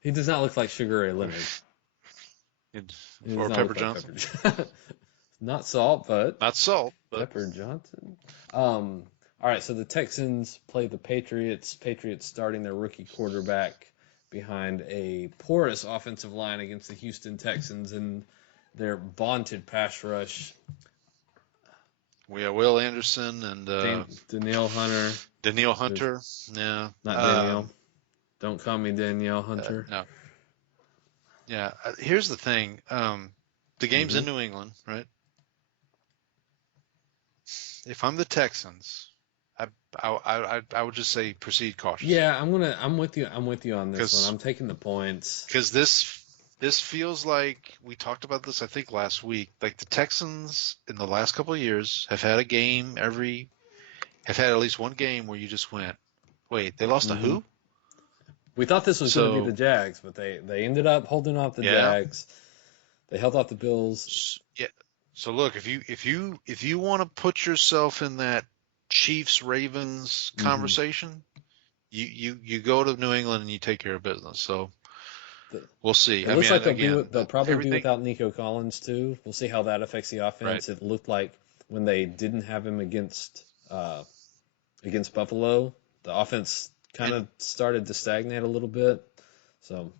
He does not look like Sugar Ray Leonard. Or Pepper Johnson. Not Salt, but Pepper Johnson. All right, so the Texans play the Patriots. Patriots starting their rookie quarterback behind a porous offensive line against the Houston Texans and their vaunted pass rush. We have Will Anderson and Danielle Hunter. Danielle Hunter, yeah. Not Danielle. Don't call me Danielle Hunter. No. Yeah, here's the thing. The game's in New England, right? If I'm the Texans, I would just say proceed cautiously. Yeah, I'm with you on this one. I'm taking the points. Because this feels like we talked about this, I think, last week. Like the Texans in the last couple of years have had at least one game where you just went, wait, they lost to who? We thought this was going to be the Jags, but they ended up holding off the Jags. They held off the Bills. Yeah. So look, if you want to put yourself in that Chiefs Ravens conversation, you go to New England and you take care of business. So we'll see. It looks like they'll probably be without Nico Collins too. We'll see how that affects the offense. Right. It looked like when they didn't have him against Buffalo, the offense kind of started to stagnate a little bit. So,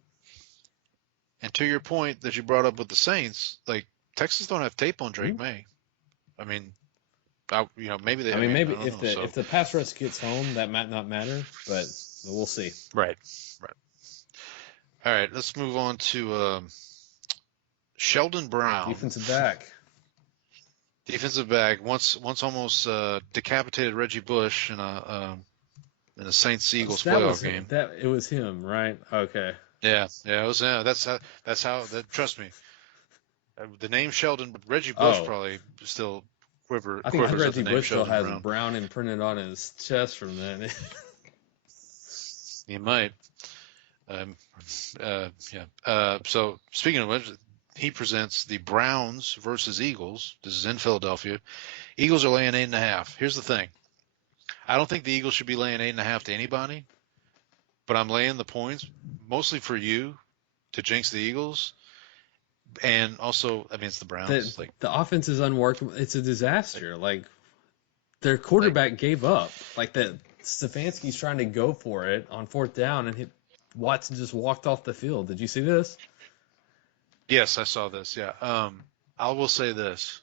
and to your point that you brought up with the Saints, like Texans don't have tape on Drake May. I mean, maybe they. Maybe if the pass rush gets home, that might not matter, but we'll see. Right. All right, let's move on to Sheldon Brown, Defensive back. defensive back. Once almost decapitated Reggie Bush in a Saints Eagles playoff game. It was him, right? Okay. Yeah, it was. Yeah, that's how. Trust me, the name Sheldon, Reggie Bush Oh. probably still quivers. I think at the Reggie name Bush still Sheldon has Brown. Brown imprinted on his chest from that. He might. So speaking of which, he presents the Browns versus Eagles. This is in Philadelphia. Eagles are laying 8.5. Here's the thing. I don't think the Eagles should be laying 8.5 to anybody, but I'm laying the points mostly for you to jinx the Eagles. And also, I mean, it's the Browns. The offense is unworkable. It's a disaster. Like, their quarterback gave up. Like, Stefanski's trying to go for it on fourth down, and Watson just walked off the field. Did you see this? Yes, I saw this. Yeah. I will say this.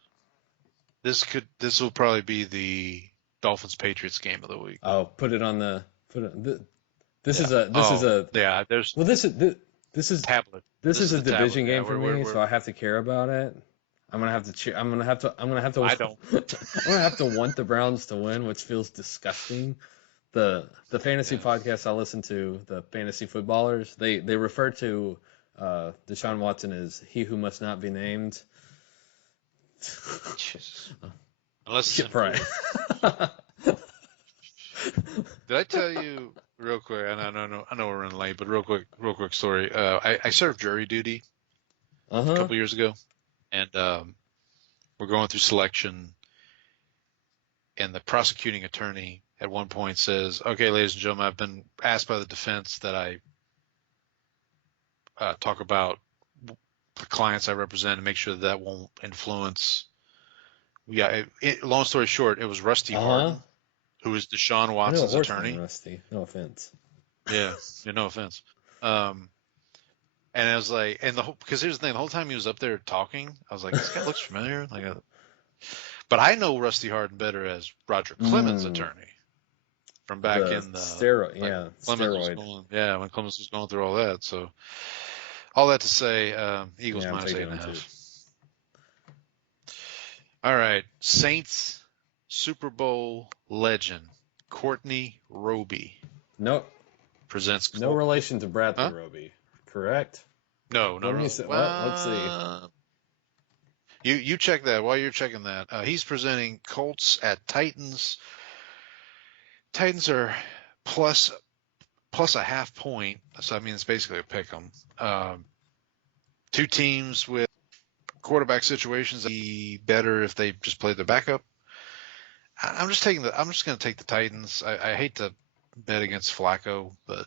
This will probably be the Dolphins Patriots game of the week. Oh, put it on the. This is yeah. There's this is tablet. This is a division tablet. game for me, so I have to care about it. I'm gonna have to cheer. I'm gonna have to. I don't. I'm gonna have to want the Browns to win, which feels disgusting. The fantasy podcast I listen to, the fantasy footballers, they refer to Deshaun Watson as he who must not be named. Unless it's right. Did I tell you real quick? And I know we're running late, but real quick story. I served jury duty a couple years ago, and we're going through selection, and the prosecuting attorney at one point says, "Okay, ladies and gentlemen, I've been asked by the defense that I talk about the clients I represent and make sure that won't influence." Yeah. Long story short, it was Rusty Hardin, who is Deshaun Watson's attorney. Rusty, no offense. Yeah, no offense. And I was like, because here's the thing, the whole time he was up there talking, I was like, this guy looks familiar. But I know Rusty Hardin better as Roger Clemens' attorney from back in the steroid. When Clemens was going through all that. So all that to say, Eagles minus 8.5. All right, Saints Super Bowl legend Courtney Roby. Nope. Presents no relation to Bradley Roby, correct? No. Let's see. You check that while you're checking that. He's presenting Colts at Titans. Titans are plus a half point, so I mean it's basically a pick 'em. Two teams with quarterback situations that be better if they just play their backup. I'm just going to take the Titans. I hate to bet against Flacco, but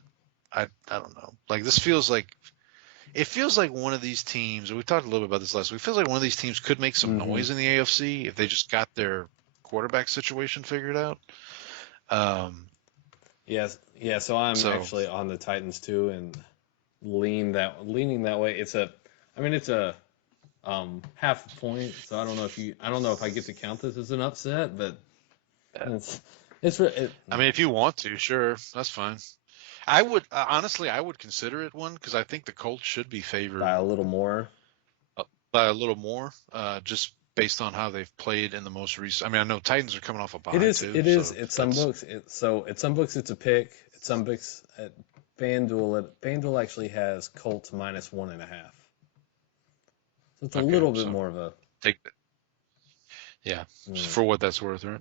I don't know. Like this feels like one of these teams. We talked a little bit about this last week. It feels like one of these teams could make some noise in the AFC if they just got their quarterback situation figured out. Yes. Yeah. So I'm actually on the Titans too, and leaning that way. It's a half a point. So I don't know if I get to count this as an upset, but I mean, if you want to, sure, that's fine. I would honestly consider it one because I think the Colts should be favored by a little more. Just based on how they've played in the most recent. I mean, I know Titans are coming off a bye It is. too. It is. At some books, at some books it's a pick. At some books, at FanDuel actually has Colts minus 1.5. So it's a little bit more of a take that. Yeah, for what that's worth, right?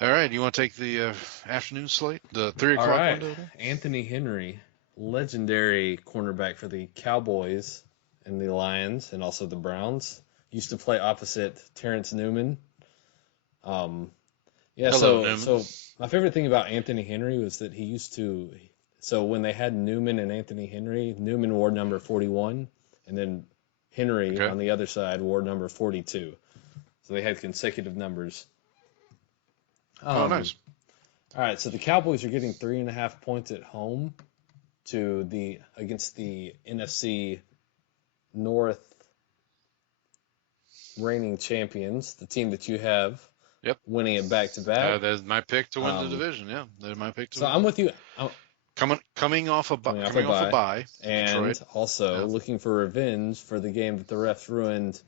All right, you want to take the afternoon slate, the 3 o'clock window? Anthony Henry, legendary cornerback for the Cowboys and the Lions, and also the Browns, used to play opposite Terrence Newman. So my favorite thing about Anthony Henry was that he used to. So when they had Newman and Anthony Henry, Newman wore number 41, and then Henry on the other side wore number 42. So they had consecutive numbers. Nice. All right, so the Cowboys are getting 3.5 points at home against the NFC North reigning champions, the team that you have. Yep. Winning it back to back. That's my pick to win the division. Yeah, they're my pick to win. So I'm with you. coming off a bye, and Detroit. also looking for revenge for the game that the refs ruined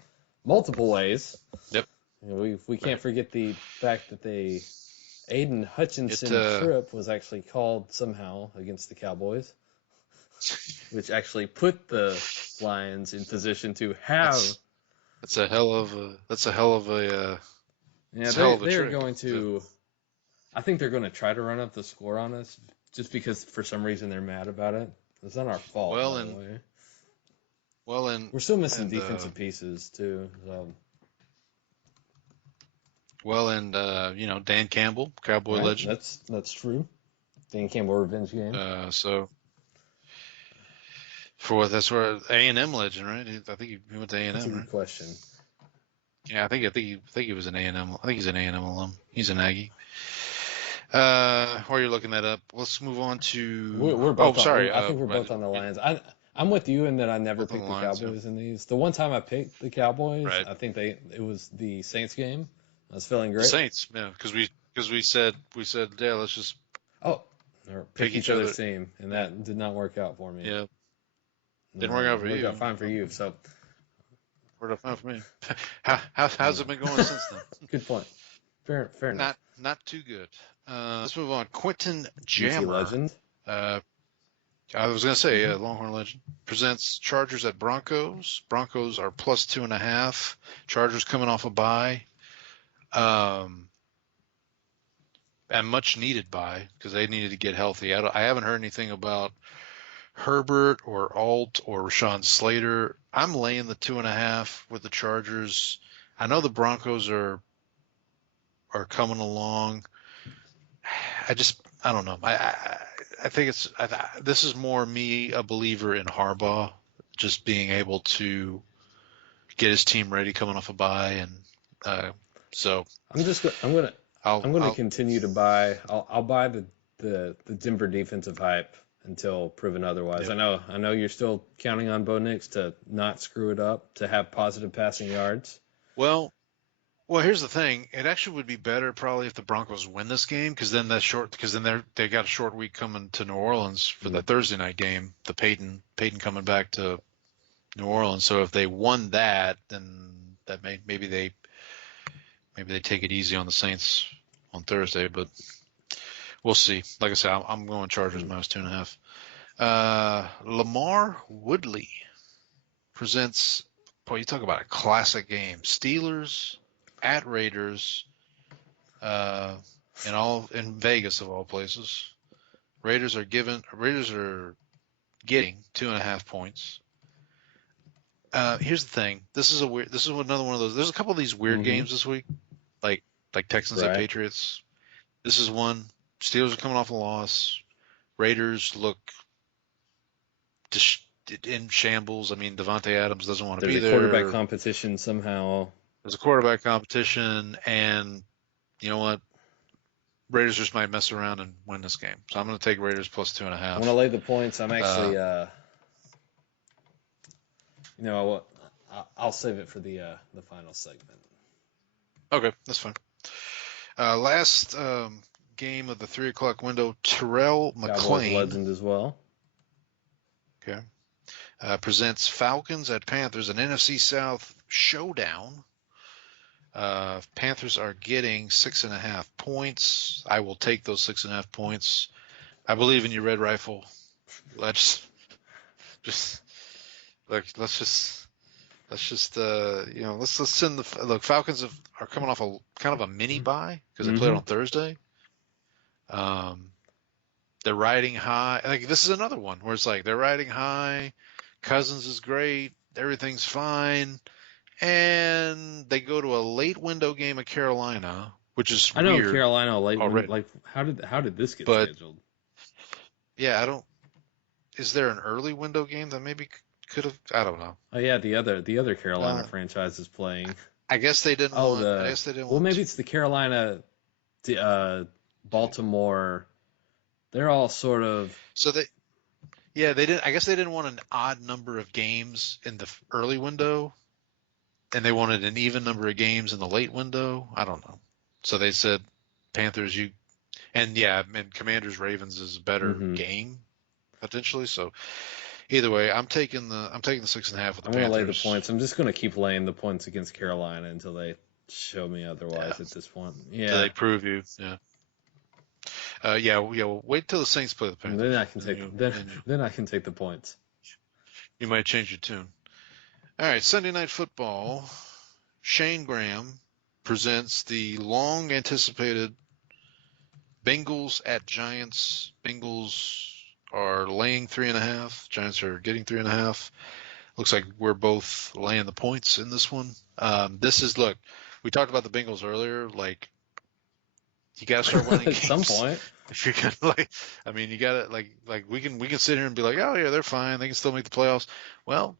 multiple ways. Yep. We can't forget the fact that Aiden Hutchinson trip was actually called somehow against the Cowboys, which actually put the Lions in position to have. That's a hell of a. Yeah, they're going to. I think they're going to try to run up the score on us, just because for some reason they're mad about it. It's not our fault, by the way. We're still missing defensive pieces too. So. Dan Campbell, Cowboy legend. That's true. Dan Campbell revenge game. That's where A&M legend, right? I think he went to A&M. That's a good question. Yeah, I think he was an A&M. I think he's an A&M alum. He's an Aggie. While you're looking that up, let's move on to. We're both. I think we're both on the Lions. I'm with you in that I never picked the Cowboys in these. The one time I picked the Cowboys, I think it was the Saints game. I was feeling great. The Saints, yeah, because we said yeah, let's just pick each other's team, and that did not work out for me. Yeah, didn't work out for you. Worked out fine for you. So worked out fine for me. How's it been going since then? Good point. Fair enough. Not too good. Let's move on. Quentin Jammer, legend. I was going to say, Longhorn legend, presents Chargers at Broncos. Broncos are plus 2.5. Chargers coming off a bye. And much needed bye because they needed to get healthy. I haven't heard anything about Herbert or Alt or Rashawn Slater. I'm laying the 2.5 with the Chargers. I know the Broncos are coming along. I don't know. I think this is more me a believer in Harbaugh just being able to get his team ready coming off a bye, and so I'm gonna continue to buy. I'll buy the Denver defensive hype until proven otherwise. Yep. I know you're still counting on Bo Nix to not screw it up, to have positive passing yards. Well, here's the thing. It actually would be better probably if the Broncos win this game because then they got a short week coming to New Orleans for the Thursday night game. The Peyton coming back to New Orleans. So if they won that, then that maybe they take it easy on the Saints on Thursday, but we'll see. Like I said, I'm going Chargers minus 2.5. Lamar Woodley presents. Boy, you talk about a classic game. Steelers at Raiders, in Vegas of all places. Raiders are getting 2.5 points. Here's the thing. This is another one of those. There's a couple of these weird games this week, like Texans at Patriots. This is one. Steelers are coming off a loss. Raiders look in shambles. I mean, Devontae Adams doesn't want to be there. There's a quarterback competition somehow. There's a quarterback competition, and you know what? Raiders just might mess around and win this game. So I'm going to take Raiders plus 2.5. I want to lay the points. I'm actually, I'll save it for the final segment. Okay, that's fine. Last game of the 3 o'clock window, Terrell McClain, legend as well. Okay. Presents Falcons at Panthers, an NFC South showdown. Panthers are getting 6.5 points. I will take those 6.5 points. I believe in you, Red Rifle. Let's send the Falcons are coming off a kind of a mini bye because they played on Thursday. They're riding high. Like this is another one where it's like they're riding high. Cousins is great. Everything's fine. And they go to a late window game at Carolina, which is weird. I know Carolina late window. Like how did this get scheduled? Yeah, I don't. Is there an early window game that maybe could have? I don't know. Oh yeah, the other Carolina franchise is playing. I guess they didn't. I guess they didn't. Well, maybe it's the Carolina, Baltimore. They're all sort of. So they didn't. I guess they didn't want an odd number of games in the early window. And they wanted an even number of games in the late window. I don't know. So they said, Panthers, and Commanders Ravens is a better game. potentially. So either way, I'm taking the 6.5 with the I'm going to lay the Panthers. points. I'm just going to keep laying the points against Carolina until they show me otherwise at this point. Yeah. Do they prove you? Yeah. Well, wait till the Saints play the And Panthers. then I can take the points. You might change your tune. All right, Sunday Night Football. Shane Graham presents the long-anticipated Bengals at Giants. Bengals are laying 3.5. Giants are getting 3.5. Looks like we're both laying the points in this one. Look, we talked about the Bengals earlier. Like, you got to start winning At games. some point. If you're gonna you got to we can sit here and be like, oh yeah, they're fine, they can still make the playoffs. Well,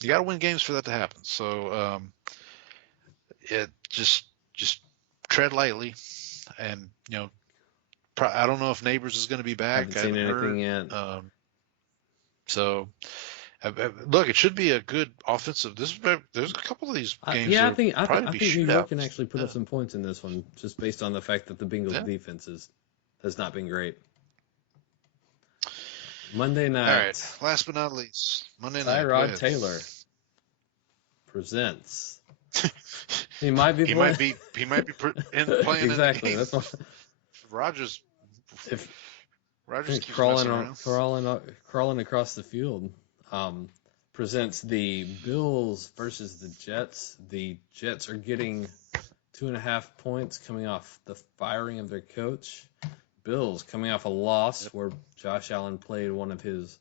you got to win games for that to happen. So it just tread lightly, and I don't know if Neighbors is going to be back. Haven't seen anything yet. So look, it should be a good offensive. There's a couple of these games. I think New York can shootouts. actually put up some points in this one, just based on the fact that the Bengals defense has not been great. Monday night. All right. Last but not least, Monday night. Tyrod Taylor presents. He might be. Playing playing exactly. In the game. That's what. Rogers keeps crawling across the field. Presents the Bills versus the Jets. The Jets are getting 2.5 points coming off the firing of their coach. Bills coming off a loss where Josh Allen played one of his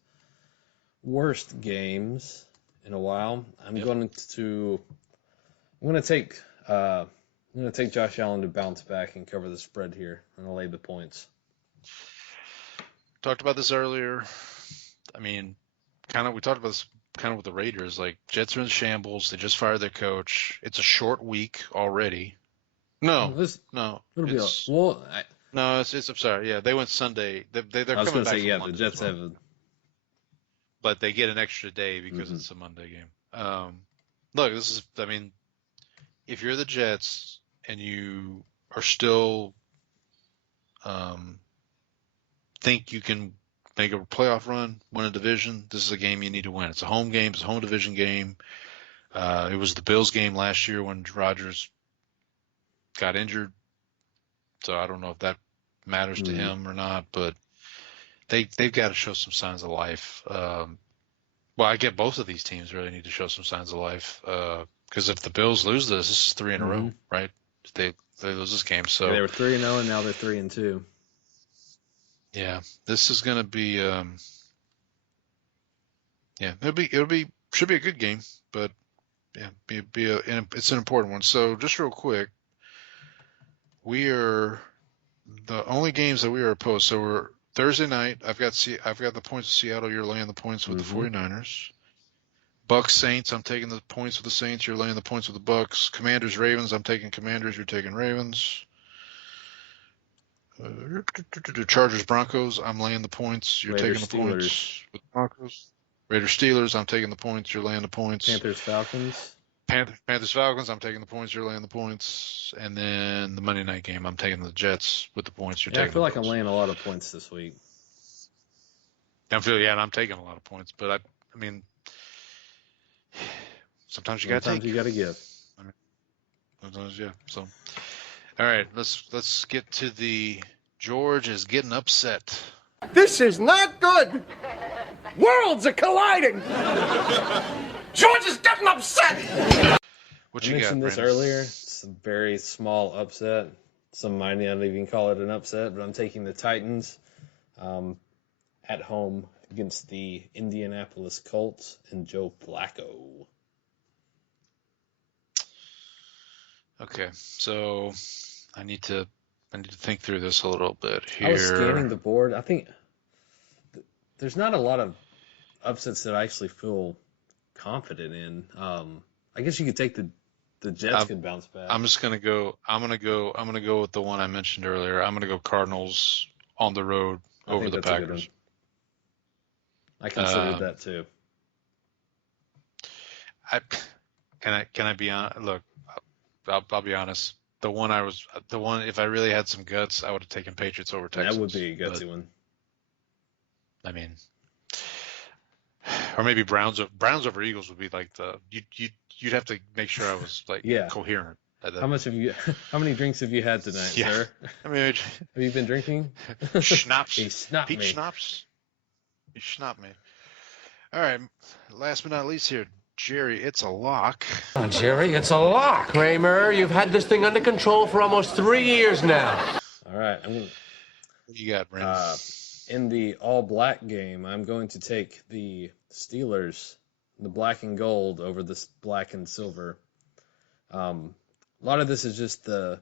worst games in a while. I'm going to take Josh Allen to bounce back and cover the spread here. I'm going to lay the points. Talked about this earlier. I mean, we talked about this kind of with the Raiders. Like, Jets are in shambles. They just fired their coach. It's a short week already. No. I'm sorry. Yeah, they went Sunday. They're I was coming going to back. say, the Jets have. But they get an extra day because it's a Monday game. Look, if you're the Jets and you are still think you can make a playoff run, win a division, this is a game you need to win. It's a home game. It's a home division game. It was the Bills game last year when Rodgers got injured. So I don't know if that matters to him or not, but they've got to show some signs of life. I get both of these teams really need to show some signs of life. Because if the Bills lose this is 3 in a row, right? They lose this game. So they were 3-0 and now they're 3-2. Yeah, this is going to be. Should be a good game, but it's an important one. So just real quick, we are the only games that we are opposed. So we're Thursday night. I've got the points of Seattle. You're laying the points with the 49ers. Bucks Saints. I'm taking the points with the Saints. You're laying the points with the Bucks. Commanders Ravens. I'm taking Commanders. You're taking Ravens. Chargers Broncos. I'm laying the points. You're taking the points with the Broncos. Raiders Steelers. I'm taking the points. You're laying the points. Panthers Falcons. Panthers Falcons. I'm taking the points. You're laying the points. And then the Monday night game. I'm taking the Jets with the points. You're taking. I feel the like Bills. I'm laying a lot of points this week. And I'm taking a lot of points, but I mean, sometimes you got to take. Sometimes you got to give. Sometimes, yeah. So, all right, let's get to the George is getting upset. This is not good. Worlds are colliding. George is getting upset. What I you got, mentioned this Brandon? earlier. It's a very small upset. Some might not even call it an upset, but I'm taking the Titans at home against the Indianapolis Colts and Joe Flacco. Okay, so I need to think through this a little bit here. I was scanning the board. I think there's not a lot of upsets that I actually feel confident in. I guess you could take the Jets could bounce back. I'm gonna go with the one I mentioned earlier. I'm gonna go Cardinals on the road over the Packers. I considered that too. Can I be honest? Look, I'll be honest. The one if I really had some guts, I would have taken Patriots over Texans. That would be a gutsy one. I mean, or maybe Browns over Eagles would be like you'd have to make sure I was like coherent. How many drinks have you had tonight, sir? I mean, have you been drinking? Schnapps. He snapped Pete me. Schnapps. He snapped me. All right. Last but not least here, Jerry, it's a lock. Jerry, it's a lock. Kramer, you've had this thing under control for almost 3 years now. All right. What you got, Brandon? In the all-black game, I'm going to take the Steelers, the black and gold, over this black and silver. A lot of this is just the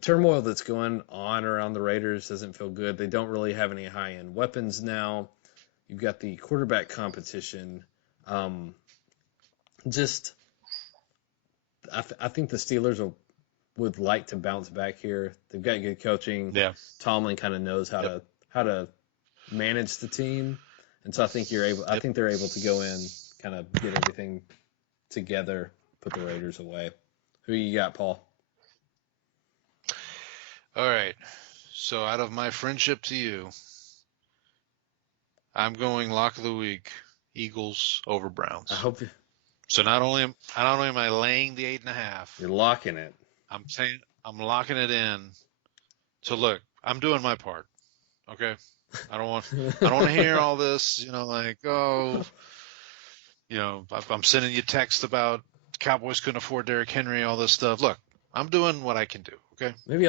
turmoil that's going on around the Raiders doesn't feel good. They don't really have any high-end weapons now. You've got the quarterback competition. I think the Steelers would like to bounce back here. They've got good coaching. Yeah. Tomlin kind of knows how to manage the team, and so I think I think they're able to go in, kind of get everything together, put the Raiders away. Who you got, Paul? All right. So out of my friendship to you, I'm going lock of the week, Eagles over Browns. I hope So not only am I laying the 8.5, you're locking it. I'm saying I'm locking it in. So look, I'm doing my part. Okay. I don't want to hear all this, like, oh, I'm sending you text about Cowboys couldn't afford Derrick Henry, all this stuff. Look, I'm doing what I can do. Okay. Maybe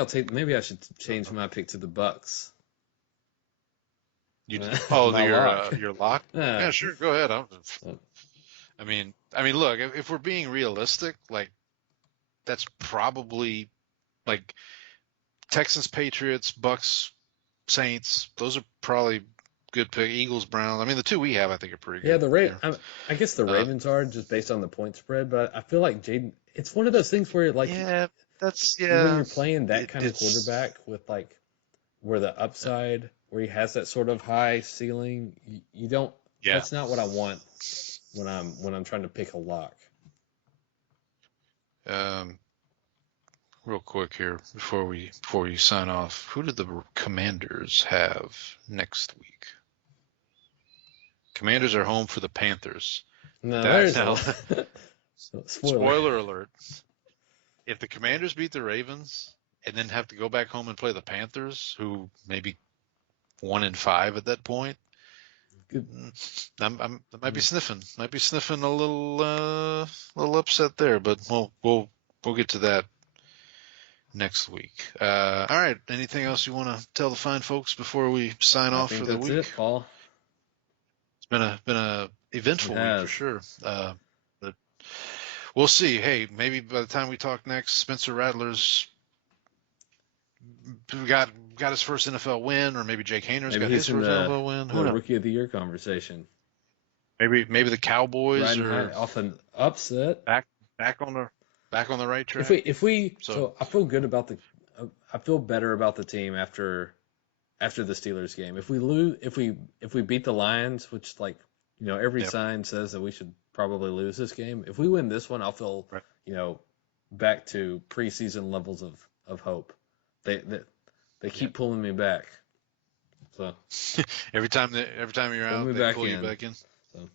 I should change my pick to the Bucks. Your lock? Yeah. Yeah, sure. Go ahead. I mean, look, if we're being realistic, like, that's probably like Texans, Patriots, Bucks, Saints. Those are probably good pick. Eagles, Browns. I mean, the two we have, I think, are pretty good. Yeah, I guess the Ravens are just based on the point spread, but I feel like Jaden. It's one of those things where when you're playing that kind of quarterback with like where the upside, where he has that sort of high ceiling, you don't. Yeah. That's not what I want when I'm trying to pick a lock. Real quick here before we sign off, who did the Commanders have next week? Commanders are home for the Panthers. No, spoiler alert. If the Commanders beat the Ravens and then have to go back home and play the Panthers, who maybe 1-5 at that point, I might be sniffing a little upset there, but we'll get to that next week. All right. Anything else you want to tell the fine folks before we sign off for the week? That's it, Paul. It's been a eventful week for sure. But we'll see. Hey, maybe by the time we talk next, Spencer Rattler's got his first NFL win, or maybe Jake Hayner's got his first NFL win. The Rookie of the Year conversation. Maybe the Cowboys are off an upset. Back on the right track. So I feel good about I feel better about the team after the Steelers game. If we lose, if we beat the Lions, which every sign says that we should probably lose this game. If we win this one, I'll feel back to preseason levels of hope. They keep pulling me back. So every time you're out, they pull you back in. So.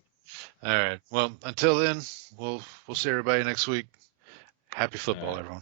All right. Well, until then, we'll see everybody next week. Happy football, everyone.